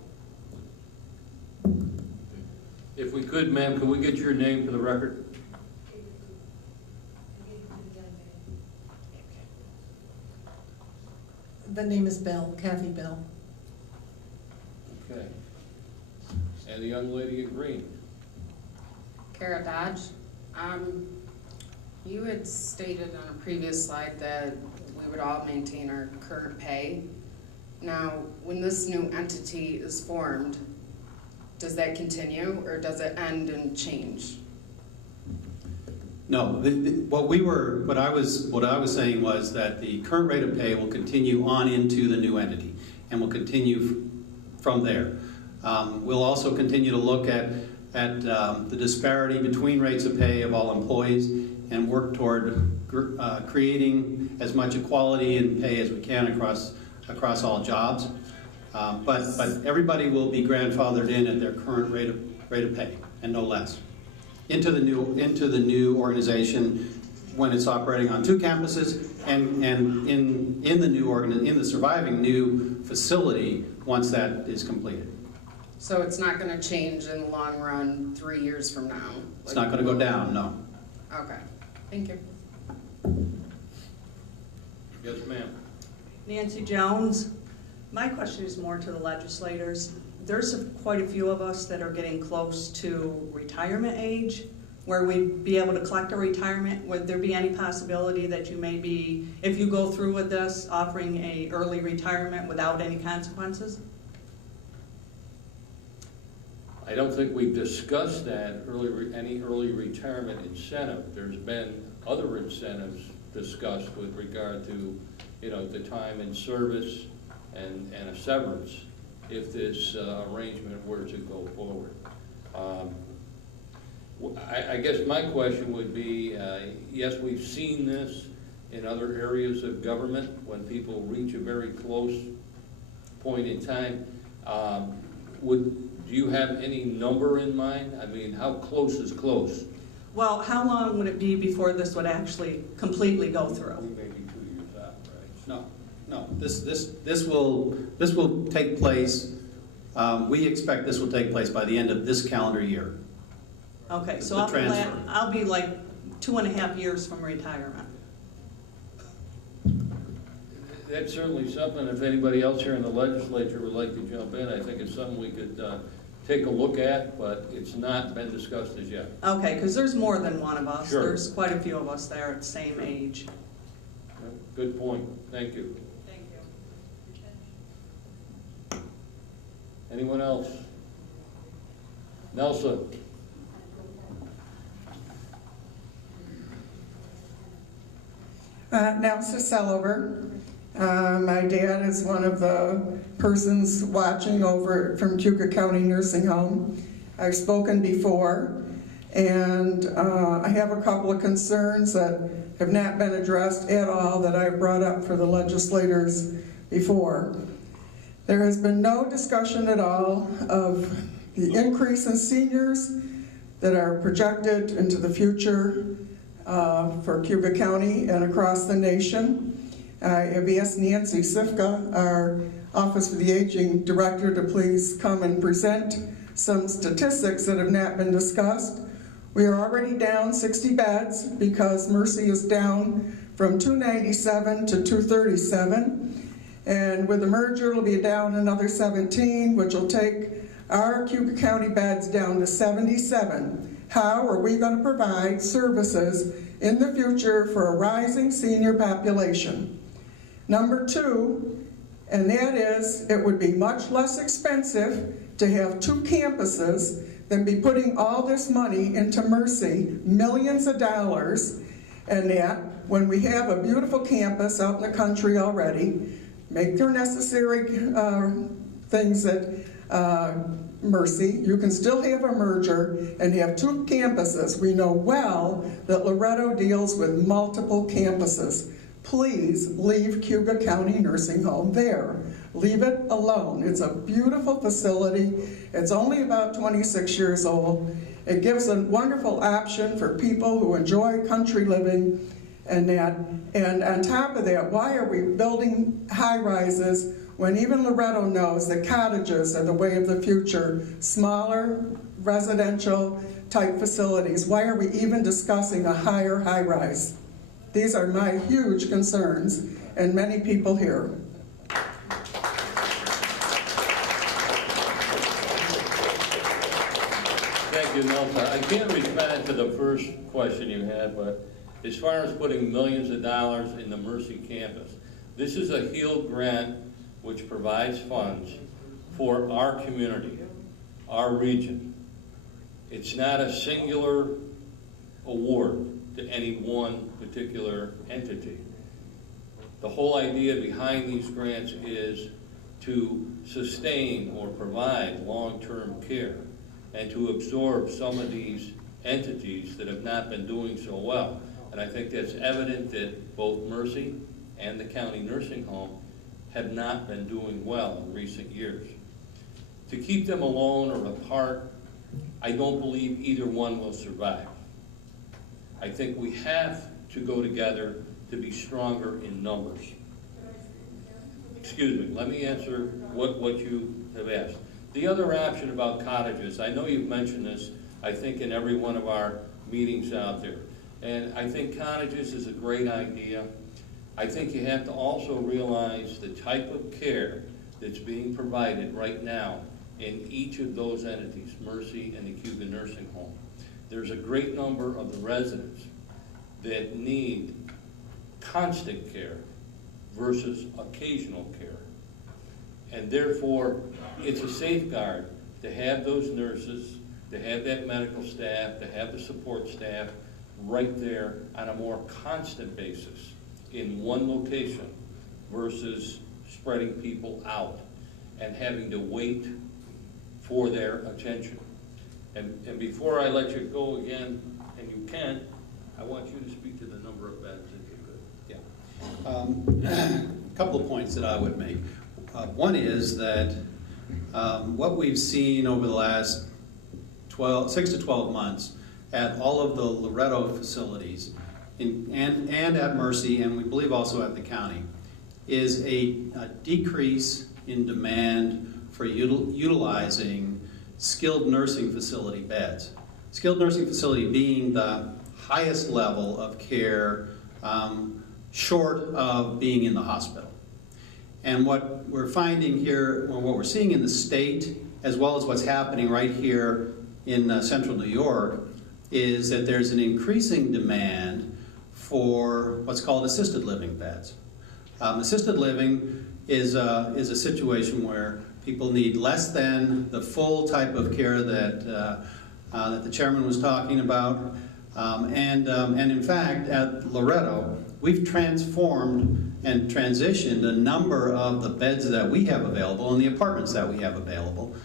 If we could, ma'am, can we get your name for the record? The name is Bell, Kathy Bell. Okay. And the young lady in green. Kara Dodge. You had stated on a previous slide that we would all maintain our current pay. Now, when this new entity is formed, does that continue or does it end and change? No, what I was saying was that the current rate of pay will continue on into the new entity and will continue from there. We'll also continue to look at the disparity between rates of pay of all employees and work toward creating as much equality in pay as we can across all jobs. But everybody will be grandfathered in at their current rate of pay and no less into the new organization when it's operating on 2 campuses, and in the surviving new facility once that is completed. So it's not gonna change in the long run 3 years from now? It's not going to go down, no. Okay, thank you. Yes, ma'am. Nancy Jones. My question is more to the legislators. There's quite a few of us that are getting close to retirement age, where we'd be able to collect a retirement. Would there be any possibility that you may be, if you go through with this, offering a early retirement without any consequences? I don't think we've discussed that, any early retirement incentive. There's been other incentives discussed with regard to, the time in service and a severance if this arrangement were to go forward. I guess my question would be, yes, we've seen this in other areas of government when people reach a very close point in time. Do you have any number in mind? I mean, how close is close? Well, how long would it be before this would actually completely go through? We may be 2 years out, right? No. This will take place. We expect this will take place by the end of this calendar year. Okay, so The I'll be like 2.5 years from retirement. That's certainly something, if anybody else here in the legislature would like to jump in, I think it's something we could take a look at, but it's not been discussed as yet. Okay, because there's more than one of us. Sure. There's quite a few of us there at the same age. Good point. Thank you. Thank you. Anyone else? Nelson? Nelson Sellover. My dad is one of the persons watching over from Cayuga County Nursing Home. I've spoken before, and I have a couple of concerns that have not been addressed at all that I've brought up for the legislators before. There has been no discussion at all of the increase in seniors that are projected into the future for Cayuga County and across the nation. I have asked Nancy Sifka, our Office for the Aging Director, to please come and present some statistics that have not been discussed. We are already down 60 beds because Mercy is down from 297 to 237. And with the merger, it'll be down another 17, which will take our Cayuga County beds down to 77. How are we going to provide services in the future for a rising senior population? Number 2, and that is, it would be much less expensive to have 2 campuses than be putting all this money into Mercy, millions of dollars, and that when we have a beautiful campus out in the country already, make their necessary things at Mercy, you can still have a merger and have 2 campuses. We know well that Loretto deals with multiple campuses. Please leave Cayuga County Nursing Home there. Leave it alone. It's a beautiful facility. It's only about 26 years old. It gives a wonderful option for people who enjoy country living and that. And on top of that, why are we building high-rises when even Loretto knows that cottages are the way of the future, smaller residential type facilities? Why are we even discussing a higher high-rise? These are my huge concerns, and many people here. Thank you, Nelson. I can't respond to the first question you had, but as far as putting millions of dollars in the Mercy campus, this is a HEAL grant which provides funds for our community, our region. It's not a singular award to any one particular entity. The whole idea behind these grants is to sustain or provide long-term care and to absorb some of these entities that have not been doing so well. And I think that's evident that both Mercy and the county nursing home have not been doing well in recent years. To keep them alone or apart, I don't believe either one will survive. I think we have to go together to be stronger in numbers. Excuse me, let me answer what you have asked. The other option about cottages, I know you've mentioned this, I think in every one of our meetings out there. And I think cottages is a great idea. I think you have to also realize the type of care that's being provided right now in each of those entities, Mercy and the Cayuga Nursing Home. There's a great number of the residents that need constant care versus occasional care. And therefore, it's a safeguard to have those nurses, to have that medical staff, to have the support staff right there on a more constant basis in one location versus spreading people out and having to wait for their attention. And before I let you go again, and you can, I want you to speak to the number of beds if you could. Yeah. A couple of points that I would make. One is that what we've seen over the last 6 to 12 months at all of the Loretto facilities and at Mercy, and we believe also at the county, is a decrease in demand for utilizing skilled nursing facility beds. Skilled nursing facility being the highest level of care short of being in the hospital. And what we're finding here, or what we're seeing in the state, as well as what's happening right here in central New York, is that there's an increasing demand for what's called assisted living beds. Assisted living is a situation where people need less than the full type of care that the chairman was talking about. And in fact, at Loretto, we've transformed and transitioned a number of the beds that we have available and the apartments that we have available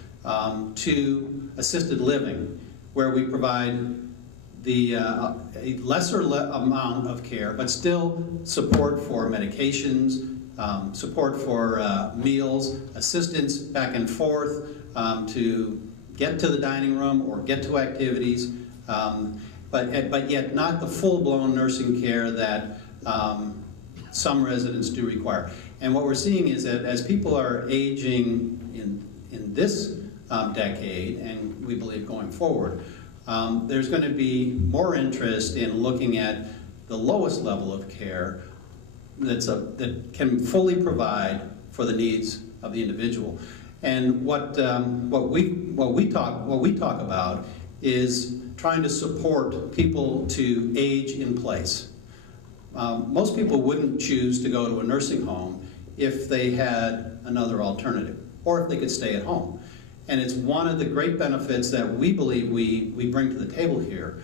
to assisted living, where we provide a lesser amount of care, but still support for medications, support for meals, assistance back and forth to get to the dining room or get to activities, but yet not the full-blown nursing care that some residents do require. And what we're seeing is that as people are aging in this decade, and we believe going forward, there's going to be more interest in looking at the lowest level of care that can fully provide for the needs of the individual. And what we talk about is trying to support people to age in place. Most people wouldn't choose to go to a nursing home if they had another alternative, or if they could stay at home. And it's one of the great benefits that we believe we bring to the table here.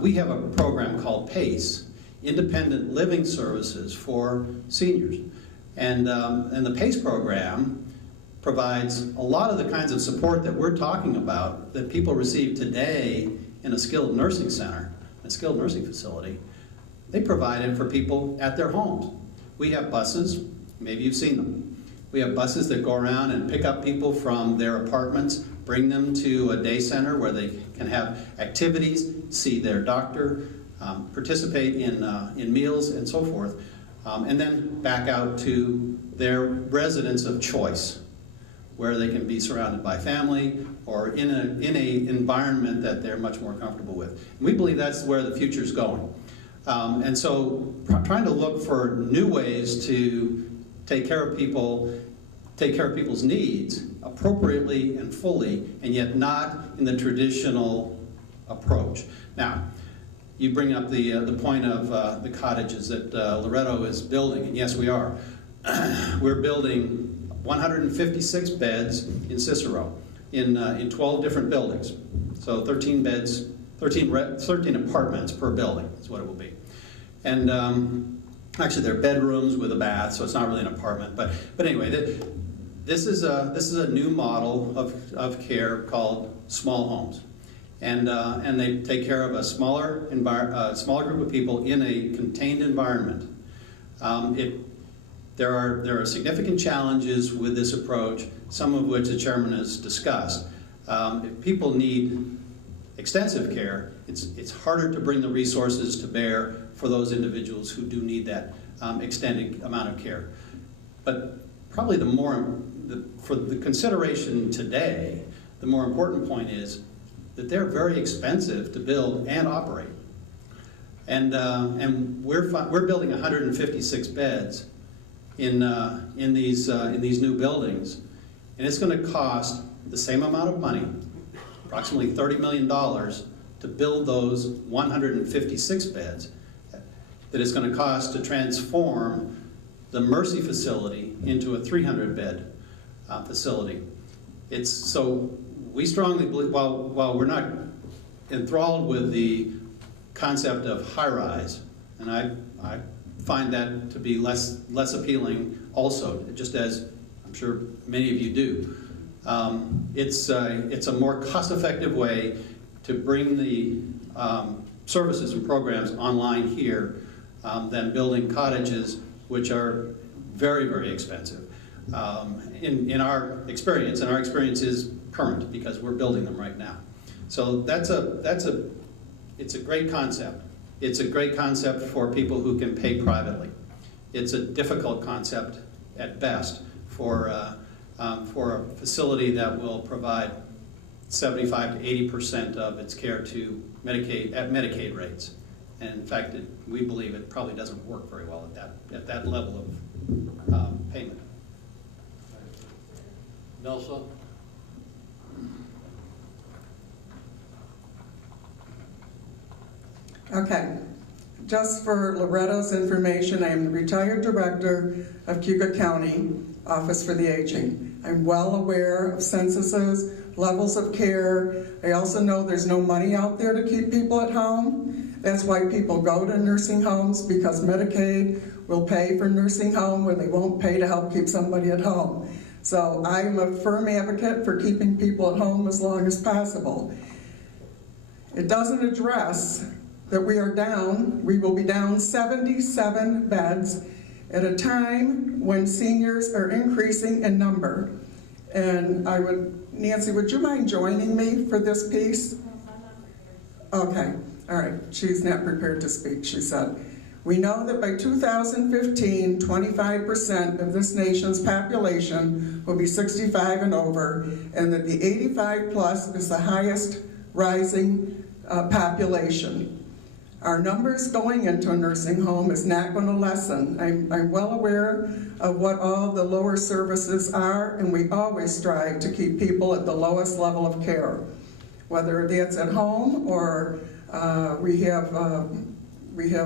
We have a program called PACE, Independent Living Services for Seniors. And the PACE program provides a lot of the kinds of support that we're talking about that people receive today in a skilled nursing center, a skilled nursing facility. They provide it for people at their homes. We have buses, maybe you've seen them. We have buses that go around and pick up people from their apartments, bring them to a day center where they can have activities, see their doctor, participate in meals and so forth, and then back out to their residence of choice, where they can be surrounded by family or in an environment that they're much more comfortable with. And we believe that's where the future's going. And so trying to look for new ways to take care of people's needs appropriately and fully, and yet not in the traditional approach. Now, you bring up the point of the cottages that Loretto is building, and yes, we are. We're building 156 beds in Cicero in 12 different buildings. So 13 beds, 13 apartments per building is what it will be. And actually they're bedrooms with a bath, so it's not really an apartment. But anyway, this is a new model of care called small homes. And they take care of a smaller group of people in a contained environment. There are significant challenges with this approach, some of which the chairman has discussed. If people need extensive care, it's harder to bring the resources to bear for those individuals who do need that extended amount of care. But probably for the consideration today, the more important point is that they're very expensive to build and operate. And we're building 156 beds in these new buildings, and it's going to cost the same amount of money, approximately $30 million, to build those 156 beds that it's going to cost to transform the Mercy facility into a 300-bed facility. So we strongly believe, while we're not enthralled with the concept of high-rise, and I find that to be less appealing also, just as I'm sure many of you do. It's a more cost-effective way to bring the services and programs online here than building cottages, which are very, very expensive. In our experience, and our experience is current because we're building them right now. So it's a great concept. It's a great concept for people who can pay privately. It's a difficult concept at best for a facility that will provide 75 to 80% of its care to Medicaid at Medicaid rates. And in fact, we believe it probably doesn't work very well at that level of payment. Nelson? Okay, just for Loretta's information, I am the retired director of Cayuga County Office for the Aging. I'm well aware of censuses, levels of care. I also know there's no money out there to keep people at home. That's why people go to nursing homes, because Medicaid will pay for nursing home where they won't pay to help keep somebody at home. So I'm a firm advocate for keeping people at home as long as possible. It doesn't address that we will be down 77 beds at a time when seniors are increasing in number. And Nancy, would you mind joining me for this piece? Okay, all right, she's not prepared to speak, she said. We know that by 2015, 25% of this nation's population will be 65 and over, and that the 85 plus is the highest rising population. Our numbers going into a nursing home is not going to lessen. I'm well aware of what all the lower services are, and we always strive to keep people at the lowest level of care. Whether that's at home or we have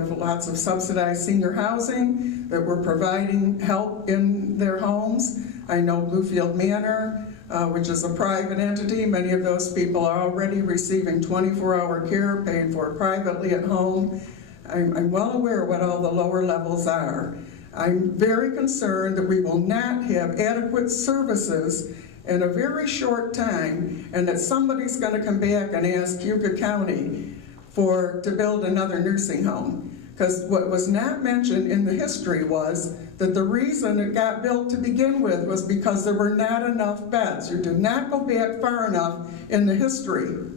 lots of subsidized senior housing that we're providing help in their homes. I know Bluefield Manor, which is a private entity. Many of those people are already receiving 24-hour care paid for privately at home. I'm well aware of what all the lower levels are. I'm very concerned that we will not have adequate services in a very short time, and that somebody's going to come back and ask Cayuga County to build another nursing home. Because what was not mentioned in the history was that the reason it got built to begin with was because there were not enough beds. You did not go back far enough in the history,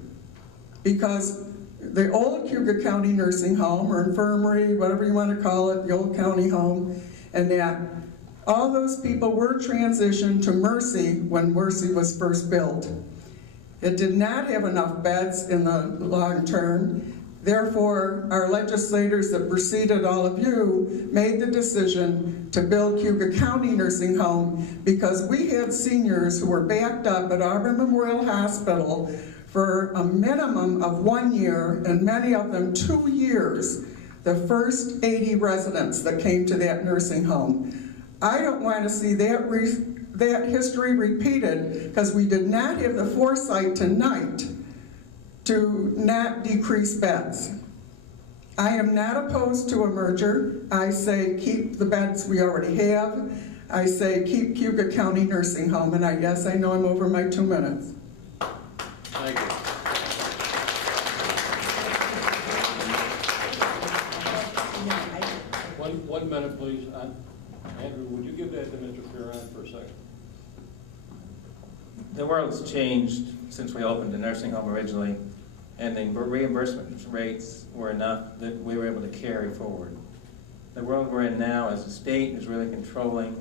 because the old Cayuga County nursing home or infirmary, whatever you want to call it, the old county home, and that all those people were transitioned to Mercy when Mercy was first built. It did not have enough beds in the long term. Therefore, our legislators that preceded all of you made the decision to build Cayuga County Nursing Home, because we had seniors who were backed up at Auburn Memorial Hospital for a minimum of 1 year, and many of them 2 years, the first 80 residents that came to that nursing home. I don't want to see that history repeated, because we did not have the foresight tonight to not decrease beds. I am not opposed to a merger. I say keep the beds we already have. I say keep Cayuga County Nursing Home, and I guess I know I'm over my 2 minutes. Thank you. One minute, please. Andrew, would you give that to Mr. Farron for a second? The world's changed since we opened the nursing home originally. and the reimbursement rates were enough that we were able to carry forward. The world we're in now as a state is really controlling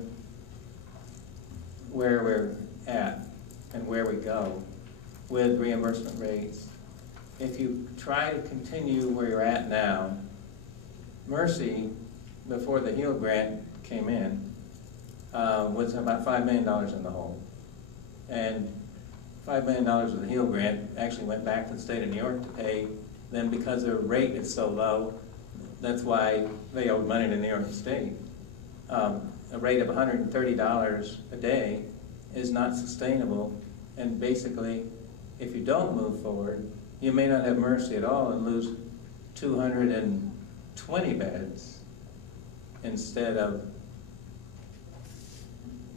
where we're at and where we go with reimbursement rates. If you try to continue where you're at now, Mercy, before the HEAL grant came in, was about $5 million in the hole. And $5 million of the HEAL grant actually went back to the state of New York to pay them because their rate is so low. That's why they owed money to New York State. A rate of $130 a day is not sustainable, and basically, if you don't move forward, you may not have Mercy at all and lose 220 beds instead of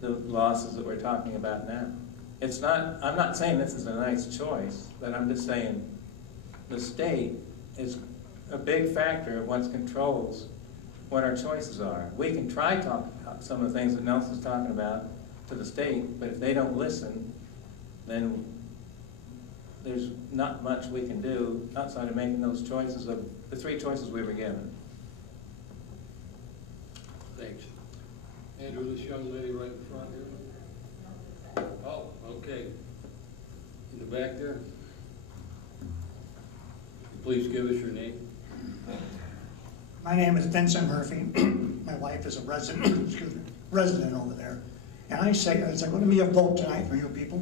the losses that we're talking about now. It's not, I'm not saying this is a nice choice, but I'm just saying the state is a big factor of what controls what our choices are. We can try to talk about some of the things that Nelson's talking about to the state, but if they don't listen, then there's not much we can do outside of making those choices of the 3 choices we were given. Thanks. Andrew, this young lady right in front here. Oh, okay. In the back there. Please give us your name. My name is Vincent Murphy. My wife is a resident, resident over there. And I say, is there going to be a vote tonight for you people?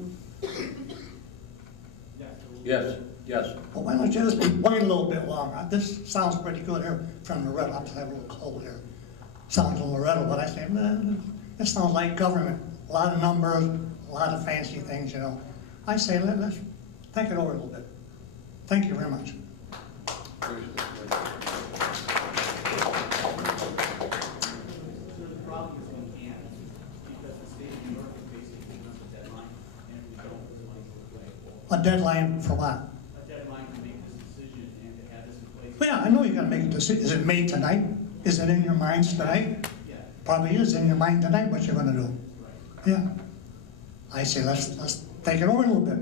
Yes, yes. Well, why don't you just wait a little bit longer? This sounds pretty good here from Loretto. I'm just having a little cold here. Sounds in Loretto, but I say, it sounds like government. A lot of numbers, a lot of fancy things, you know. I say, let's think it over a little bit. Thank you very much. A deadline for what? A deadline to make this decision and to have this in place. Well, yeah, I know you gotta make a decision. Is it made tonight? Is it in your minds tonight? Yeah. Probably is in your mind tonight what you're gonna do. Right. Yeah. I say let's think it over a little bit.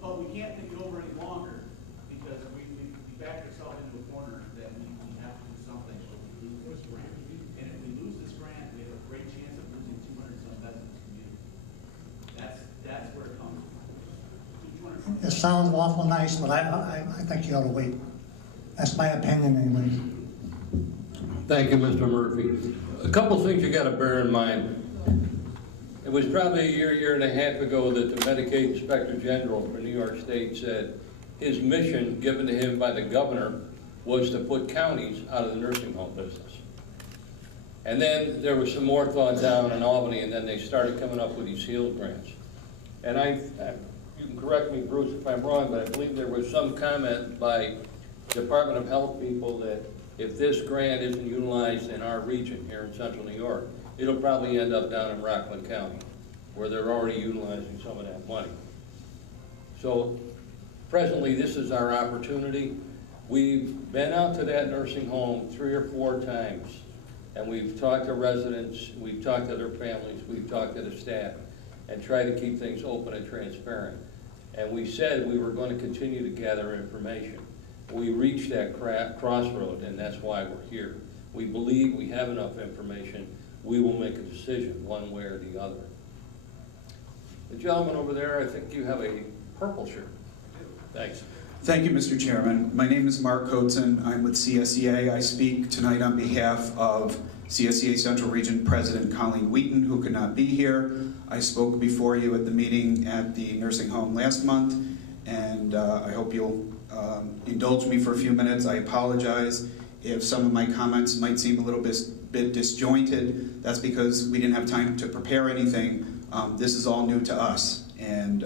But we can't think it over any longer because we backed ourselves into a corner that we have to do something or we lose this grant. And if we lose this grant, we have a great chance of losing 200-some beds in this community. That's where it comes from. It sounds awful nice, but I think you ought to wait. That's my opinion anyway. Thank you, Mr. Murphy. A couple things you got to bear in mind. It was probably a year and a half ago that the Medicaid Inspector General for New York State said his mission given to him by the governor was to put counties out of the nursing home business. And then there was some more thought down in Albany, and then they started coming up with these HEAL grants. And you can correct me, Bruce, if I'm wrong, but I believe there was some comment by Department of Health people that if this grant isn't utilized in our region here in central New York, it'll probably end up down in Rockland County, where they're already utilizing some of that money. So presently, this is our opportunity. We've been out to that nursing home 3 or 4 times, and we've talked to residents, we've talked to their families, we've talked to the staff, and try to keep things open and transparent. And we said we were going to continue to gather information. We reached that crossroad, and that's why we're here. We believe we have enough information. We will make a decision one way or the other. The gentleman over there, I think you have a purple shirt. Thanks. Thank you, Mr. Chairman. My name is Mark Kotzen. I'm with CSEA. I speak tonight on behalf of CSEA Central Region President Colleen Wheaton, who could not be here. I spoke before you at the meeting at the nursing home last month, and I hope you'll indulge me for a few minutes. I apologize if some of my comments might seem a little bit disjointed. That's because we didn't have time to prepare anything. This is all new to us, and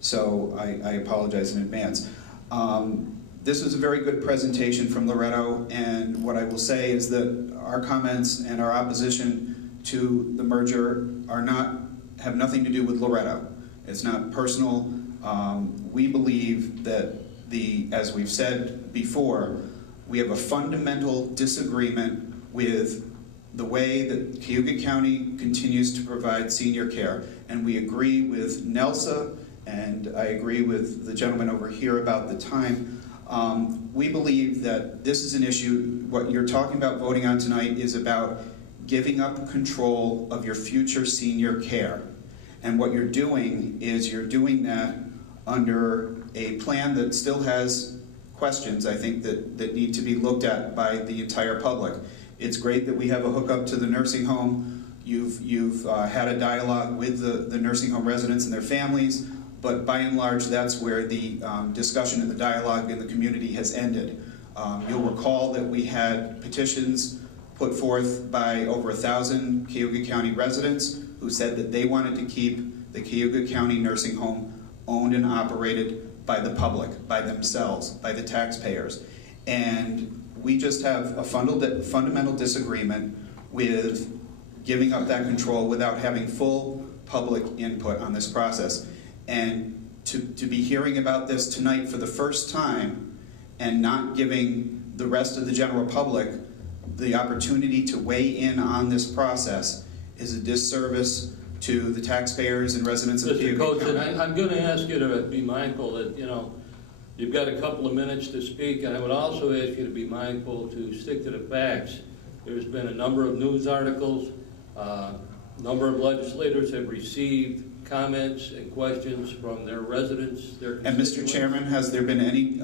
so I apologize in advance. This was a very good presentation from Loretto, and what I will say is that our comments and our opposition to the merger have nothing to do with Loretto. It's not personal. We believe that as we've said before, we have a fundamental disagreement with the way that Cayuga County continues to provide senior care, and we agree with NELSA and I agree with the gentleman over here about the time. We believe that this is an issue, what you're talking about voting on tonight is about giving up control of your future senior care. And what you're doing is you're doing that under a plan that still has questions, I think, that need to be looked at by the entire public. It's great that we have a hookup to the nursing home. You've had a dialogue with the nursing home residents and their families, but by and large, that's where the discussion and the dialogue in the community has ended. You'll recall that we had petitions put forth by over 1,000 Cayuga County residents who said that they wanted to keep the Cayuga County nursing home owned and operated by the public, by themselves, by the taxpayers. And we just have a fundamental disagreement with giving up that control without having full public input on this process. And to be hearing about this tonight for the first time and not giving the rest of the general public the opportunity to weigh in on this process is a disservice to the taxpayers and residents of Cayuga County. Mr. Coates, I'm going to ask you to be mindful that, you know, you've got a couple of minutes to speak, and I would also ask you to be mindful to stick to the facts. There's been a number of news articles, a number of legislators have received comments and questions from their residents, And Mr. Chairman, has there been any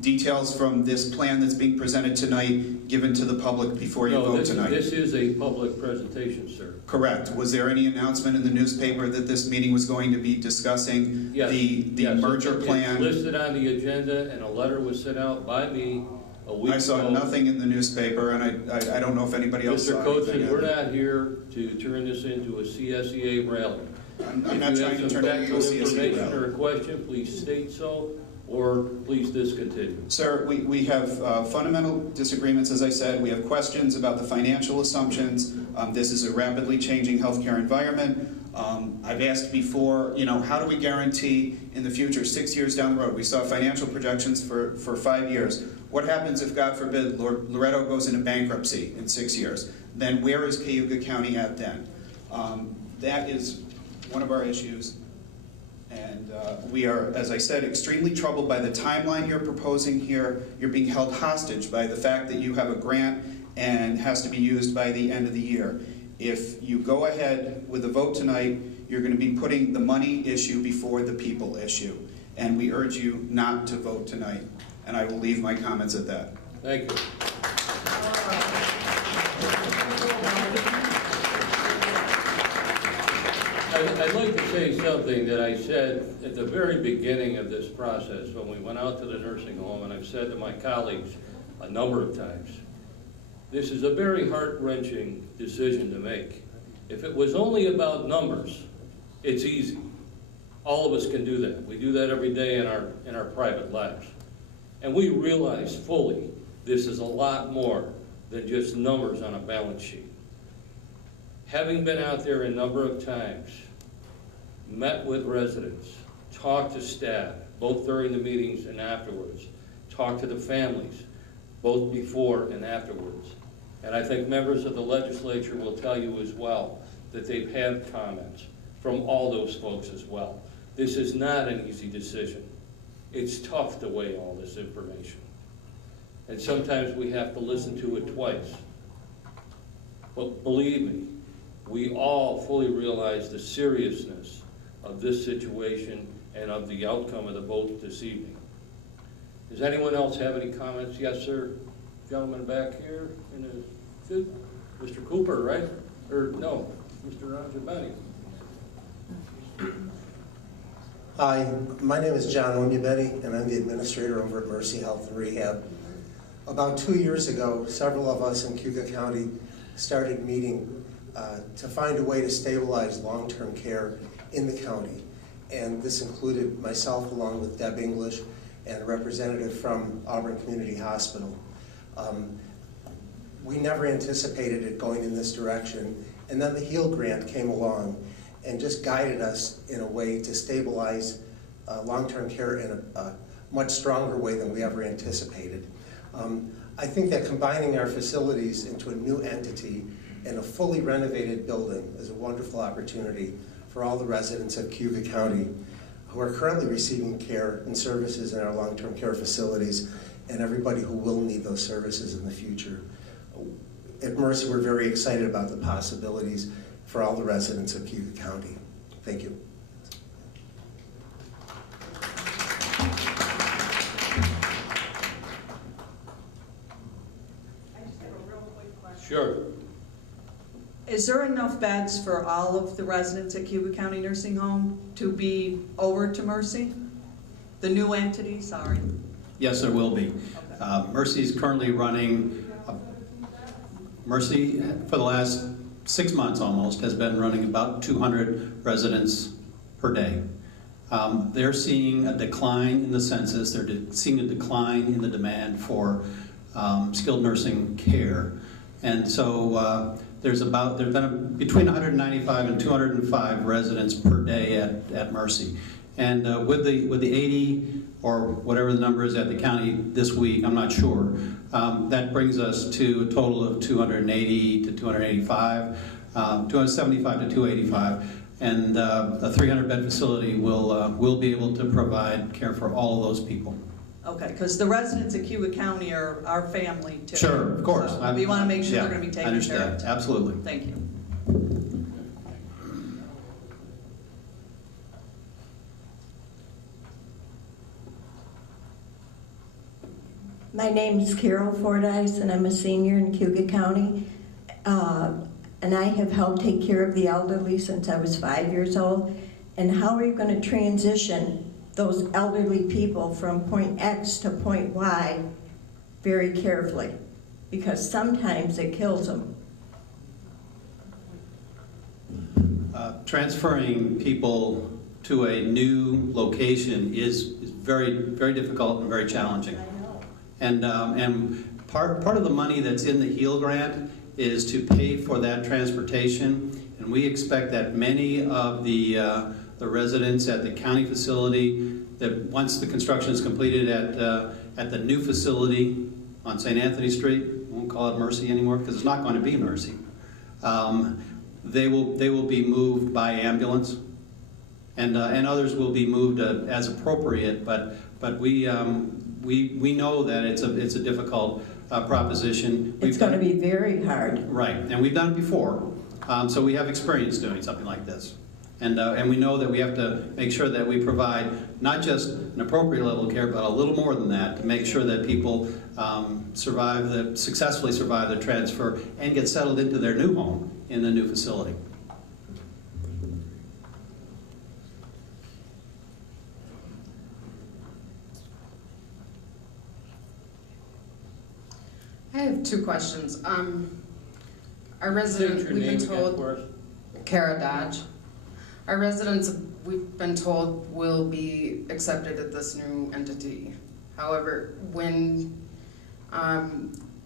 details from this plan that's being presented tonight given to the public before you vote tonight? This is a public presentation, sir. Correct. Was there any announcement in the newspaper that this meeting was going to be discussing the merger plan? It's listed on the agenda, and a letter was sent out by me a week ago. I saw nothing in the newspaper, and I don't know if anybody else saw anything. Mr. Coates, we're not here to turn this into a CSEA rally. I'm not trying to turn it into a CSEA rally. Or a question, please state so, or please discontinue. Sir, we have fundamental disagreements, as I said. We have questions about the financial assumptions. This is a rapidly changing healthcare environment. I've asked before, you know, how do we guarantee in the future, 6 years down the road, we saw financial projections for 5 years. What happens if, God forbid, Loretto goes into bankruptcy in 6 years? Then where is Cayuga County at then? That is one of our issues. And we are, as I said, extremely troubled by the timeline you're proposing here. You're being held hostage by the fact that you have a grant and has to be used by the end of the year. If you go ahead with the vote tonight, you're going to be putting the money issue before the people issue. And we urge you not to vote tonight. And I will leave my comments at that. Thank you. I'd like to say something that I said at the very beginning of this process when we went out to the nursing home, and I've said to my colleagues a number of times, this is a very heart-wrenching decision to make. If it was only about numbers, it's easy. All of us can do that. We do that every day in our private lives. And we realize fully this is a lot more than just numbers on a balance sheet. Having been out there a number of times, met with residents, talked to staff, both during the meetings and afterwards, talked to the families, both before and afterwards. And I think members of the legislature will tell you as well that they've had comments from all those folks as well. This is not an easy decision. It's tough to weigh all this information. And sometimes we have to listen to it twice. But believe me, we all fully realize the seriousness of this situation and of the outcome of the vote this evening. Does anyone else have any comments? Yes, sir. Gentleman back here in the, Mr. Cooper, right? Or no, Mr. Rajabani. Hi, my name is John Onyebetti, and I'm the administrator over at Mercy Health and Rehab. About 2 years ago, several of us in Cayuga County started meeting to find a way to stabilize long-term care in the county. And this included myself along with Deb English and a representative from Auburn Community Hospital. We never anticipated it going in this direction, and then the HEAL grant came along and just guided us in a way to stabilize long-term care in a much stronger way than we ever anticipated. I think that combining our facilities into a new entity in a fully renovated building is a wonderful opportunity for all the residents of Cayuga County who are currently receiving care and services in our long-term care facilities, and everybody who will need those services in the future. At Mercy, we're very excited about the possibilities for all the residents of Cayuga County. Thank you. Sure. Is there enough beds for all of the residents at Cayuga County Nursing Home to be over to Mercy? The new entity, sorry. Yes, there will be. Mercy is currently running, Mercy for the last 6 months almost has been running about 200 residents per day. They're seeing a decline in the census, they're seeing a decline in the demand for skilled nursing care. And so there's been between 195 and 205 residents per day at Mercy. And with the 80 or whatever the number is at the county this week, I'm not sure, that brings us to a total of 280 to 285, 275 to 285. And a 300-bed facility will be able to provide care for all of those people. Okay, because the residents of Cayuga County are our family too. Sure, of course. So we want to make sure yeah, they're going to be taken I understand. care of. Absolutely. Thank you. My name is Carol Fordyce, and I'm a senior in Cayuga County. And I have helped take care of the elderly since I was 5 years old. And how are you going to transition those elderly people from point X to point Y very carefully? Because sometimes it kills them. Transferring people to a new location is very, very difficult and very challenging. And part of the money that's in the HEAL grant is to pay for that transportation, and we expect that many of the residents at the county facility, that once the construction is completed at the new facility on St. Anthony Street, we won't call it Mercy anymore because it's not going to be Mercy, they will be moved by ambulance, and others will be moved as appropriate, but we know that it's a difficult proposition. It's going to be very hard. Right, and we've done it before, so we have experience doing something like this. And we know that we have to make sure that we provide not just an appropriate level of care, but a little more than that to make sure that people successfully survive the transfer and get settled into their new home in the new facility. I have two questions. Our resident, we've been told, Kara Dodge. Our residents, we've been told, will be accepted at this new entity. However,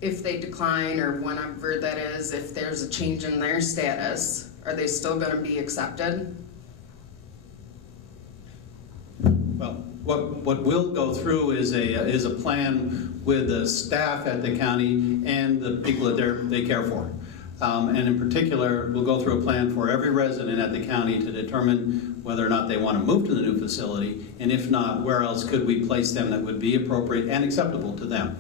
if they decline or whenever that is, if there's a change in their status, are they still going to be accepted? Well, what we'll go through is a plan with the staff at the county and the people that they care for. And in particular, we'll go through a plan for every resident at the county to determine whether or not they want to move to the new facility, and if not, where else could we place them that would be appropriate and acceptable to them.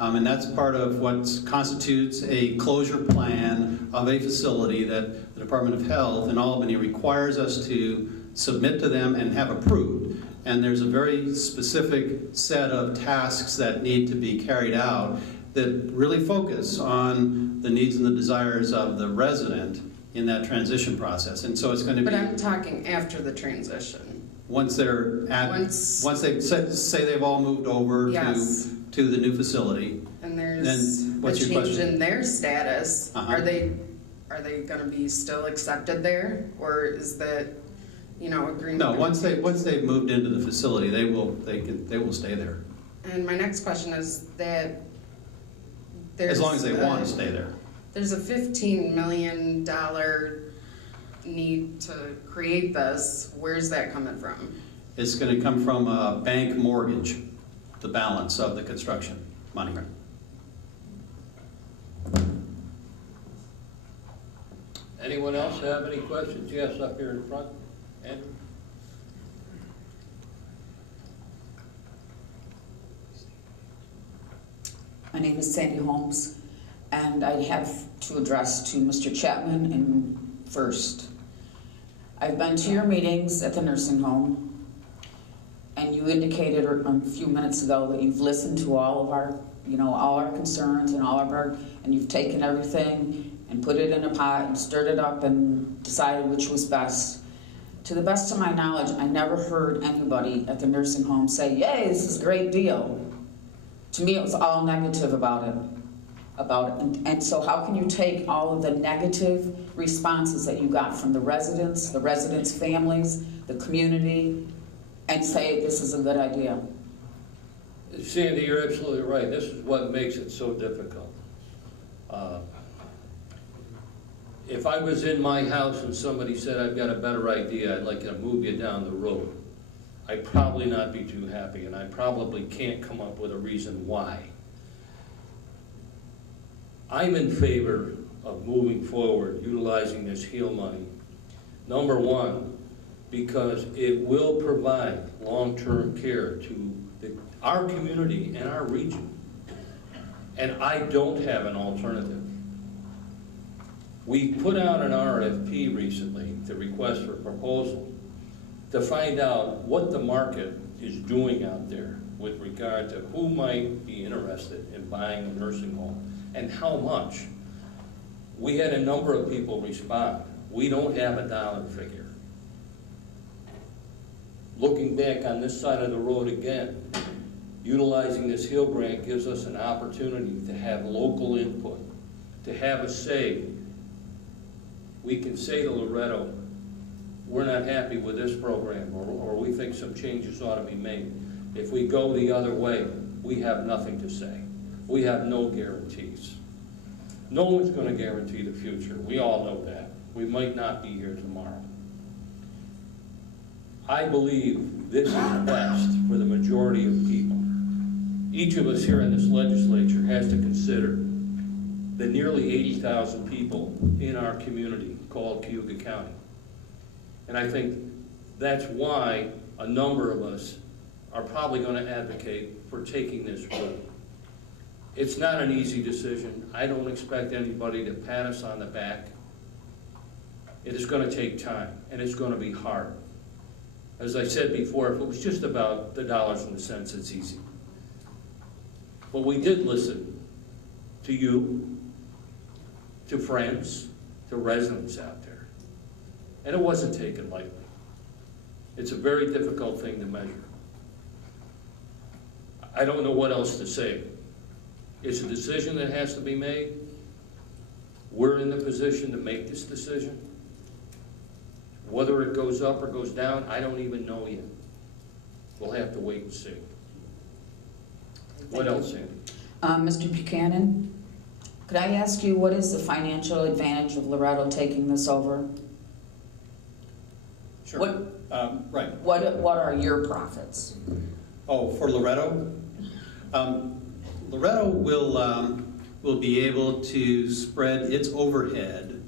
And that's part of what constitutes a closure plan of a facility that the Department of Health in Albany requires us to submit to them and have approved. And there's a very specific set of tasks that need to be carried out that really focus on the needs and the desires of the resident in that transition process. And so it's going to be... But I'm talking after the transition. Once they're at... Once they say they've all moved over to the new facility. And there's then what's a your change question? in their status. Are they going to be still accepted there? Or is that, agreement? No, once they've moved into the facility, they will stay there. And my next question is that as long as they want to stay there. There's a $15 million need to create this. Where's that coming from? It's going to come from a bank mortgage, the balance of the construction money. Anyone else have any questions? Yes, up here in front. Andrew? My name is Sandy Holmes, and I have to address to Mr. Chapman and first. I've been to your meetings at the nursing home, and you indicated a few minutes ago that you've listened to all of our, all our concerns and and you've taken everything and put it in a pot and stirred it up and decided which was best. To the best of my knowledge, I never heard anybody at the nursing home say, "Yay, this is a great deal." To me, it was all negative about it. And so how can you take all of the negative responses that you got from the residents' families, the community, and say this is a good idea? Sandy, you're absolutely right. This is what makes it so difficult. If I was in my house and somebody said, "I've got a better idea, I'd like to move you down the road," I'd probably not be too happy, and I probably can't come up with a reason why. I'm in favor of moving forward, utilizing this HEAL money. Number one, because it will provide long-term care to our community and our region. And I don't have an alternative. We put out an RFP recently to request for proposal to find out what the market is doing out there with regard to who might be interested in buying a nursing home and how much. We had a number of people respond. We don't have a dollar figure. Looking back on this side of the road again, utilizing this HEAL grant gives us an opportunity to have local input, to have a say. We can say to Loretto, we're not happy with this program, or we think some changes ought to be made. If we go the other way, we have nothing to say. We have no guarantees. No one's going to guarantee the future. We all know that. We might not be here tomorrow. I believe this is best for the majority of people. Each of us here in this legislature has to consider the nearly 80,000 people in our community called Cayuga County. And I think that's why a number of us are probably going to advocate for taking this road. It's not an easy decision. I don't expect anybody to pat us on the back. It is going to take time, and it's going to be hard. As I said before, if it was just about the dollars and the cents, it's easy. But we did listen to you, to friends, to residents out there. And it wasn't taken lightly. It's a very difficult thing to measure. I don't know what else to say. It's a decision that has to be made. We're in the position to make this decision. Whether it goes up or goes down, I don't even know yet. We'll have to wait and see. What else, Sandy? Mr. Buchanan, could I ask you, what is the financial advantage of Loretto taking this over? Sure. Right. What are your profits? Oh, for Loretto? Loretto will be able to spread its overhead,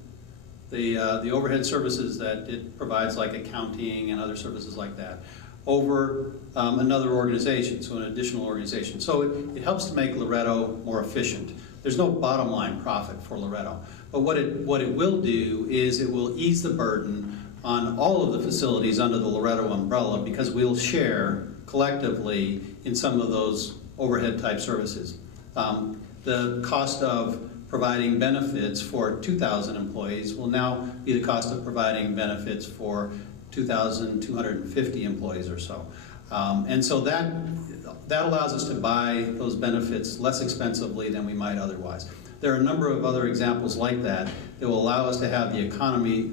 the overhead services that it provides, like accounting and other services like that, over another organization, so an additional organization. So it helps to make Loretto more efficient. There's no bottom line profit for Loretto, but what it will do is it will ease the burden on all of the facilities under the Loretto umbrella, because we'll share collectively in some of those overhead type services. The cost of providing benefits for 2,000 employees will now be the cost of providing benefits for 2,250 employees or so. And so that allows us to buy those benefits less expensively than we might otherwise. There are a number of other examples like that that will allow us to have the economy,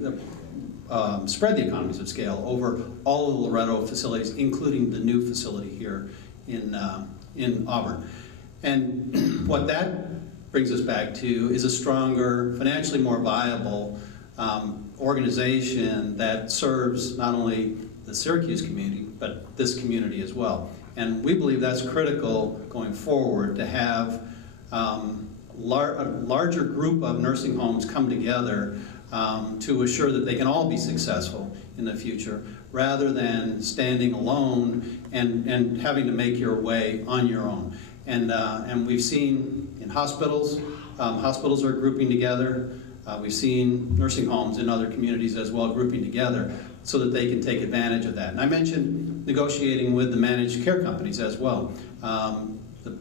spread the economies of scale over all of the Loretto facilities, including the new facility here in Auburn. And what that brings us back to is a stronger, financially more viable organization that serves not only the Syracuse community, but this community as well. And we believe that's critical going forward, to have a larger group of nursing homes come together to assure that they can all be successful in the future, rather than standing alone and having to make your way on your own. And we've seen in hospitals. Hospitals are grouping together. We've seen nursing homes in other communities as well grouping together so that they can take advantage of that. And I mentioned negotiating with the managed care companies as well. All of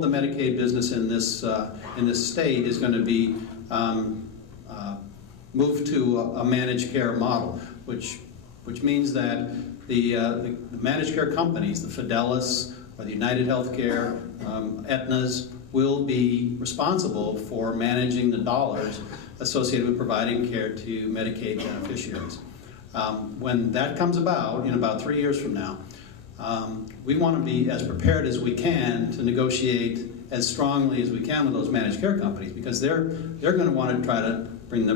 the Medicaid business in this state is going to be moved to a managed care model, which means that the managed care companies, the Fidelis or the United Healthcare, Aetna's, will be responsible for managing the dollars associated with providing care to Medicaid beneficiaries. When that comes about, in about 3 years from now, we want to be as prepared as we can to negotiate as strongly as we can with those managed care companies, because they're going to want to try to bring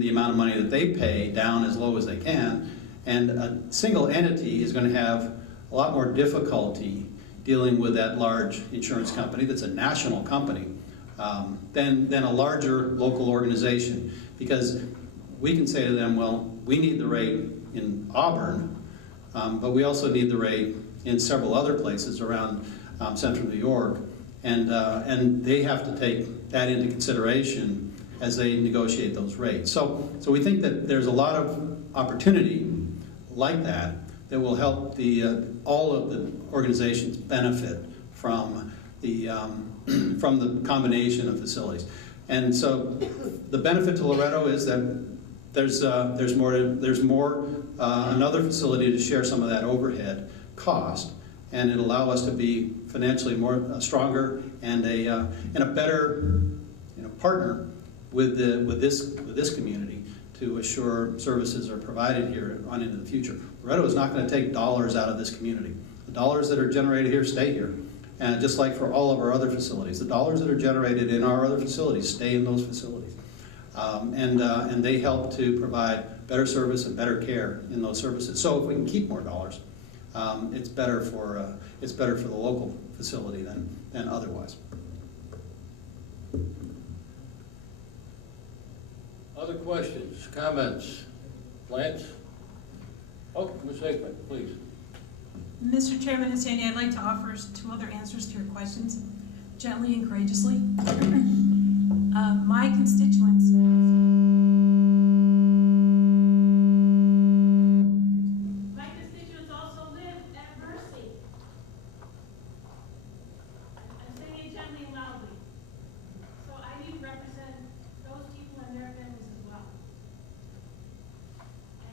the amount of money that they pay down as low as they can, and a single entity is going to have a lot more difficulty dealing with that large insurance company that's a national company than a larger local organization, because we can say to them, well, we need the rate in Auburn, but we also need the rate in several other places around central New York, and they have to take that into consideration as they negotiate those rates. So we think that there's a lot of opportunity like that will help all of the organizations benefit from the combination of facilities. And so the benefit to Loretto is that there's another facility to share some of that overhead cost, and it'll allow us to be financially more stronger and a better partner with this community to assure services are provided here on into the future. Loretto is not going to take dollars out of this community. The dollars that are generated here stay here. And just like for all of our other facilities, the dollars that are generated in our other facilities stay in those facilities. And they help to provide better service and better care in those services. So if we can keep more dollars, it's better for the local facility than otherwise. Other questions, comments? Lance? Oh, Ms. Hickman, please. Mr. Chairman and Sandy, I'd like to offer 2 other answers to your questions, gently and courageously. My constituents. My constituents also live at Mercy. I'm saying it gently and loudly. So I need to represent those people and their families as well.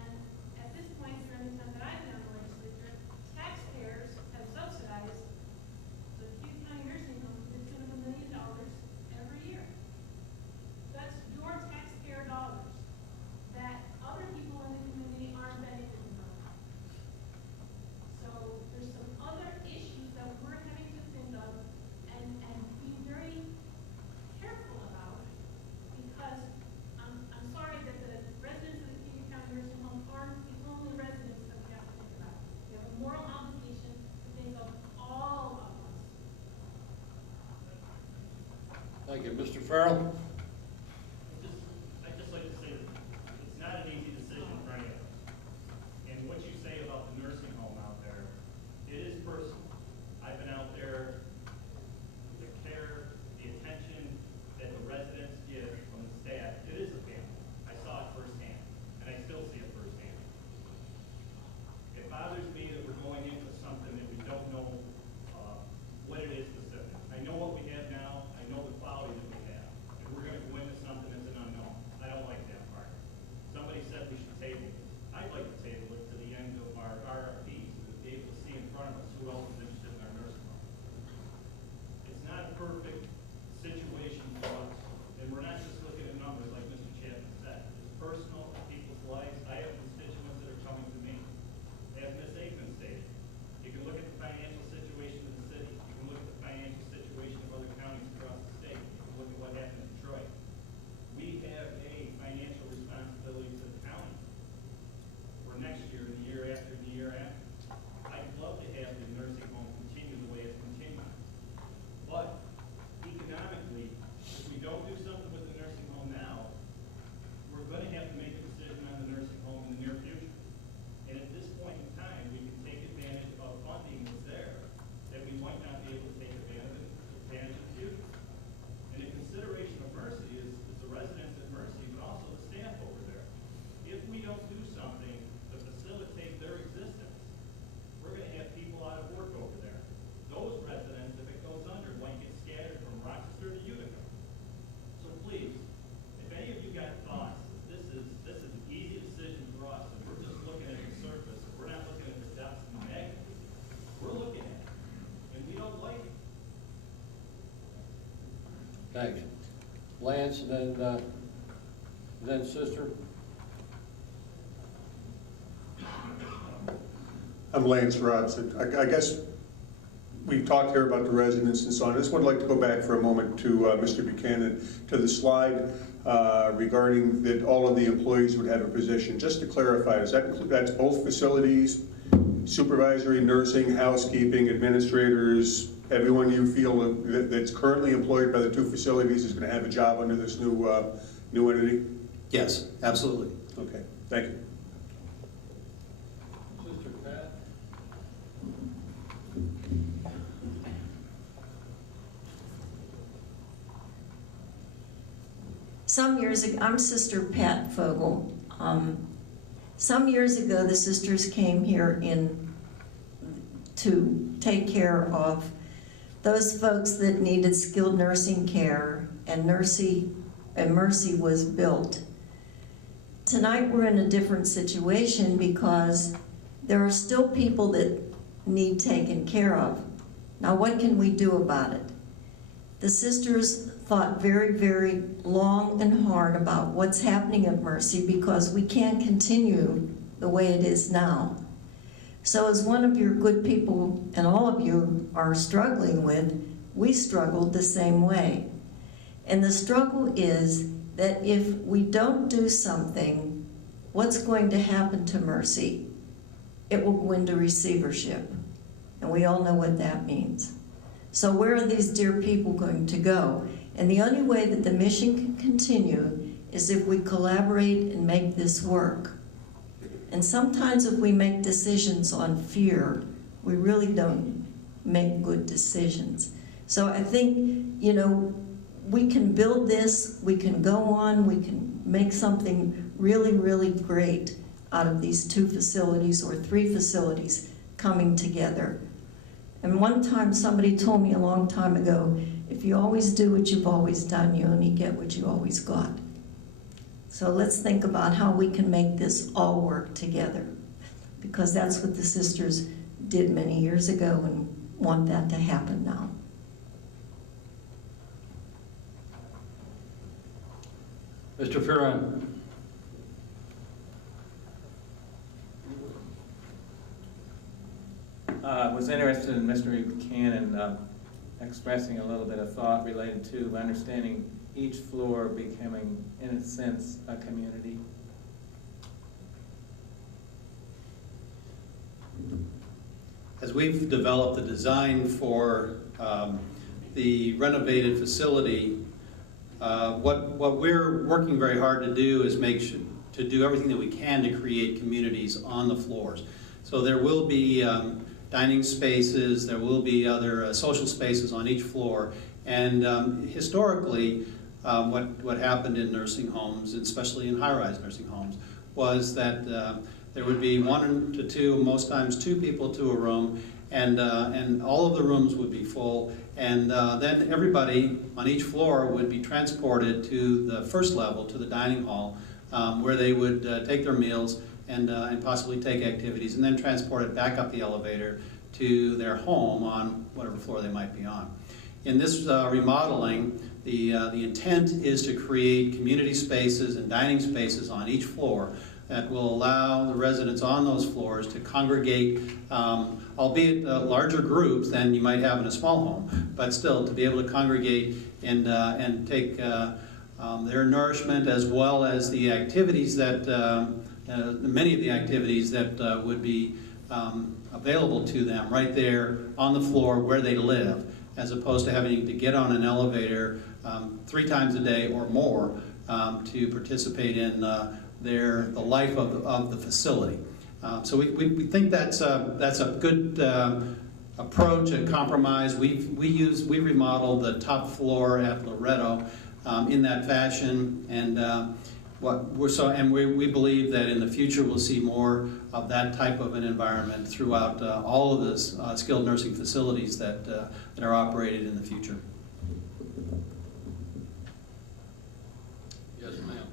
And at this point during the time that I've been on the legislature, taxpayers have subsidized the Cayuga County nursing home to the tune of $1 million every year. That's your taxpayer dollars that other people in the community aren't benefiting from. So there's some other issues that we're having to think of and be very careful about, because I'm sorry that the residents of the Cayuga County nursing home aren't the only residents that we have to think about. We have a moral obligation to think of all of us. Thank you. Mr. Farrell? I'd just like to say that it's not an easy decision for any of us. And what you say about the nursing home out there, it is personal. I've been out there, the care, the attention that the residents give from the staff, it is a family. I saw it firsthand, and I still see it firsthand. It bothers me that we're going into something that we don't know what it is specific. I know what we have now, I know the quality that we have, and Thanks. Lance, and then Sister. I'm Lance Robson. I guess we've talked here about the residents and so on. I just would like to go back for a moment to Mr. Buchanan, to the slide regarding that all of the employees would have a position. Just to clarify, that's both facilities, supervisory, nursing, housekeeping, administrators, everyone you feel that's currently employed by the two facilities is going to have a job under this new entity? Yes, absolutely. Okay, thank you. Sister Pat. Some years ago, I'm Sister Pat Fogel. Some years ago, the sisters came here to take care of those folks that needed skilled nursing care, and Mercy was built. Tonight, we're in a different situation because there are still people that need taken care of. Now, what can we do about it? The sisters thought very, very long and hard about what's happening at Mercy because we can't continue the way it is now. So as one of your good people, and all of you are struggling with, we struggled the same way. And the struggle is that if we don't do something, what's going to happen to Mercy? It will go into receivership. And we all know what that means. So where are these dear people going to go? And the only way that the mission can continue is if we collaborate and make this work. And sometimes if we make decisions on fear, we really don't make good decisions. So I think, you know, we can build this, we can go on, we can make something really, really great out of these two facilities or three facilities coming together. And one time somebody told me a long time ago, if you always do what you've always done, you only get what you always got. So let's think about how we can make this all work together, because that's what the sisters did many years ago and want that to happen now. Mr. Ferron. I was interested in Mr. Buchanan expressing a little bit of thought related to understanding each floor becoming, in a sense, a community. As we've developed the design for the renovated facility, what we're working very hard to do is to do everything that we can to create communities on the floors. So there will be dining spaces, there will be other social spaces on each floor, and historically, what happened in nursing homes, especially in high-rise nursing homes, was that there would be 1 to 2, most times 2 people to a room, and all of the rooms would be full, and then everybody on each floor would be transported to the first level, to the dining hall, where they would take their meals and possibly take activities, and then transported back up the elevator to their home on whatever floor they might be on. In this remodeling, the intent is to create community spaces and dining spaces on each floor that will allow the residents on those floors to congregate, albeit larger groups than you might have in a small home, but still to be able to congregate and take their nourishment as well as the activities that, many of the activities that would be available to them right there on the floor where they live, as opposed to having to get on an elevator 3 times a day or more to participate in the life of the facility. So we think that's a good approach and compromise. We remodeled the top floor at Loretto in that fashion, and we believe that in the future we'll see more of that type of an environment throughout all of the skilled nursing facilities that are operated in the future. Yes, ma'am.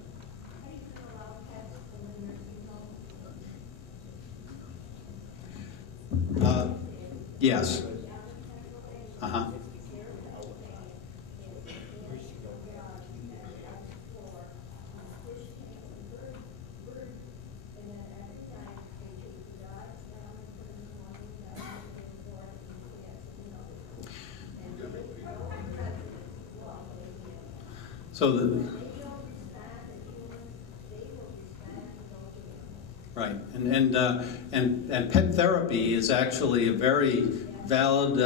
Yes. So the, right, and pet therapy is actually a very valid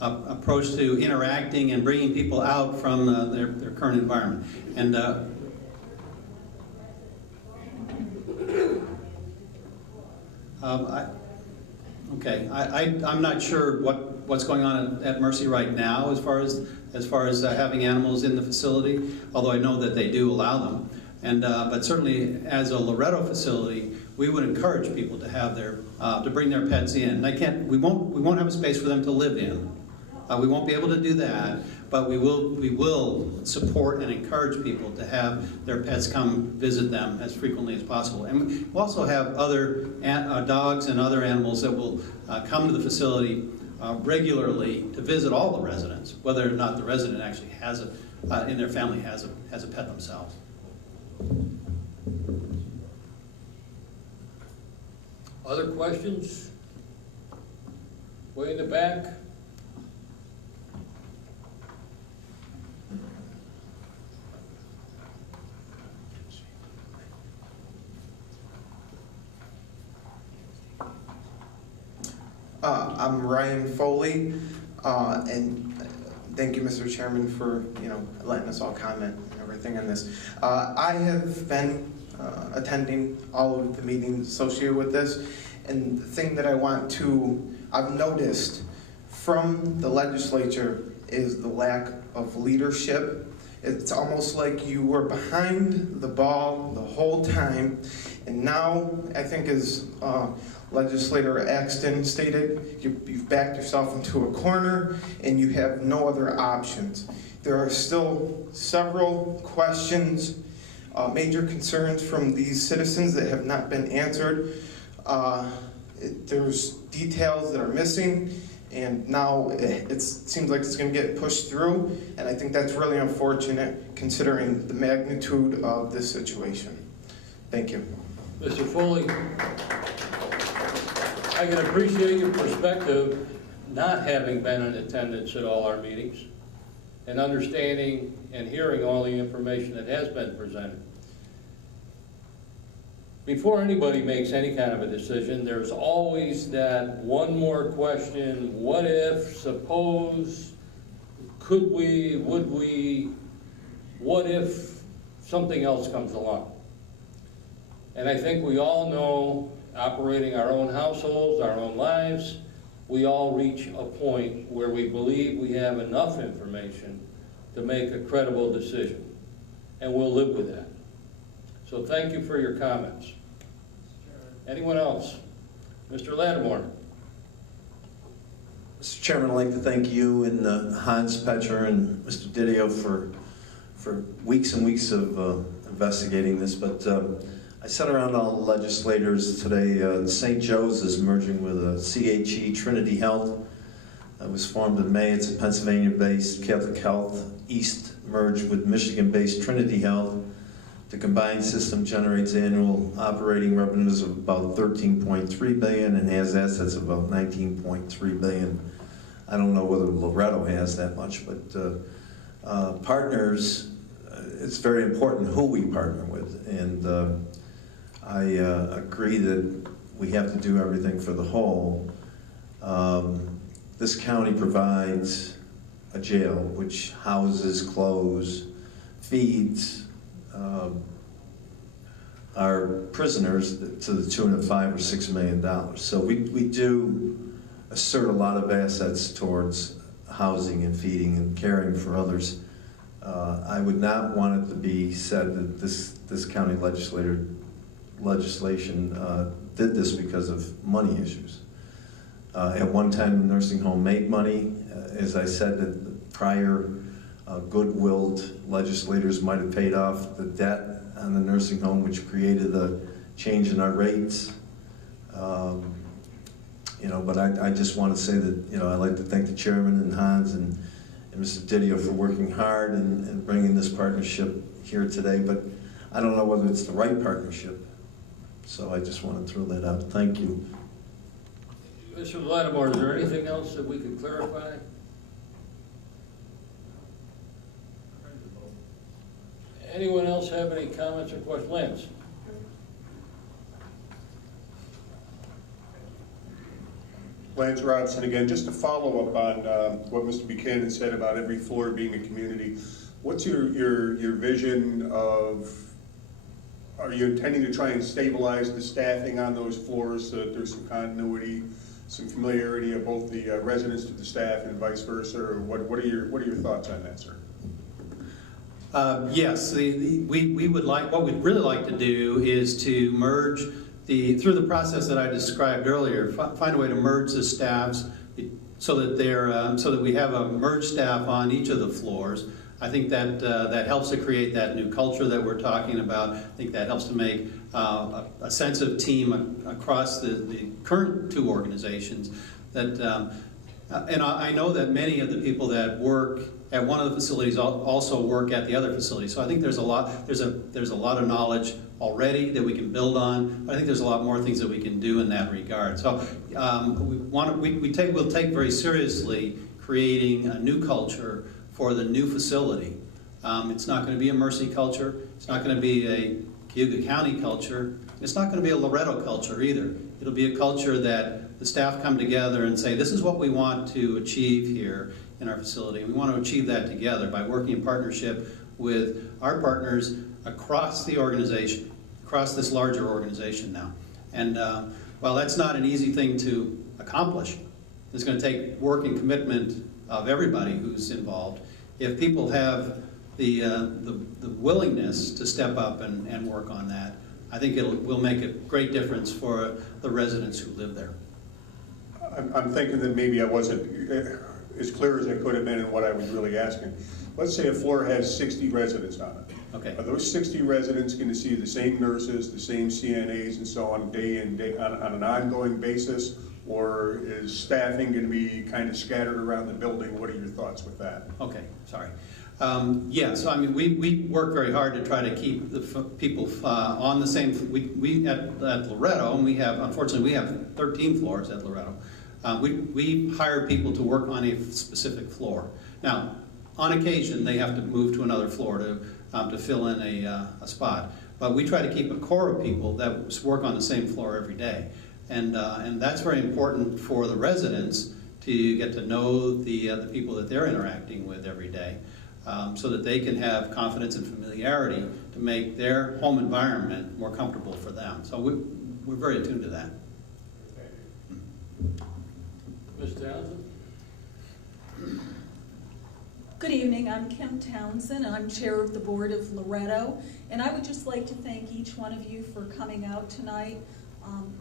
approach to interacting and bringing people out from their current environment. And I'm not sure what's going on at Mercy right now as far as having animals in the facility, although I know that they do allow them. And but certainly as a Loretto facility, we would encourage people to have to bring their pets in. We won't have a space for them to live in. We won't be able to do that, but we will support and encourage people to have their pets come visit them as frequently as possible. And we'll also have other dogs and other animals that will come to the facility regularly to visit all the residents, whether or not the resident actually has in their family has a pet themselves. Other questions? Way in the back. I'm Ryan Foley, and thank you, Mr. Chairman, for letting us all comment and everything on this. I have been attending all of the meetings associated with this, and the thing that I've noticed from the legislature is the lack of leadership. It's almost like you were behind the ball the whole time, and now I think as Legislator Axton stated, you've backed yourself into a corner and you have no other options. There are still several questions, major concerns from these citizens that have not been answered. There's details that are missing, and now it seems like it's going to get pushed through, and I think that's really unfortunate considering the magnitude of this situation. Thank you. Mr. Foley, I can appreciate your perspective, not having been in attendance at all our meetings, and understanding and hearing all the information that has been presented. Before anybody makes any kind of a decision, there's always that one more question: what if, suppose, could we, would we, what if something else comes along? And I think we all know, operating our own households, our own lives, we all reach a point where we believe we have enough information to make a credible decision, and we'll live with that. So thank you for your comments. Anyone else? Mr. Lattimore. Mr. Chairman, I'd like to thank you and Hans Petcher and Mr. Didio for weeks and weeks of investigating this, but I sat around all the legislators today. St. Joe's is merging with CHE Trinity Health. It was formed in May. It's a Pennsylvania-based Catholic Health. East merged with Michigan-based Trinity Health. The combined system generates annual operating revenues of about $13.3 billion and has assets of about $19.3 billion. I don't know whether Loretto has that much, but partners, it's very important who we partner with. And I agree that we have to do everything for the whole. This county provides a jail which houses, clothes, feeds our prisoners to the tune of $5 or $6 million. So we do assert a lot of assets towards housing and feeding and caring for others. I would not want it to be said that this county legislation did this because of money issues. At one time, the nursing home made money. As I said, the prior good-willed legislators might have paid off the debt on the nursing home, which created a change in our rates. But I just want to say that, I'd like to thank the chairman and Hans and Mr. Didio for working hard and bringing this partnership here today, but I don't know whether it's the right partnership. So I just want to throw that out. Thank you. Mr. Lattimore, is there anything else that we could clarify? Anyone else have any comments or questions? Lance? Lance Robson again, just to follow up on what Mr. Buchanan said about every floor being a community. What's your vision of, are you intending to try and stabilize the staffing on those floors so that there's some continuity, some familiarity of both the residents to the staff and vice versa? Or what are your thoughts on that, sir? Yes, we would like, what we'd really like to do is to merge through the process that I described earlier, find a way to merge the staffs so that we have a merged staff on each of the floors. I think that that helps to create that new culture that we're talking about. I think that helps to make a sense of team across the current two organizations. And I know that many of the people that work at one of the facilities also work at the other facility. So I think there's a lot of knowledge already that we can build on. But I think there's a lot more things that we can do in that regard. So we'll take very seriously creating a new culture for the new facility. It's not going to be a Mercy culture. It's not going to be a Cayuga County culture. It's not going to be a Loretto culture either. It'll be a culture that the staff come together and say, this is what we want to achieve here in our facility. We want to achieve that together by working in partnership with our partners across the organization, across this larger organization now. And while that's not an easy thing to accomplish, it's going to take work and commitment of everybody who's involved. If people have the willingness to step up and work on that, I think will make a great difference for the residents who live there. I'm thinking that maybe I wasn't as clear as I could have been in what I was really asking. Let's say a floor has 60 residents on it. Okay. Are those 60 residents going to see the same nurses, the same CNAs and so on day in, day on an ongoing basis? Or is staffing going to be kind of scattered around the building? What are your thoughts with that? Okay, sorry. Yeah, so I mean, we work very hard to try to keep the people on the same, we at Loretto, and unfortunately, we have 13 floors at Loretto. We hire people to work on a specific floor. Now, on occasion, they have to move to another floor to fill in a spot. But we try to keep a core of people that work on the same floor every day. And that's very important for the residents to get to know the people that they're interacting with every day, so that they can have confidence and familiarity to make their home environment more comfortable for them. So we're very attuned to that. Ms. Townsend? Good evening, I'm Kim Townsend, and I'm chair of the board of Loretto. And I would just like to thank each one of you for coming out tonight,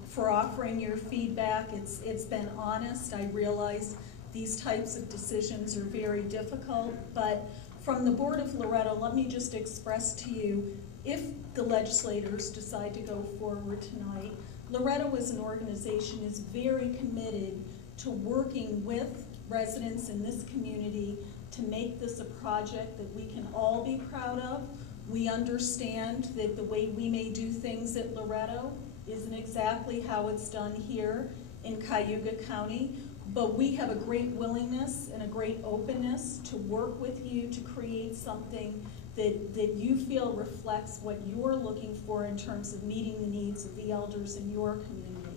for offering your feedback. It's been honest. I realize these types of decisions are very difficult, but from the board of Loretto, let me just express to you, if the legislators decide to go forward tonight, Loretto as an organization is very committed to working with residents in this community to make this a project that we can all be proud of. We understand that the way we may do things at Loretto isn't exactly how it's done here in Cayuga County, but we have a great willingness and a great openness to work with you to create something that you feel reflects what you're looking for in terms of meeting the needs of the elders in your community.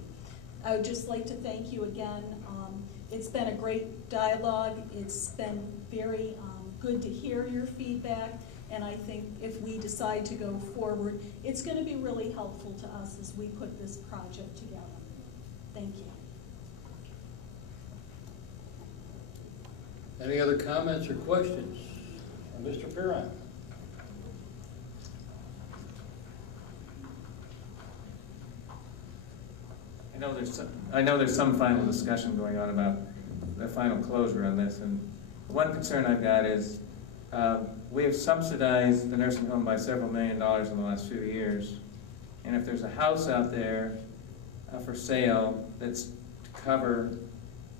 I would just like to thank you again. It's been a great dialogue. It's been very good to hear your feedback, and I think if we decide to go forward, it's going to be really helpful to us as we put this project together. Thank you. Any other comments or questions? Mr. Perrin? I know there's some final discussion going on about the final closure on this, and one concern I've got is we have subsidized the nursing home by several $1 million in the last few years, and if there's a house out there for sale that's to cover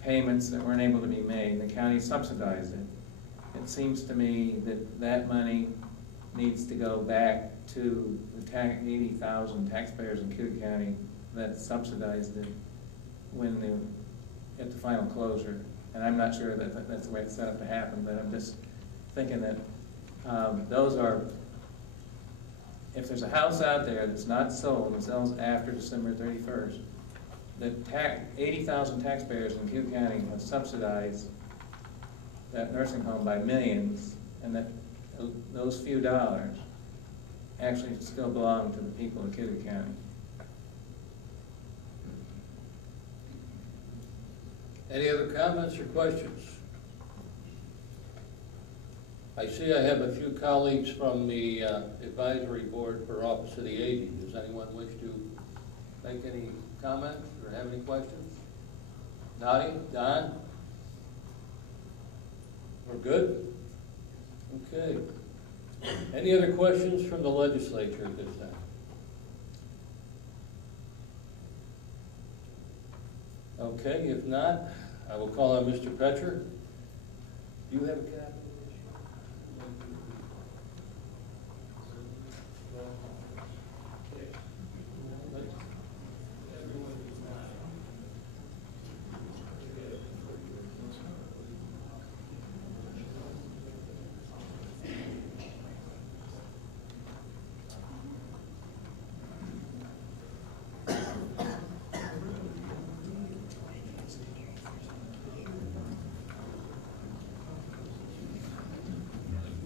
payments that weren't able to be made, the county subsidized it. It seems to me that that money needs to go back to the 80,000 taxpayers in Cayuga County that subsidized it at the final closure. And I'm not sure that that's the way it's set up to happen, but I'm just thinking that those are if there's a house out there that's not sold and sells after December 31st, that 80,000 taxpayers in Cayuga County have subsidized that nursing home by millions, and that those few dollars actually still belong to the people of Cayuga County. Any other comments or questions? I see I have a few colleagues from the advisory board for Office of the Aging. Does anyone wish to make any comments or have any questions? Noddy? Don? We're good? Okay. Any other questions from the legislature at this time? Okay, if not, I will call on Mr. Petcher. Do you have a copy?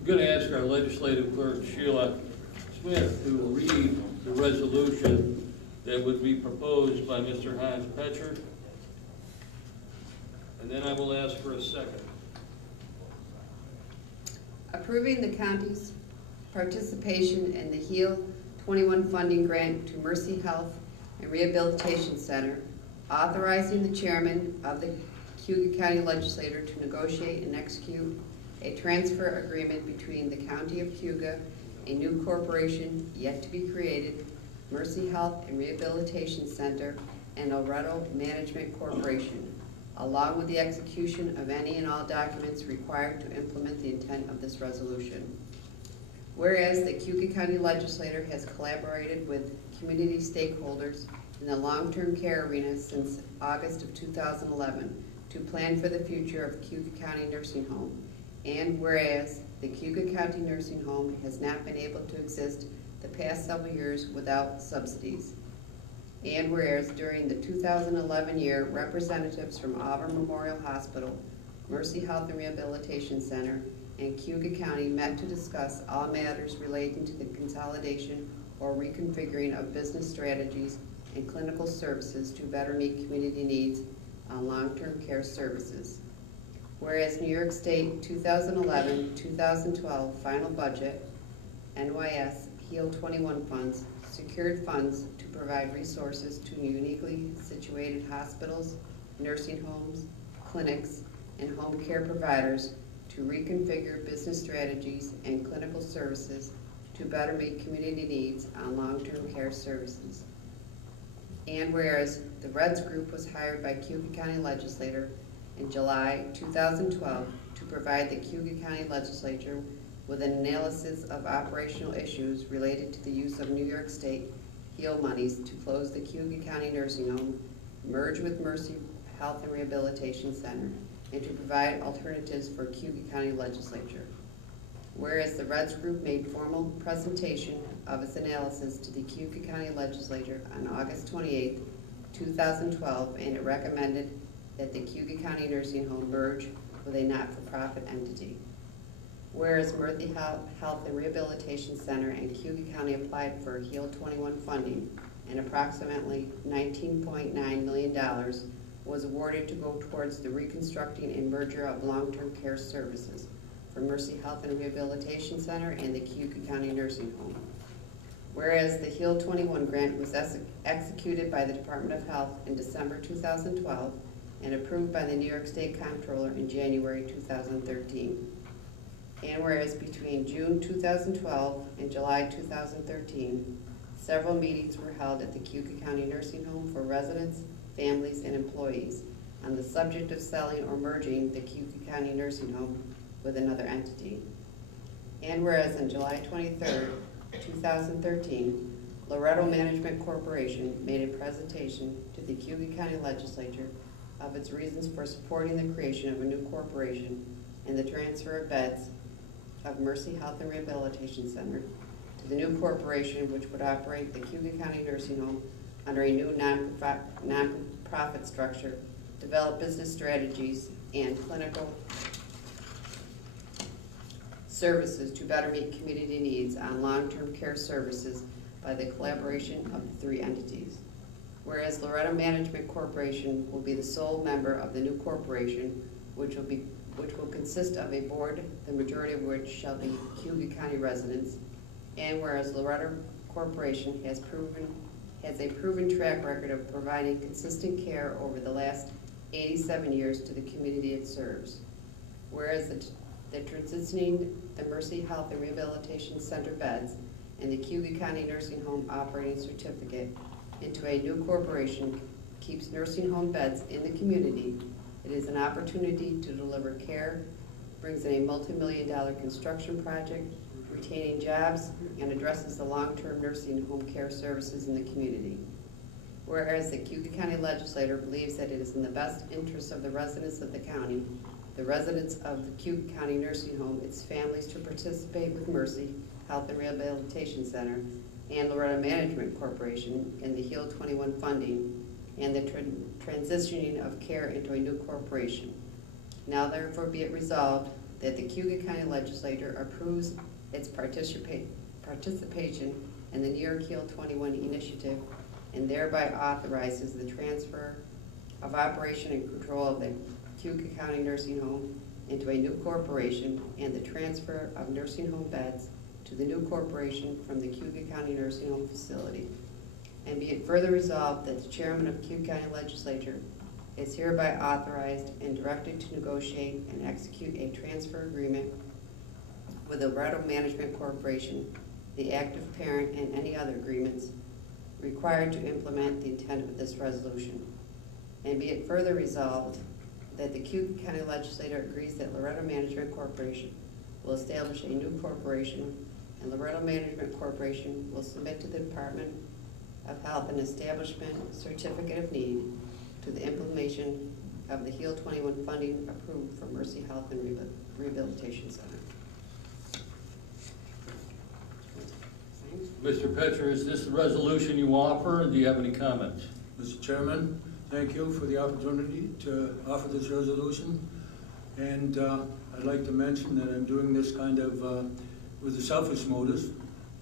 I'm going to ask our legislative clerk, Sheila Smith, to read the resolution that would be proposed by Mr. Hans Petcher, and then I will ask for a second. Approving the county's participation in the HEAL 21 funding grant to Mercy Health and Rehabilitation Center, authorizing the chairman of the Cayuga County Legislature to negotiate and execute a transfer agreement between the County of Cayuga, a new corporation yet to be created, Mercy Health and Rehabilitation Center, and Loretto Management Corporation, along with the execution of any and all documents required to implement the intent of this resolution. Whereas the Cayuga County Legislature has collaborated with community stakeholders in the long-term care arena since August of 2011 to plan for the future of Cayuga County Nursing Home, and whereas the Cayuga County Nursing Home has not been able to exist the past several years without subsidies. And whereas during the 2011 year, representatives from Auburn Memorial Hospital, Mercy Health and Rehabilitation Center, and Cayuga County met to discuss all matters relating to the consolidation or reconfiguring of business strategies and clinical services to better meet community needs on long-term care services. Whereas New York State 2011-2012 final budget, NYS HEAL 21 funds, secured funds to provide resources to uniquely situated hospitals, nursing homes, clinics, and home care providers to reconfigure business strategies and clinical services to better meet community needs on long-term care services. And whereas the REDS group was hired by Cayuga County Legislature in July 2012 to provide the Cayuga County Legislature with an analysis of operational issues related to the use of New York State HEAL monies to close the Cayuga County Nursing Home, merge with Mercy Health and Rehabilitation Center, and to provide alternatives for Cayuga County Legislature. Whereas the REDS group made formal presentation of its analysis to the Cayuga County Legislature on August 28, 2012, and it recommended that the Cayuga County Nursing Home merge with a not-for-profit entity. Whereas Mercy Health and Rehabilitation Center and Cayuga County applied for HEAL 21 funding, and approximately $19.9 million was awarded to go towards the reconstructing and merger of long-term care services for Mercy Health and Rehabilitation Center and the Cayuga County Nursing Home. Whereas the HEAL 21 grant was executed by the Department of Health in December 2012 and approved by the New York State Comptroller in January 2013. And whereas between June 2012 and July 2013, several meetings were held at the Cayuga County Nursing Home for residents, families, and employees on the subject of selling or merging the Cayuga County Nursing Home with another entity. And whereas on July 23, 2013, Loretto Management Corporation made a presentation to the Cayuga County Legislature of its reasons for supporting the creation of a new corporation and the transfer of beds of Mercy Health and Rehabilitation Center to to the new corporation which would operate the Cayuga County Nursing Home under a new non-profit structure, develop business strategies and clinical services to better meet community needs on long-term care services by the collaboration of the three entities. Whereas Loretto Management Corporation will be the sole member of the new corporation, which will consist of a board, the majority of which shall be Cayuga County residents, and whereas Loretto Corporation has a proven track record of providing consistent care over the last 87 years to the community it serves. Whereas the transitioning the Mercy Health and Rehabilitation Center beds and the Cayuga County Nursing Home Operating Certificate into a new corporation keeps nursing home beds in the community. It is an opportunity to deliver care, brings in a multi-million-dollar construction project, retaining jobs, and addresses the long-term nursing home care services in the community. Whereas the Cayuga County Legislature believes that it is in the best interest of the residents of the county, the residents of the Cayuga County Nursing Home, its families to participate with Mercy Health and Rehabilitation Center and Loretto Management Corporation in the HEAL 21 funding and the transitioning of care into a new corporation. Now therefore be it resolved that the Cayuga County Legislature approves its participation in the New York HEAL 21 initiative and thereby authorizes the transfer of operation and control of the Cayuga County Nursing Home into a new corporation and the transfer of nursing home beds to the new corporation from the Cayuga County Nursing Home facility. And be it further resolved that the chairman of Cayuga County Legislature is hereby authorized and directed to negotiate and execute a transfer agreement with the Loretto Management Corporation, the active parent, and any other agreements required to implement the intent of this resolution. And be it further resolved that the Cayuga County Legislature agrees that Loretto Management Corporation will establish a new corporation, and Loretto Management Corporation will submit to the Department of Health an establishment certificate of need to the implementation of the HEAL 21 funding approved for Mercy Health and Rehabilitation Center. Mr. Petcher, is this the resolution you offer, and do you have any comments? Mr. Chairman, thank you for the opportunity to offer this resolution. And I'd like to mention that I'm doing this kind of with a selfish motive.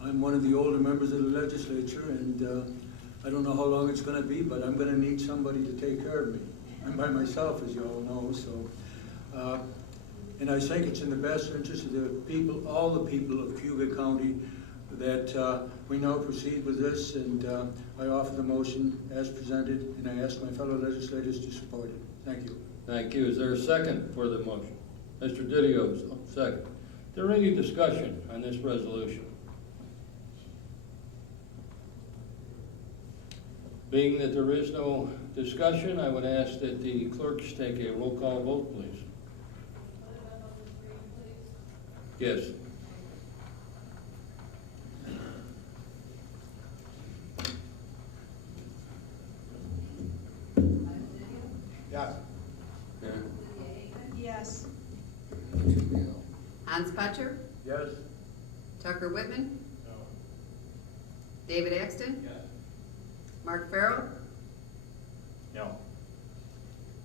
I'm one of the older members of the legislature, and I don't know how long it's going to be, but I'm going to need somebody to take care of me. I'm by myself, as you all know, so. And I think it's in the best interest of the people, all the people of Cayuga County, that we now proceed with this, and I offer the motion as presented, and I ask my fellow legislators to support it. Thank you. Thank you. Is there a second for the motion? Mr. Didio's second. Is there any discussion on this resolution? Being that there is no discussion, I would ask that the clerks take a roll call vote, please. Yes. Yes. Yes. Hans Butcher? Yes. Tucker Whitman? No. David Axton? Yes. Mark Farrell? No.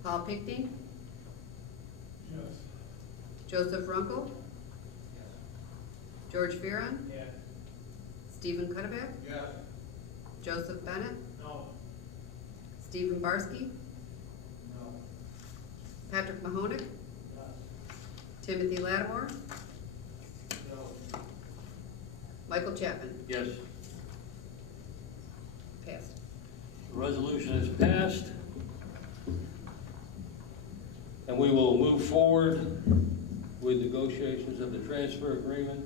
Paul Pickney? Yes. Joseph Runkle? George Fearon? Yes. Stephen Cuddeback? Yes. Joseph Bennett? No. Stephen Barsky? No. Patrick Mahonick? Yes. Timothy Lattimore? No. Michael Chapman? Yes. Passed. The resolution is passed. And we will move forward with negotiations of the transfer agreement.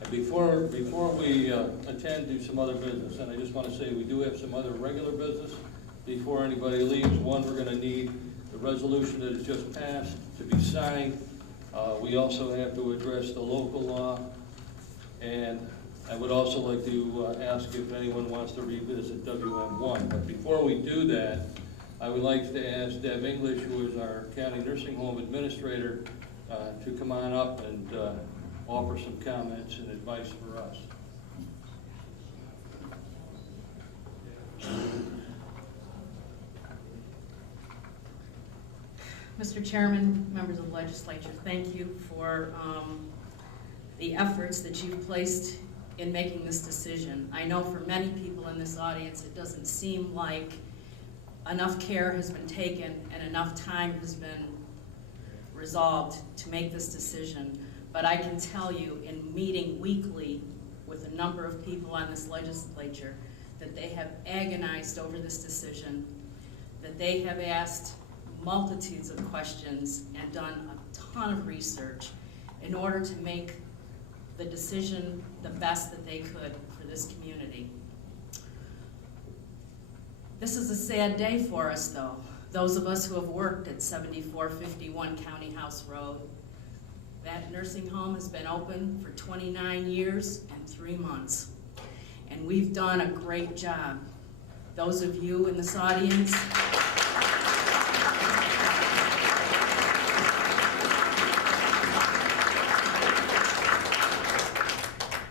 And before we attend to some other business, and I just want to say we do have some other regular business before anybody leaves. One, we're going to need the resolution that is just passed to be signed. We also have to address the local law, and I would also like to ask if anyone wants to revisit WM1. But before we do that, I would like to ask Deb English, who is our county nursing home administrator, to come on up and offer some comments and advice for us. Mr. Chairman, members of the legislature, thank you for the efforts that you've placed in making this decision. I know for many people in this audience, it doesn't seem like enough care has been taken and enough time has been resolved to make this decision. But I can tell you, in meeting weekly with a number of people on this legislature, that they have agonized over this decision, that they have asked multitudes of questions and done a ton of research in order to make the decision the best that they could for this community. This is a sad day for us, though. Those of us who have worked at 7451 County House Road. That nursing home has been open for 29 years and 3 months. And we've done a great job. Those of you in this audience,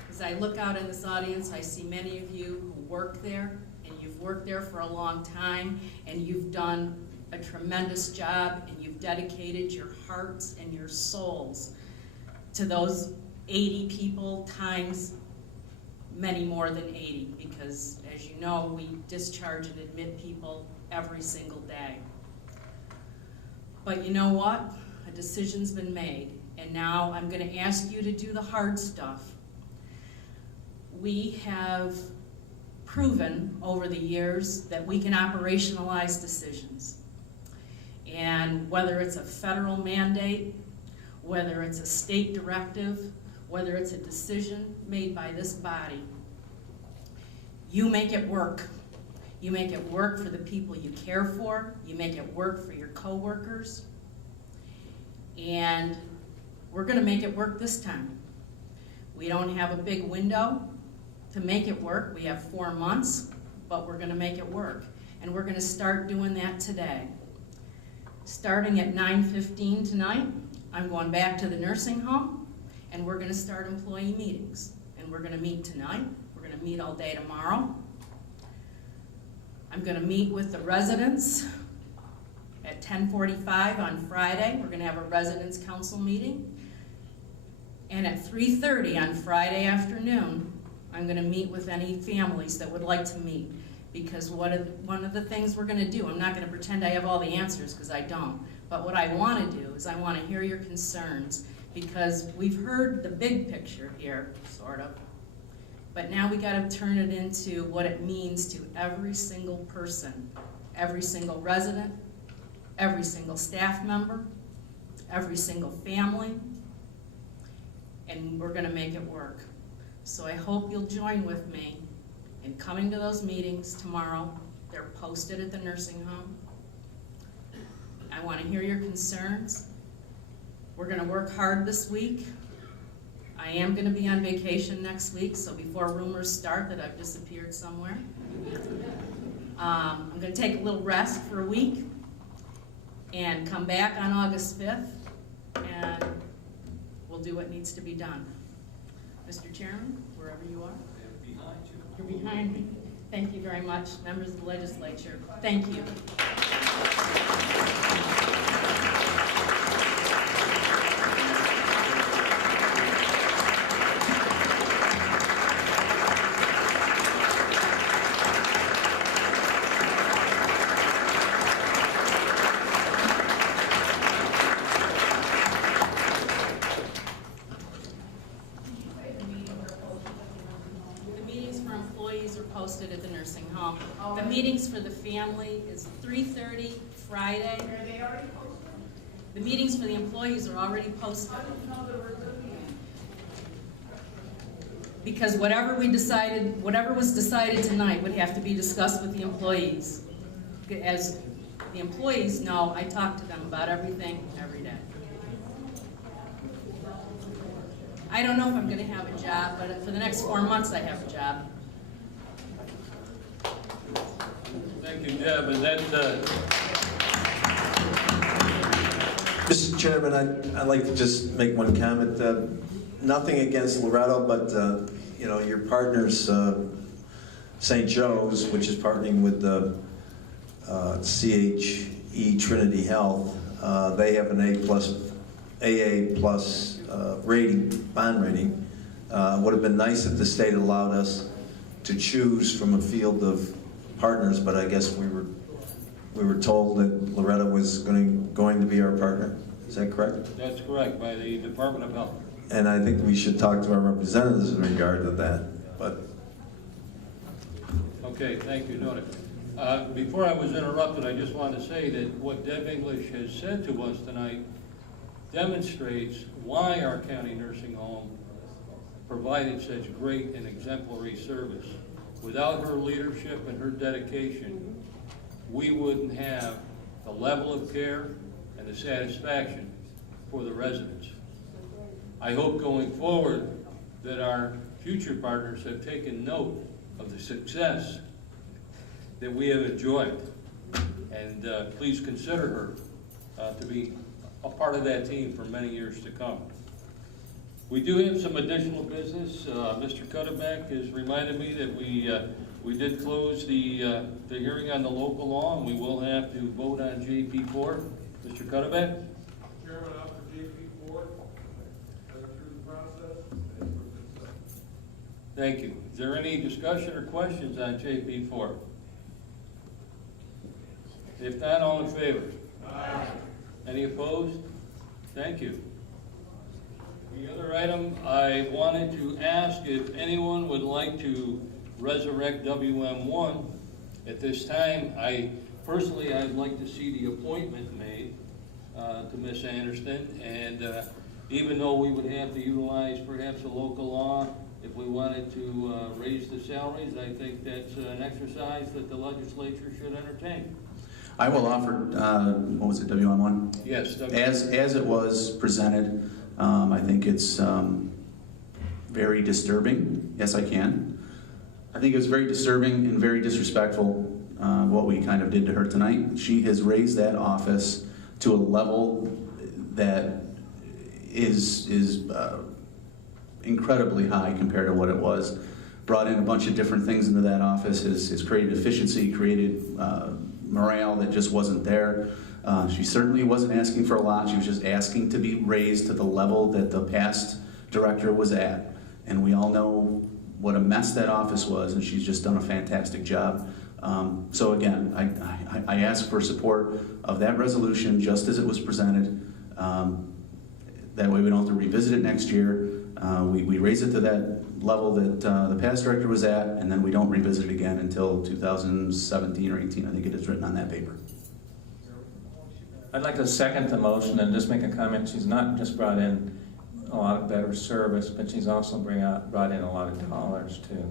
as I look out in this audience, I see many of you who work there, and you've worked there for a long time, and you've done a tremendous job, and you've dedicated your hearts and your souls to those 80 people times many more than 80, because as you know, we discharge and admit people every single day. But you know what? A decision's been made, and now I'm going to ask you to do the hard stuff. We have proven over the years that we can operationalize decisions. And whether it's a federal mandate, whether it's a state directive, whether it's a decision made by this body, you make it work. You make it work for the people you care for. You make it work for your coworkers. And we're going to make it work this time. We don't have a big window to make it work. We have 4 months, but we're going to make it work. And we're going to start doing that today. Starting at 9:15 tonight, I'm going back to the nursing home, and we're going to start employee meetings. And we're going to meet tonight. We're going to meet all day tomorrow. I'm going to meet with the residents at 10:45 on Friday. We're going to have a residents council meeting. And at 3:30 on Friday afternoon, I'm going to meet with any families that would like to meet. Because one of the things we're going to do, I'm not going to pretend I have all the answers, because I don't. But what I want to do is I want to hear your concerns, because we've heard the big picture here, sort of. But now we got to turn it into what it means to every single person, every single resident, every single staff member, every single family, and we're going to make it work. So I hope you'll join with me in coming to those meetings tomorrow. They're posted at the nursing home. I want to hear your concerns. We're going to work hard this week. I am going to be on vacation next week, so before rumors start that I've disappeared somewhere, I'm going to take a little rest for a week and come back on August 5th, and we'll do what needs to be done. Mr. Chairman, wherever you are. You're behind me. Thank you very much, members of the legislature. Thank you. Posted at the nursing home. The meetings for the family is 3:30 Friday. Are they already posted? The meetings for the employees are already posted. I didn't know there were cooking. Because whatever was decided tonight would have to be discussed with the employees. As the employees know, I talk to them about everything every day. I don't know if I'm going to have a job, but for the next 4 months I have a job. Thank you, Deb, and that, Mr. Chairman, I'd like to just make one comment. nothing against Loretto, but, you know, your partners, St. Joe's, which is partnering with the CHE Trinity Health, they have an AA plus rating, bond rating. Would have been nice if the state allowed us to choose from a field of partners, but I guess we were told that Loretto was going to be our partner. Is that correct? That's correct, by the Department of Health. And I think we should talk to our representatives in regard to that, but. Okay, thank you, noted. Before I was interrupted, I just wanted to say that what Deb English has said to us tonight demonstrates why our county nursing home provided such great and exemplary service. Without her leadership and her dedication, we wouldn't have the level of care and the satisfaction for the residents. I hope going forward that our future partners have taken note of the success that we have enjoyed, and please consider her to be a part of that team for many years to come. We do have some additional business. Mr. Cuddeback has reminded me that we did close the hearing on the local law, and we will have to vote on JP4. Mr. Cuddeback? Chairman, after JP4, through the process. Thank you. Is there any discussion or questions on JP4? If not, all in favor? Aye. Any opposed? Thank you. The other item, I wanted to ask if anyone would like to resurrect WM1. At this time, personally, I'd like to see the appointment made to Ms. Anderson, and even though we would have to utilize perhaps a local law, if we wanted to raise the salaries, I think that's an exercise that the legislature should entertain. I will offer, what was it, WM1? Yes. As it was presented, I think it's very disturbing. Yes, I can. I think it was very disturbing and very disrespectful what we kind of did to her tonight. She has raised that office to a level that is incredibly high compared to what it was. Brought in a bunch of different things into that office, has created efficiency, created morale that just wasn't there. She certainly wasn't asking for a lot. She was just asking to be raised to the level that the past director was at. And we all know what a mess that office was, and she's just done a fantastic job. So again, I ask for support of that resolution just as it was presented. That way we don't have to revisit it next year. We raise it to that level that the past director was at, and then we don't revisit it again until 2017 or 18, I think it is written on that paper. I'd like to second the motion and just make a comment. She's not just brought in a lot of better service, but she's also brought in a lot of dollars too.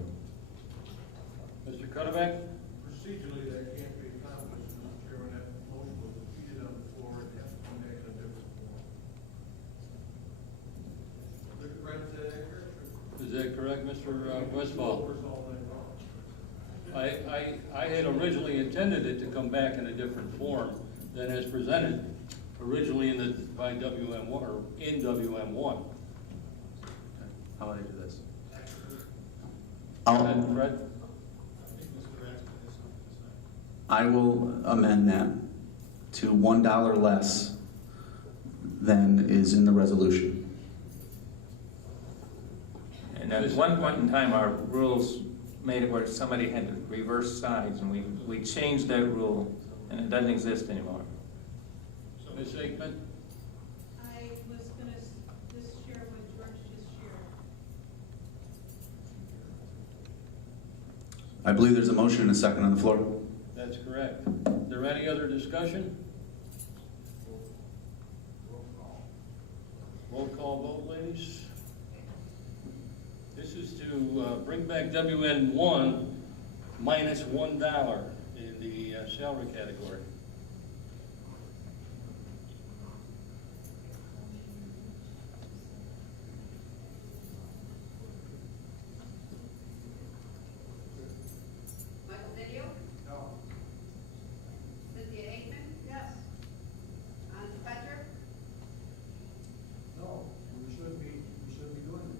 Mr. Cuddeback? Procedurally, that can't be accomplished, Mr. Chairman. That motion was defeated on the floor. It has to come back in a different form. Is that correct, Mr. Westfall? I had originally intended it to come back in a different form than as presented originally by WM1 or in WM1. How would I do this? Fred? I will amend that to $1 less than is in the resolution. And at one point in time, our rules made it where somebody had to reverse sides, and we changed that rule, and it doesn't exist anymore. So, Ms. Aikman? I was going to just share what George just shared. I believe there's a motion and a second on the floor. That's correct. Is there any other discussion? Roll call vote, ladies. This is to bring back WN1 minus $1 in the salary category. No, we shouldn't be doing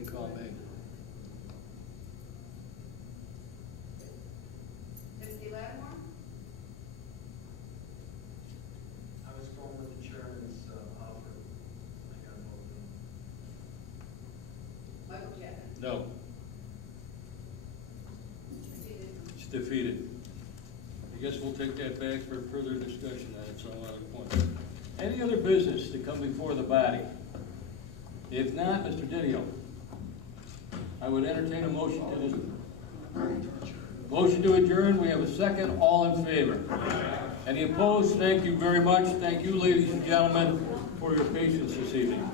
can call me. Timothy Lattimore? I was going with the chairman's offer. I got to vote no. Michael Chapman? No, it's defeated. I guess we'll take that back for further discussion at some other point. Any other business to come before the body? If not, Mr. Didio, I would entertain a motion to this. Motion to adjourn, we have a second, all in favor. Any opposed? Thank you very much. Thank you, ladies and gentlemen, for your patience this evening.